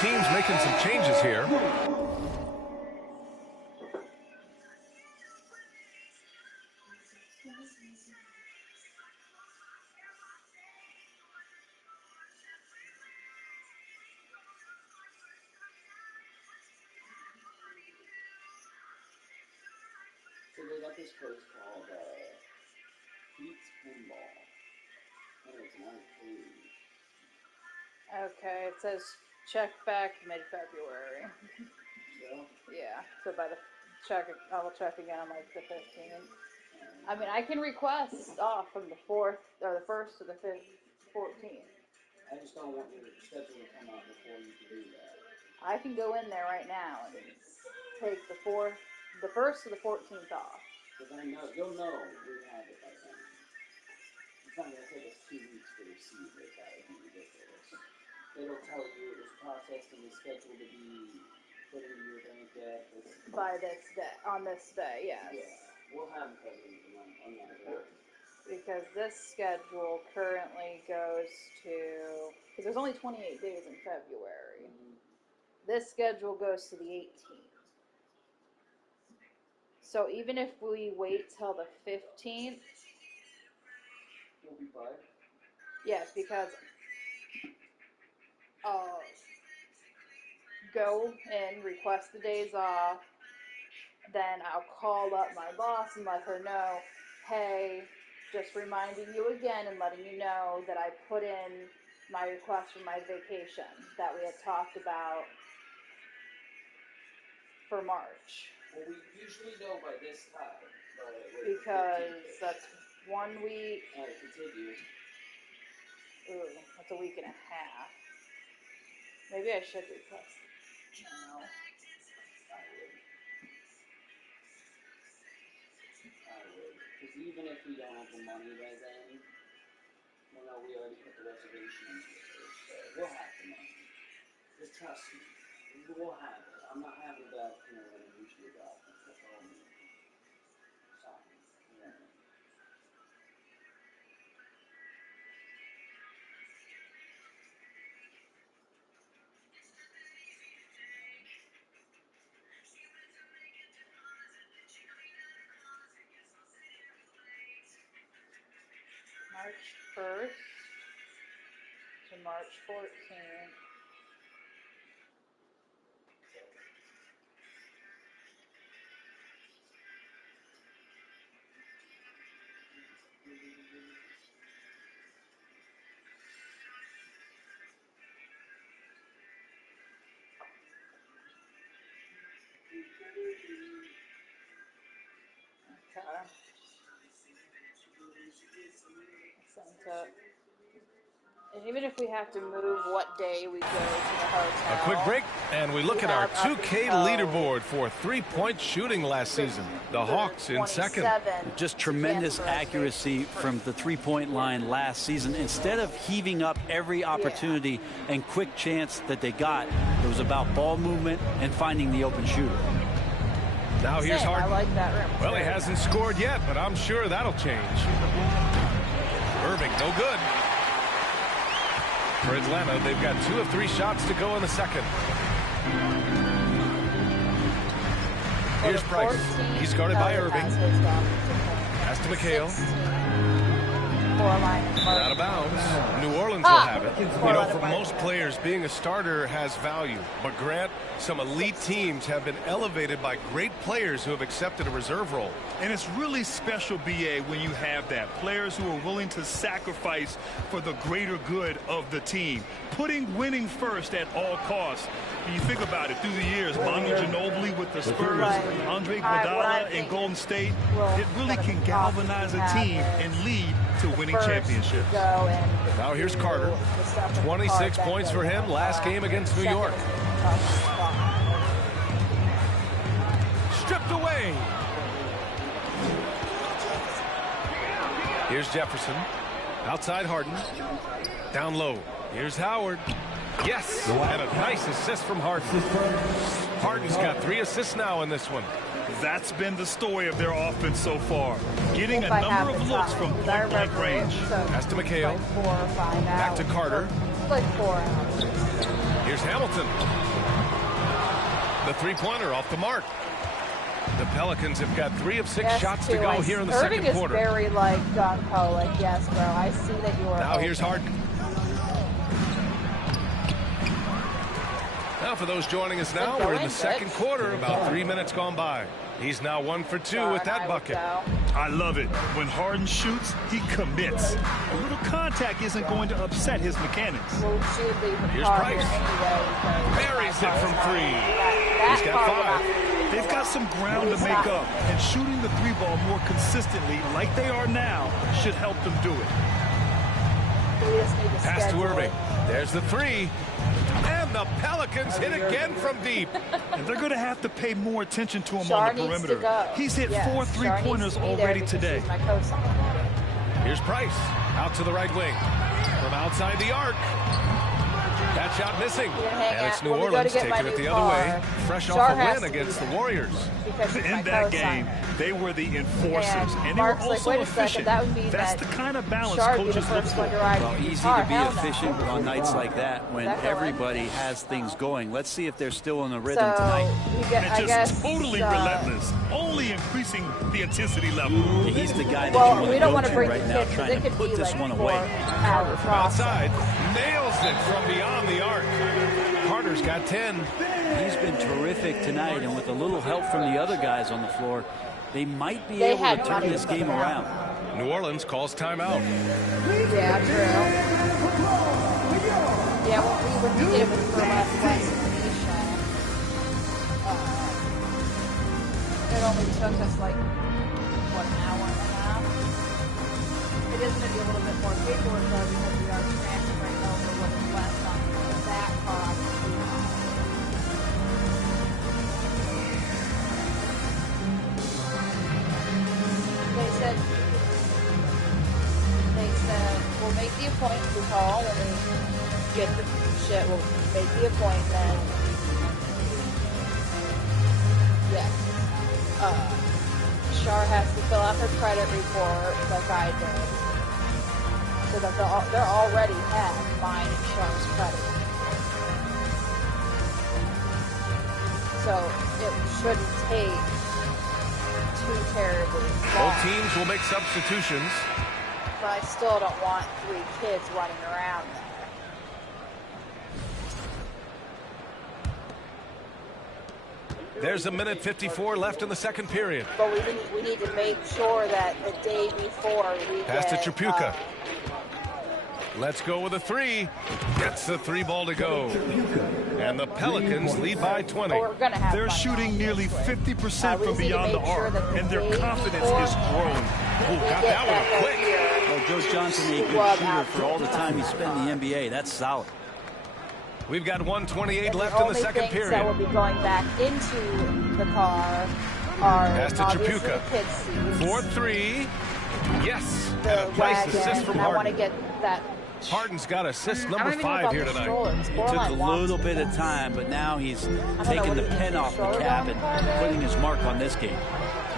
teams making some changes here. So they got this place called Pete's Pinball. Oh, it's an arcade. Okay, it says check back mid-February. Yeah, so by the I will check again on like the 15th. I mean, I can request off from the 4th or the 1st to the 14th. I just don't want your schedule to come out before you can do that. I can go in there right now and take the 1st to the 14th off. Because I know you'll know we have it by then. It's not going to take us 2 weeks to receive it. That would be ridiculous. It'll tell you it was processed and is scheduled to be put into your bank at By this day, on this day, yes. Yeah, we'll have it on that. Because this schedule currently goes to, because there's only 28 days in February. This schedule goes to the 18th. So even if we wait till the 15th, we'll be fine. Yes, because go and request the days off, then I'll call up my boss and let her know, hey, just reminding you again and letting you know that I put in my request for my vacation that we had talked about for March. Well, we usually know by this time. Because that's 1 week. Continue. Ooh, that's a week and a half. Maybe I should request it now. I would. Because even if we don't have the money by then, well, no, we already put the reservation into it first, so we'll have the money. Just trust me. We'll have it. I'm not having that, when I usually got. That's all me. Sorry. Yeah. March 1st to March 14th. Okay. Sent it. And even if we have to move what day we go to the hotel. A quick break, and we look at our 2K leaderboard for three-point shooting last season. The Hawks in second. Just tremendous accuracy from the three-point line last season. Instead of heaving up every opportunity and quick chance that they got, it was about ball movement and finding the open shooter. Now here's Harden. I like that rim. Well, he hasn't scored yet, but I'm sure that'll change. Irving, no good. For Atlanta, they've got 2 of 3 shots to go in the second. Here's Price. He's guarded by Irving. Pass to McHale. Out of bounds. New Orleans will have it. You know, for most players, being a starter has value. But Grant, some elite teams have been elevated by great players who have accepted a reserve role. And it's really special, BA, when you have that. Players who are willing to sacrifice for the greater good of the team. Putting winning first at all costs. When you think about it, through the years, Manu Ginobili with the Spurs, Andre Iguodala in Golden State, it really can galvanize a team and lead to winning championships. Now here's Carter. 26 points for him last game against New York. Stripped away. Here's Jefferson. Outside Harden. Down low. Here's Howard. Yes, and a nice assist from Harden. Harden's got 3 assists now in this one. That's been the story of their offense so far. Getting a number of looks from point-blank range. Pass to McHale. Back to Carter. Like 4 ounces. Here's Hamilton. The three-pointer off the mark. The Pelicans have got 3 of 6 shots to go here in the second quarter. Irving is very like gung-ho, like, yes, bro, I see that you are. Now here's Harden. Now for those joining us now, we're in the second quarter, about 3 minutes gone by. He's now 1 for 2 with that bucket. I love it. When Harden shoots, he commits. A little contact isn't going to upset his mechanics. Here's Price. Buries it from 3. He's got 5. They've got some ground to make up, and shooting the 3-ball more consistently like they are now should help them do it. Pass to Irving. There's the 3. And the Pelicans hit again from deep. And they're going to have to pay more attention to him on the perimeter. He's hit 4 3-pointers already today. Here's Price out to the right wing. From outside the arc. That shot missing. And it's New Orleans taking it the other way. Fresh off a win against the Warriors. In that game, they were the enforcers, and they were also efficient. That's the kind of balance coaches look for. Well, easy to be efficient on nights like that when everybody has things going. Let's see if they're still in the rhythm tonight. And just totally relentless, only increasing the intensity level. He's the guy that you want to go to right now, kids, trying to put this one away. From outside, nails it from beyond the arc. Carter's got 10. He's been terrific tonight, and with a little help from the other guys on the floor, they might be able to turn this game around. New Orleans calls timeout. Yeah, true. Yeah, when we did it with the West, it only took us like, what, an hour and a half? It is going to be a little bit more paperwork though because we are transferring over what is left on that cost. They said we'll make the appointment. We call when we get the shit. We'll make the appointment. Yes. Char has to fill out her credit report like I did, so that they're already have mine and Char's credit. So it shouldn't take too terribly long. Both teams will make substitutions. But I still don't want 3 kids running around there. There's a minute 54 left in the second period. But we need to make sure that the day before we Pass to Tripucka. Let's go with a 3. Gets the 3-ball to go. And the Pelicans lead by 20. They're shooting nearly 50% from beyond the arc, and their confidence is growing. Got that one quick. Well, Joe Johnson, a good shooter for all the time he spent in the NBA. That's solid. We've got 1:28 left in the second period. That will be going back into the car are Pass to Tripucka. 4-3. Yes. And a nice assist from Harden. I want to Harden. get that. Harden's got assist number 5 here tonight. It took a little bit of time, but now he's taking the pen off the cap and putting his mark on this game.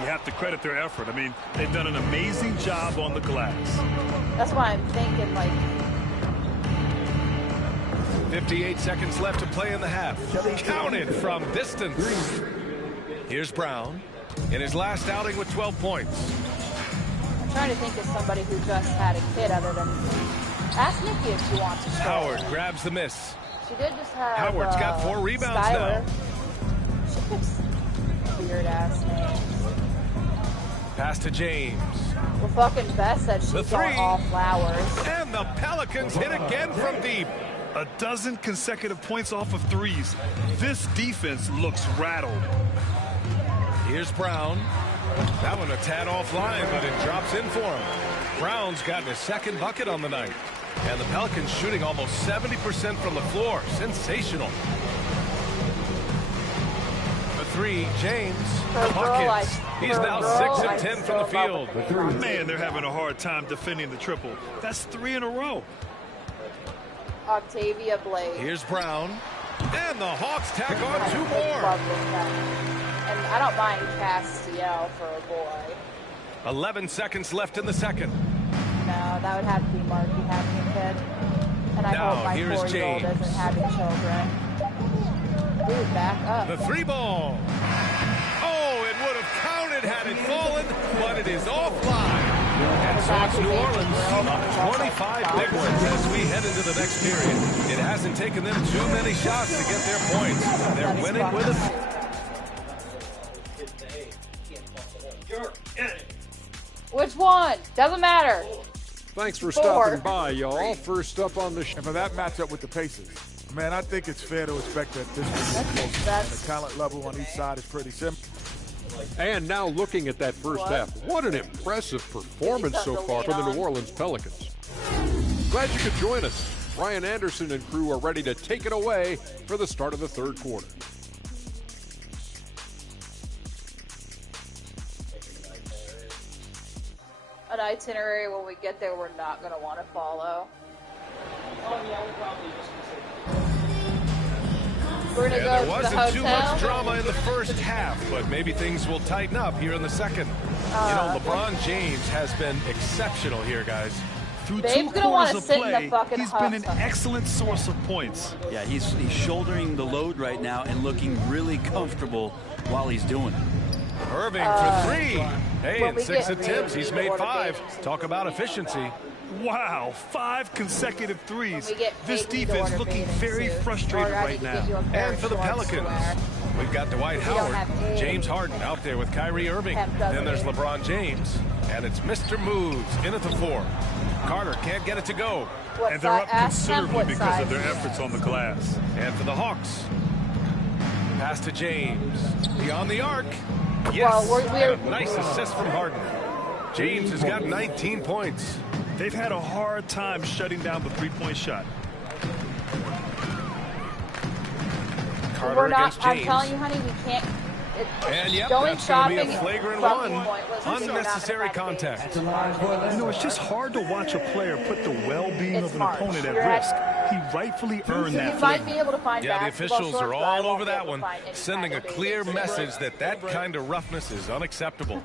You have to credit their effort. I mean, they've done an amazing job on the glass. That's why I'm thinking, like, 58 seconds left to play in the half. Counted from distance. Here's Brown in his last outing with 12 points. I'm trying to think of somebody who just had a kid other than... Ask Nikki if she wants to. Howard grabs the miss. She did just have... Howard's got 4 rebounds Skylar. now. She picks weird-ass names. Pass to James. Well, fucking Beth said she's going all flowers. And the Pelicans hit again from deep. A dozen consecutive points off of 3s. This defense looks rattled. Here's Brown. That one a tad offline, but it drops in for him. Brown's gotten his second bucket on the night. And the Pelicans shooting almost 70% from the floor. Sensational. A 3, James. Buckets. He's now 6 of 10 from the field. Man, they're having a hard time defending the triple. That's 3 in a row. Octavia Blade. Here's Brown. And the Hawks tack on 2 more. And I don't mind Castiel for a boy. 11 seconds left in the second. No, that would have to be Marky having a kid. And I Now, hope my here's 4-year-old James. isn't having children. Ooh, back up. The 3-ball. Oh, it would have counted had it fallen, but it is offline. And so it's New Orleans up 25 big ones as we head into the next period. It hasn't taken them too many shots to get their points. They're winning with a... Which one? Doesn't matter. Thanks for 4. stopping by, y'all. First up on the show. And for that matchup with the Pacers, man, I think it's fair to expect that this will be close. And the talent level on each side is pretty simple. And now looking at that first half, what an impressive performance so far for the New Orleans Pelicans. Glad you could join us. Ryan Anderson and crew are ready to take it away for the start of the third quarter. An itinerary when we get there we're not going to want to follow. Oh, yeah, we'll probably just We're going to go There to the wasn't hotel. too much drama in the first half, but maybe things will tighten up here in the second. LeBron James has been exceptional here, guys. Through Babe's 2 gonna wanna quarters of sit in the play, fucking he's been an hot tub. excellent source of points. Yeah, he's shouldering the load right now and looking really comfortable while he's doing it. Irving for 3. Hey, when in we 6 get attempts, paid, he's we made order 5. games. Talk about efficiency. Wow, 5 consecutive threes. When we get This paid, we defense order looking bathing very suits. frustrated Or I right need to get you now. a pair And of for the shorts to Pelicans, wear. we've got Dwight We don't Howard, have any. James Harden out there with Kyrie Irving. Pep doesn't Then there's either. LeBron James, and it's Mr. Moves in at the 4. Carter can't get it to go. What And they're up ask him considerably what because size of their he is. efforts on the glass. And for the Hawks, pass to James. Beyond the arc. Yes, Well, we're- and a nice assist from Harden. James has got 19 points. They've had a hard time shutting down the three-point shot. Carter We're not. against James. I'm telling you, honey, we can't. And yep, going that's going to shopping be a flagrant from one. pointless. We're not gonna Unnecessary find contact. You know, it's just hard to watch a player put the well-being It's of an March. opponent at You're risk. He rightfully earned You that might flavor. be able to find Yeah, the basketball officials shorts, are but I all won't over be that able to one, find any sending a kind of clear bathing suit. message that that kind of roughness is unacceptable.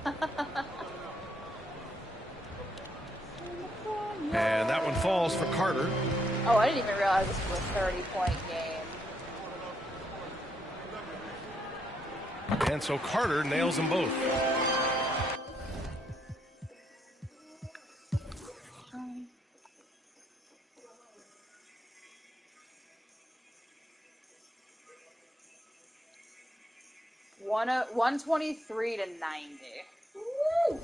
And that one falls for Carter. Oh, I didn't even realize this was a 30-point game. And so Carter nails them both. One 123 to 90. Woo!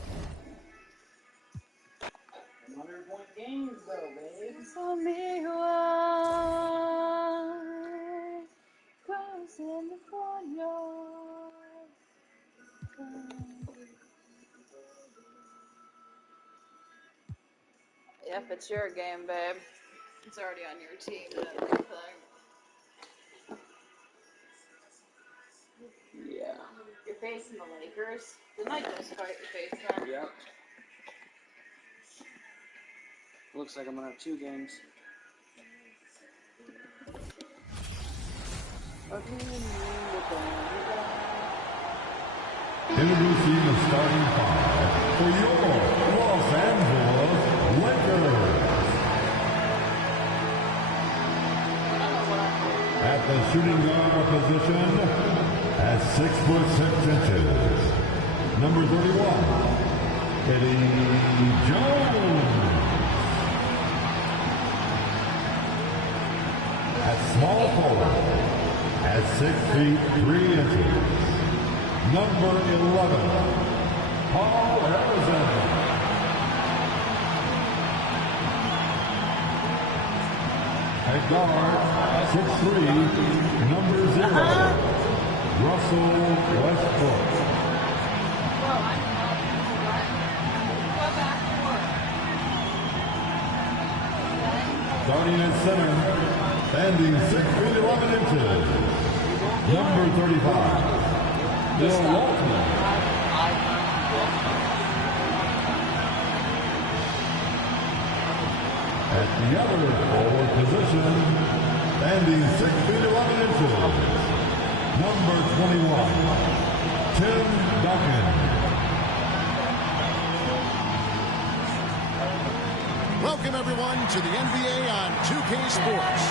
100-point games, though, babe. Tell me why goes in the barnyard. Yep, it's your game, babe. It's already on your team and everything. Yeah. You're facing the Lakers. Didn't I just fight the face them? Yep. Looks like I'm going to have 2 games. Introducing the starting 5 for your Los Angeles Lakers. At the shooting guard position, at 6'6", number 31, Eddie Jones. At small forward, at 6 feet 3 inches, number 11, Paul Arizona. At guard, 6'3", number 0, Russell Westbrook. Starting at center, standing 6 feet 11 inches, number 35, Bill Walton. At the other forward position, standing 6 feet 11 inches, number 21, Tim Duncan. Welcome Welcome, everyone, to the NBA on 2K Sports.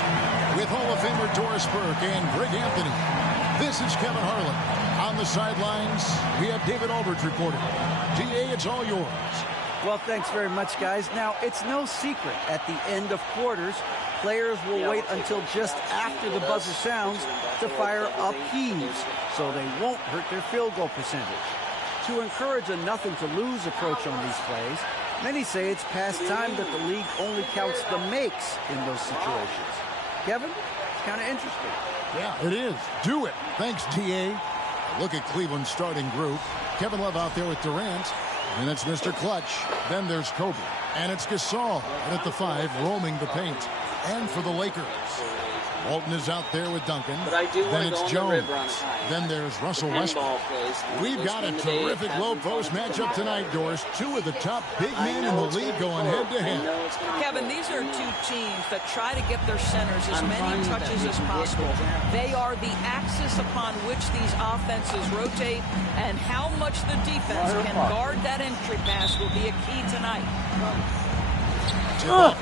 With Hall of Famer Doris Burke and Greg Anthony. This is Kevin Harlan. On the sidelines, we have David Aldridge reporting. DA, it's all yours. Well, thanks very much, guys. Now, it's no secret at the end of quarters, players will wait until just after the buzzer sounds to fire up heaves, so they won't hurt their field goal percentage. To encourage a nothing-to-lose approach on these plays, many say it's past time that the league only counts the makes in those situations. Kevin, it's kind of interesting. Yeah, it is. Do it. Thanks, TA. Look at Cleveland's starting group. Kevin Love out there with Durant. And it's Mr. Clutch. Then there's Kobe. And it's Gasol. And at the 5, roaming the paint. And for the Lakers, Walton is out there with Duncan. But I do then it's Jones. Then there's Russell Westbrook. We've got a terrific low post matchup tonight, Doris. 2 of the top big men in the league going head-to-head. Kevin, these are 2 teams that try to get their centers as many touches as possible. They are the axis upon which these offenses rotate, and how much the defense can guard that entry pass will be a key tonight.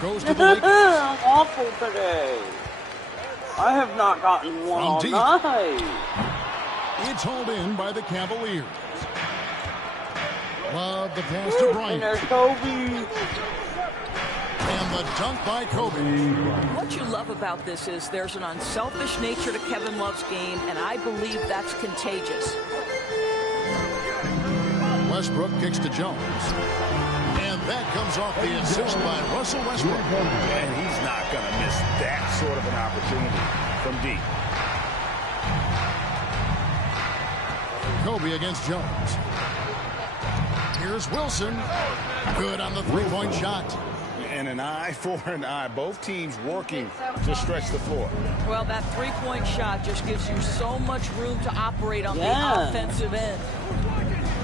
Goes to the Lakers. I'm awful today. I have not gotten one all night. It's hauled in by the Cavaliers. Love the pass to Bryant. And there's Kobe. And the dunk by Kobe. What you love about this is there's an unselfish nature to Kevin Love's game, and I believe that's contagious. Westbrook kicks to Jones. And that comes off the assist by Russell Westbrook. And he's not going to miss that sort of an opportunity from deep. Kobe against Jones. Here's Wilson. Good on the three-point shot. And an eye for an eye. Both teams working to stretch the floor. Well, that three-point shot just gives you so much room to operate on the offensive end.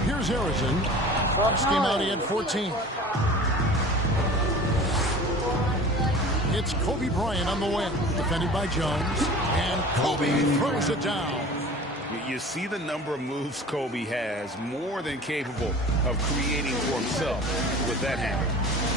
Here's Harrison. Last game out, he had 14. It's Kobe Bryant on the win, defended by Jones. And Kobe throws it down. You see the number of moves Kobe has, more than capable of creating for himself with that handle.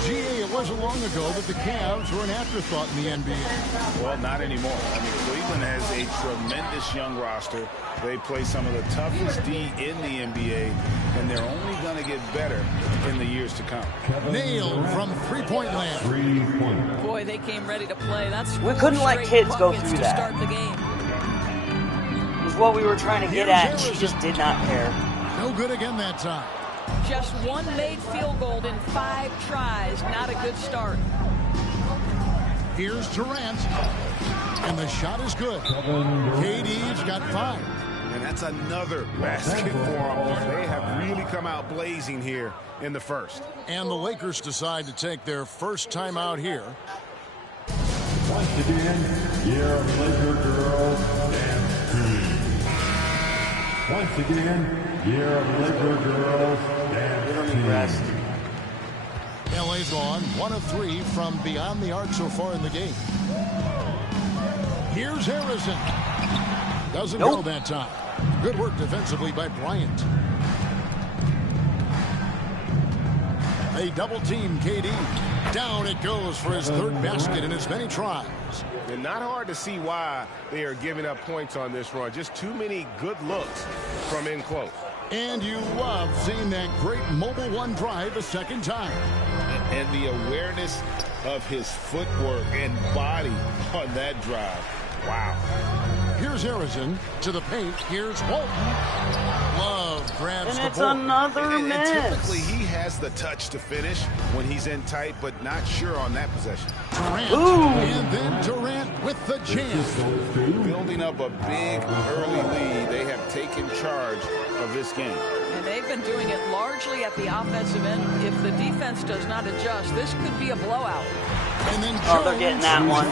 GA, it wasn't long ago that the Cavs were an afterthought in the NBA. Well, not anymore. I mean, Cleveland has a tremendous young roster. They play some of the toughest D in the NBA, and they're only going to get better in the years to come. Nailed from three-point land. Boy, they came ready to play. That's we couldn't let kids go through that. Start the game. Is what we were trying to get at, and she just did not care. No good again that time. Just one made field goal in 5 tries. Not a good start. Here's Durant. And the shot is good. KD's got 5. And that's another basket for them. They have really come out blazing here in the first. And the Lakers decide to take their first time out here. Once again, your Laker girls dance team. Once again, your Laker girls dance team. LA's on 1 of 3 from beyond the arc so far in the game. Here's Harrison. Doesn't go that time. Good work defensively by Bryant. They double team KD. Down it goes for his 3rd basket in as many tries. And not hard to see why they are giving up points on this run. Just too many good looks from in close. And you love seeing that great mobile one drive a second time. And the awareness of his footwork and body on that drive. Wow. Here's Harrison to the paint. Here's Walton. Love grabs and the it's board. Another miss. And typically he has the touch to finish when he's in tight, but not sure on that possession. Durant. And then Durant with the jam. Building up a big early lead. They have taken charge of this game. And they've been doing it largely at the offensive end. If the defense does not adjust, this could be a blowout. And then they're getting that one.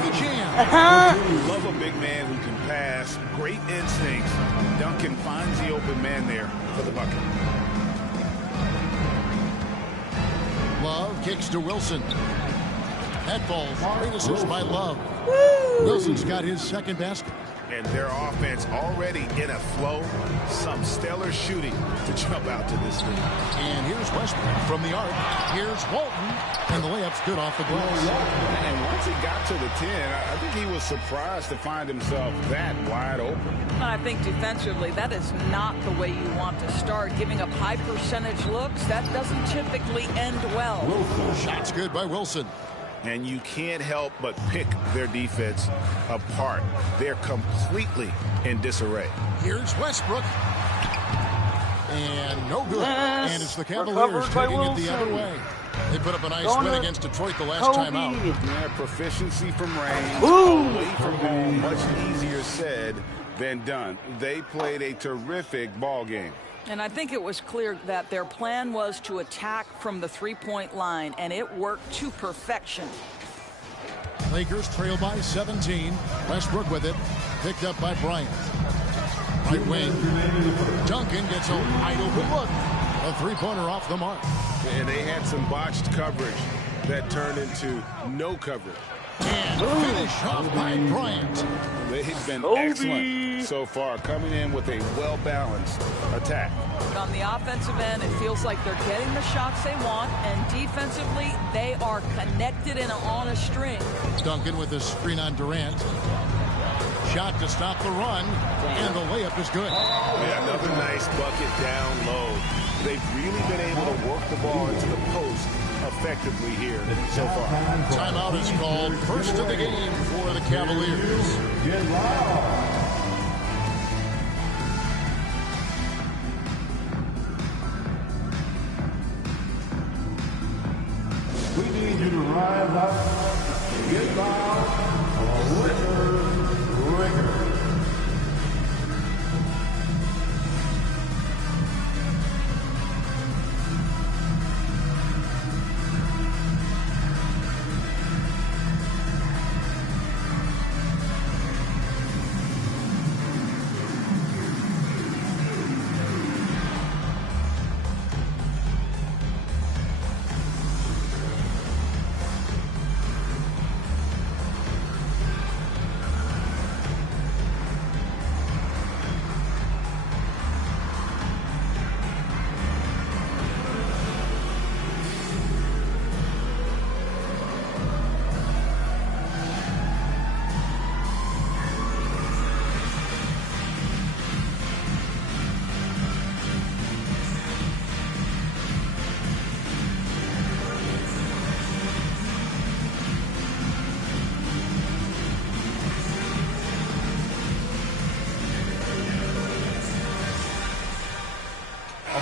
Love a big man who can pass. Great instincts. Duncan finds the open man there for the bucket. Love kicks to Wilson. That ball, great assist by Love. Woo! Wilson's got his 2nd basket. And their offense already in a flow. Some stellar shooting to jump out to this lead. And here's Westbrook from the arc. Here's Walton. And the layup's good off the glass. And once he got to the 10, I think he was surprised to find himself that wide open. I think defensively, that is not the way you want to start. Giving up high percentage looks, that doesn't typically end well. Shots good by Wilson. And you can't help but pick their defense apart. They're completely in disarray. Here's Westbrook. And no good. Yes. And it's the Cavaliers taking it the other way. They put up a nice win against Detroit the last time out. Yeah, proficiency from range, Ooh. away from home, much easier said than done. They played a terrific ball game. And I think it was clear that their plan was to attack from the three-point line, and it worked to perfection. Lakers trail by 17. Westbrook with it. Picked up by Bryant. Right wing. Duncan gets a wide open look. A three-pointer off the mark. And they had some botched coverage that turned into no coverage. And finish off by Bryant. They've been excellent so far, coming in with a well-balanced attack. But on the offensive end, it feels like they're getting the shots they want, and defensively, they are connected and on a string. Duncan with the screen on Durant. Shot to stop the run, and the layup is good. Yeah, another nice bucket down low. They've really been able to work the ball into the post effectively here so far. Timeout is called. First of the game for the Cavaliers. Get loud. We need you to rise up and get loud for Lakers record.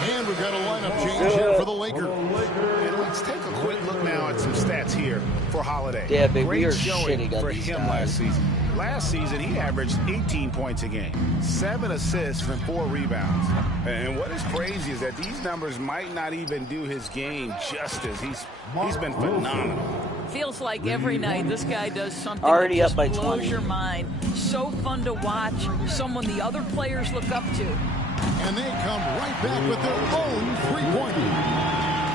And we've got a lineup change here for the Lakers. And let's take a quick look now at some stats here for Holiday. Yeah, big, we are Great showing shitting on for these him guys. last season. Last season, he averaged 18 points a game, 7 assists and 4 rebounds. And what is crazy is that these numbers might not even do his game justice. He's been phenomenal. Feels like every night this guy does something Already that up by just blows 20. your mind. So fun to watch, someone the other players look up to. And they come right back with their own three-pointer.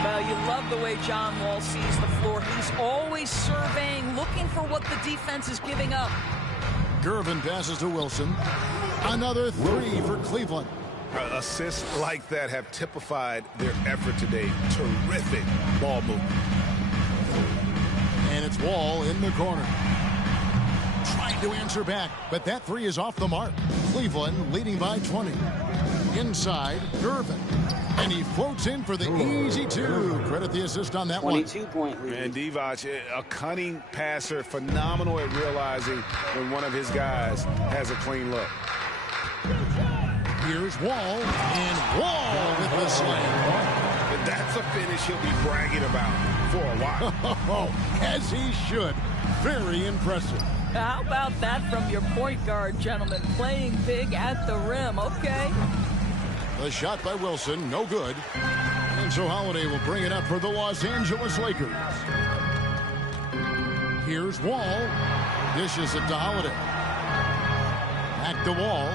Well, you love the way John Wall sees the floor. He's always surveying, looking for what the defense is giving up. Gervin passes to Wilson. Another three for Cleveland. Assists like that have typified their effort today. Terrific ball movement. And it's Wall in the corner. Trying to answer back, but that three is off the mark. Cleveland leading by 20. Inside, Gervin. And he floats in for the easy two. Credit the assist on that 22-point lead. And Divac, a cunning passer, phenomenal at realizing when one of his guys has a clean look. Here's Wall, and Wall with the slam. That's a finish he'll be bragging about for a while. As he should. Very impressive. How about that from your point guard, gentlemen? Playing big at the rim, okay? The shot by Wilson, no good. And so Holiday will bring it up for the Los Angeles Lakers. Here's Wall. Dishes it to Holiday. Back to Wall.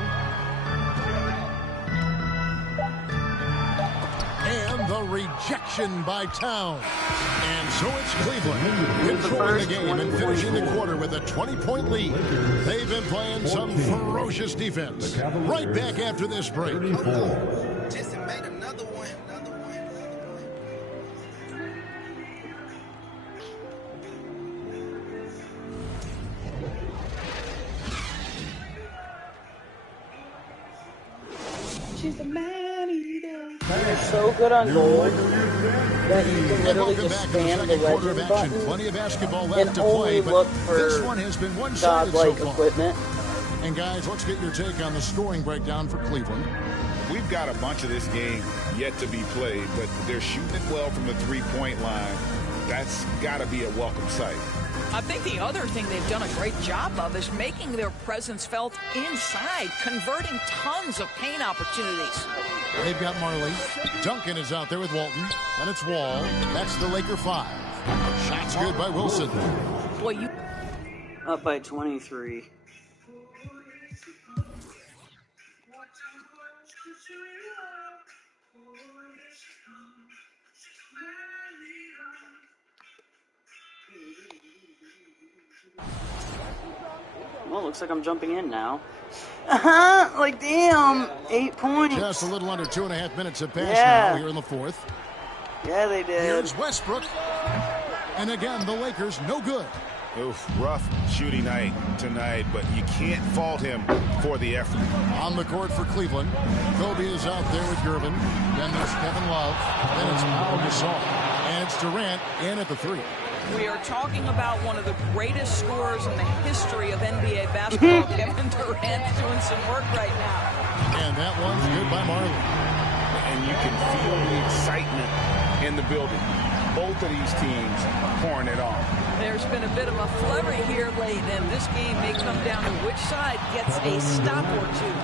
And The rejection by Town. And so it's Cleveland controlling the game and finishing the quarter with a 20-point lead. They've been playing some ferocious defense. Right back after this break. She's a man-eater. They're so good on goal that you can literally just spam the legend button Plenty of basketball left and to only play, but look for this one has been one-sided so godlike far. equipment. And guys, let's get your take on the scoring breakdown for Cleveland. We've got a bunch of this game yet to be played, but they're shooting it well from the three-point line. That's got to be a welcome sight. I think the other thing they've done a great job of is making their presence felt inside, converting tons of paint opportunities. They've got Marley. Duncan is out there with Walton. And it's Wall. That's the Laker 5. Shots good by Wilson. Boy, you up by 23. Well, looks like I'm jumping in now. Like, damn, 8 points. Just a little under 2.5 minutes have passed now here in the fourth. Yeah, they did. Here's Westbrook. And again, the Lakers no good. Oof, rough shooting night tonight, but you can't fault him for the effort. On the court for Cleveland, Kobe is out there with Gervin. Then there's Kevin Love. Then it's Pau Gasol. And it's Durant in at the 3. We are talking about one of the greatest scorers in the history of NBA basketball. Kevin Durant doing some work right now. And that one's good by Marley. And you can feel the excitement in the building. Both of these teams pouring it on. There's been a bit of a flurry here late, and this game may come down to which side gets a stop or two.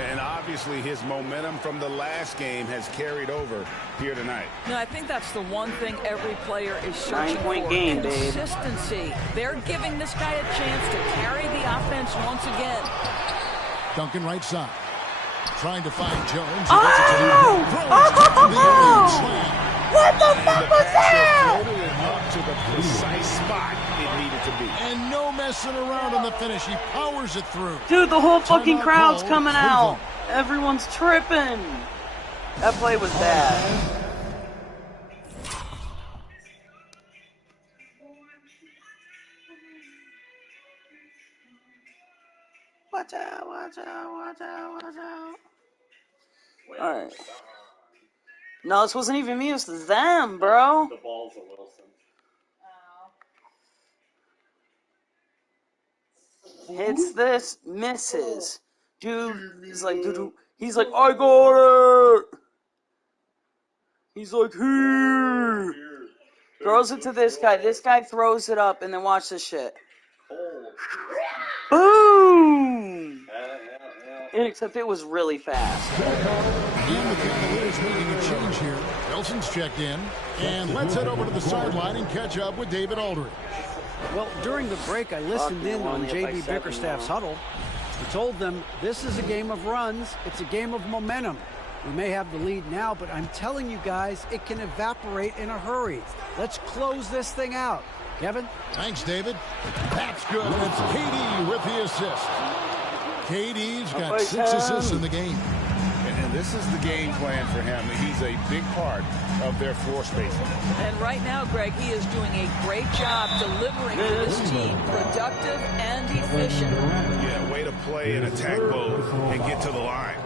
And obviously his momentum from the last game has carried over here tonight. No, I think that's the one thing every player is searching 9-point for. game, babe. Consistency. They're giving this guy a chance to carry the offense once again. Duncan right side. Trying to find Jones. What the fuck was that? Floated it up to the precise spot it needed to be. And no messing around on the finish. He powers it through. Dude, the whole fucking Timeout crowd's called. coming out. Everyone's tripping. That play was bad. Watch out, watch out, watch out, watch out. Alright. No, this wasn't even me, it was them, bro. The ball's a Wilson. Hits this, misses. Dude is like, he's like, I got it. He's like, here. Throws it to this guy. This guy throws it up, and then watch this shit. Boom! And except it was really fast. And the Cavaliers making a change here. Wilson's checked in. And let's head over to the sideline and catch up with David Aldridge. Well, during the break, I listened in on J.B. Bickerstaff's huddle. He told them this is a game of runs. It's a game of momentum. We may have the lead now, but I'm telling you guys, it can evaporate in a hurry. Let's close this thing out. Kevin? Thanks, David. That's good. And it's KD with the assist. KD's got 6 assists in the game. And this is the game plan for him. He's a big part of their floor spacing. And right now, Greg, he is doing a great job delivering to this team. Productive and efficient. Yeah, way to play and attack both and get to the line.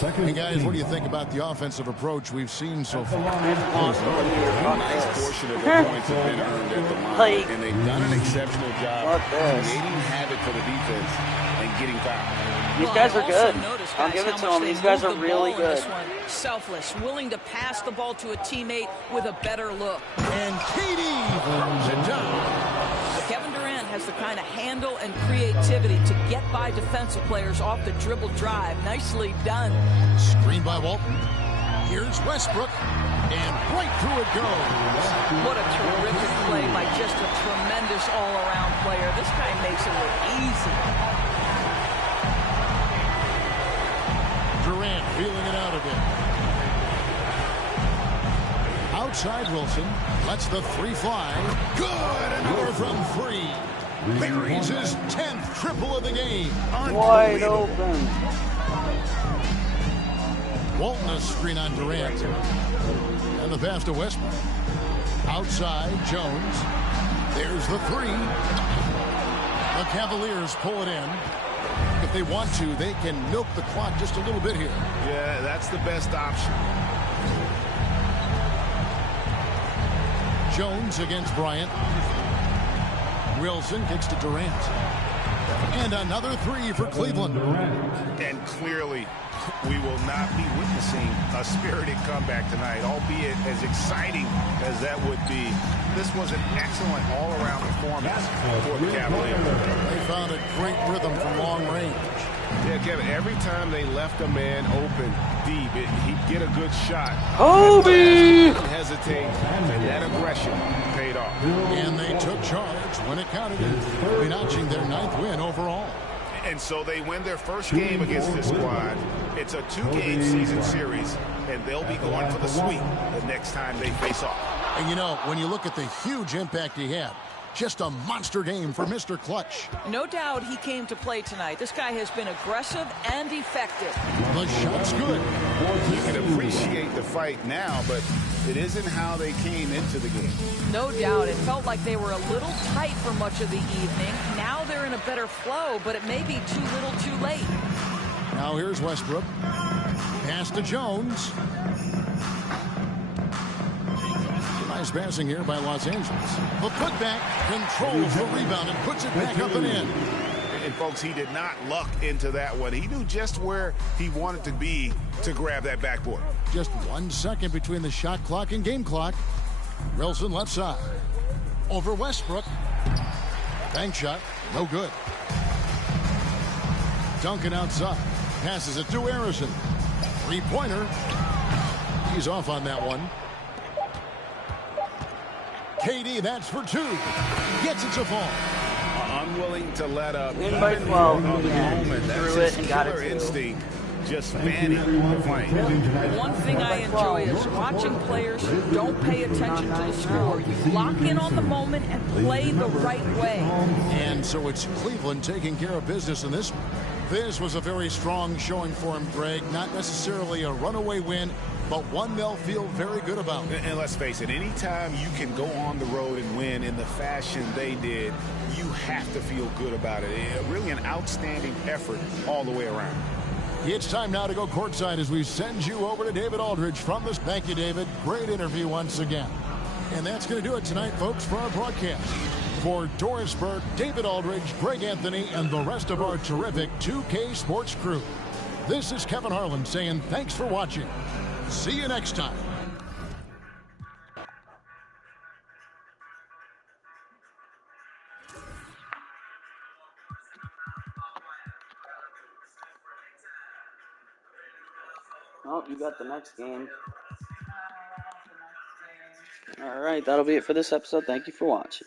Hey guys, what do you think about the offensive approach we've seen so far? A nice portion of the points have been earned at the line, and they've done an exceptional job creating havoc for the defense and getting fouled. These guys are good. I'll give it to them. These guys are really good. Selfless, willing to pass the ball to a teammate with a better look. And KD throws it down. Kevin Durant has the kind of handle and creativity to get by defensive players off the dribble drive. Nicely done. Screen by Walton. Here's Westbrook. And right through it goes. What a terrific play by just a tremendous all-around player. This guy makes it look easy. Durant feeling it out a bit. Outside Wilson. Lets the three fly. Good. Another from three. Buries his 10th triple of the game. Wide open. Walton a screen on Durant. And the pass to Westbrook. Outside Jones. There's the three. The Cavaliers pull it in. If they want to, they can milk the clock just a little bit here. Yeah, that's the best option. Jones against Bryant. Wilson kicks to Durant. And another three for Cleveland. And clearly, we will not be witnessing a spirited comeback tonight, albeit as exciting as that would be. This was an excellent all-around performance for the Cavaliers. They found a great rhythm from long range. Yeah, Kevin, every time they left a man open deep, he'd get a good shot. Kobe! Didn't hesitate, and that aggression paid off. And they took charge when it counted, notching their 9th win overall. And so they win their first game against this squad. It's a 2-game season series, and they'll be going for the sweep the next time they face off. And you know, when you look at the huge impact he had, just a monster game for Mr. Clutch. No doubt he came to play tonight. This guy has been aggressive and effective. The shot's good. You can appreciate the fight now, but it isn't how they came into the game. No doubt. It felt like they were a little tight for much of the evening. Now they're in a better flow, but it may be too little too late. Now here's Westbrook. Pass to Jones. Nice passing here by Los Angeles. The putback controls the rebound and puts it back up and in. And folks, he did not luck into that one. He knew just where he wanted to be to grab that backboard. Just 1 second between the shot clock and game clock. Wilson left side. Over Westbrook. Bank shot. No good. Duncan outside. Passes it to Harrison. Three-pointer. He's off on that one. KD, that's for two. Gets it to fall. Unwilling to let up. In by 12. Moment. That's Threw it his and got it killer too. instinct. Just fanning the flame. One thing I enjoy is watching players who don't pay attention to the score. You lock in on the moment and play the right way. And so it's Cleveland taking care of business in this one. This was a very strong showing for him, Greg. Not necessarily a runaway win, but one they'll feel very good about. And let's face it, anytime you can go on the road and win in the fashion they did, you have to feel good about it. Really an outstanding effort all the way around. It's time now to go courtside as we send you over to David Aldridge from this. Thank you, David. Great interview once again. And that's going to do it tonight, folks, for our broadcast. For Doris Burke, David Aldridge, Greg Anthony, and the rest of our terrific 2K Sports crew, this is Kevin Harlan saying thanks for watching. See you next time. Oh, you got the next game. All right, that'll be it for this episode. Thank you for watching.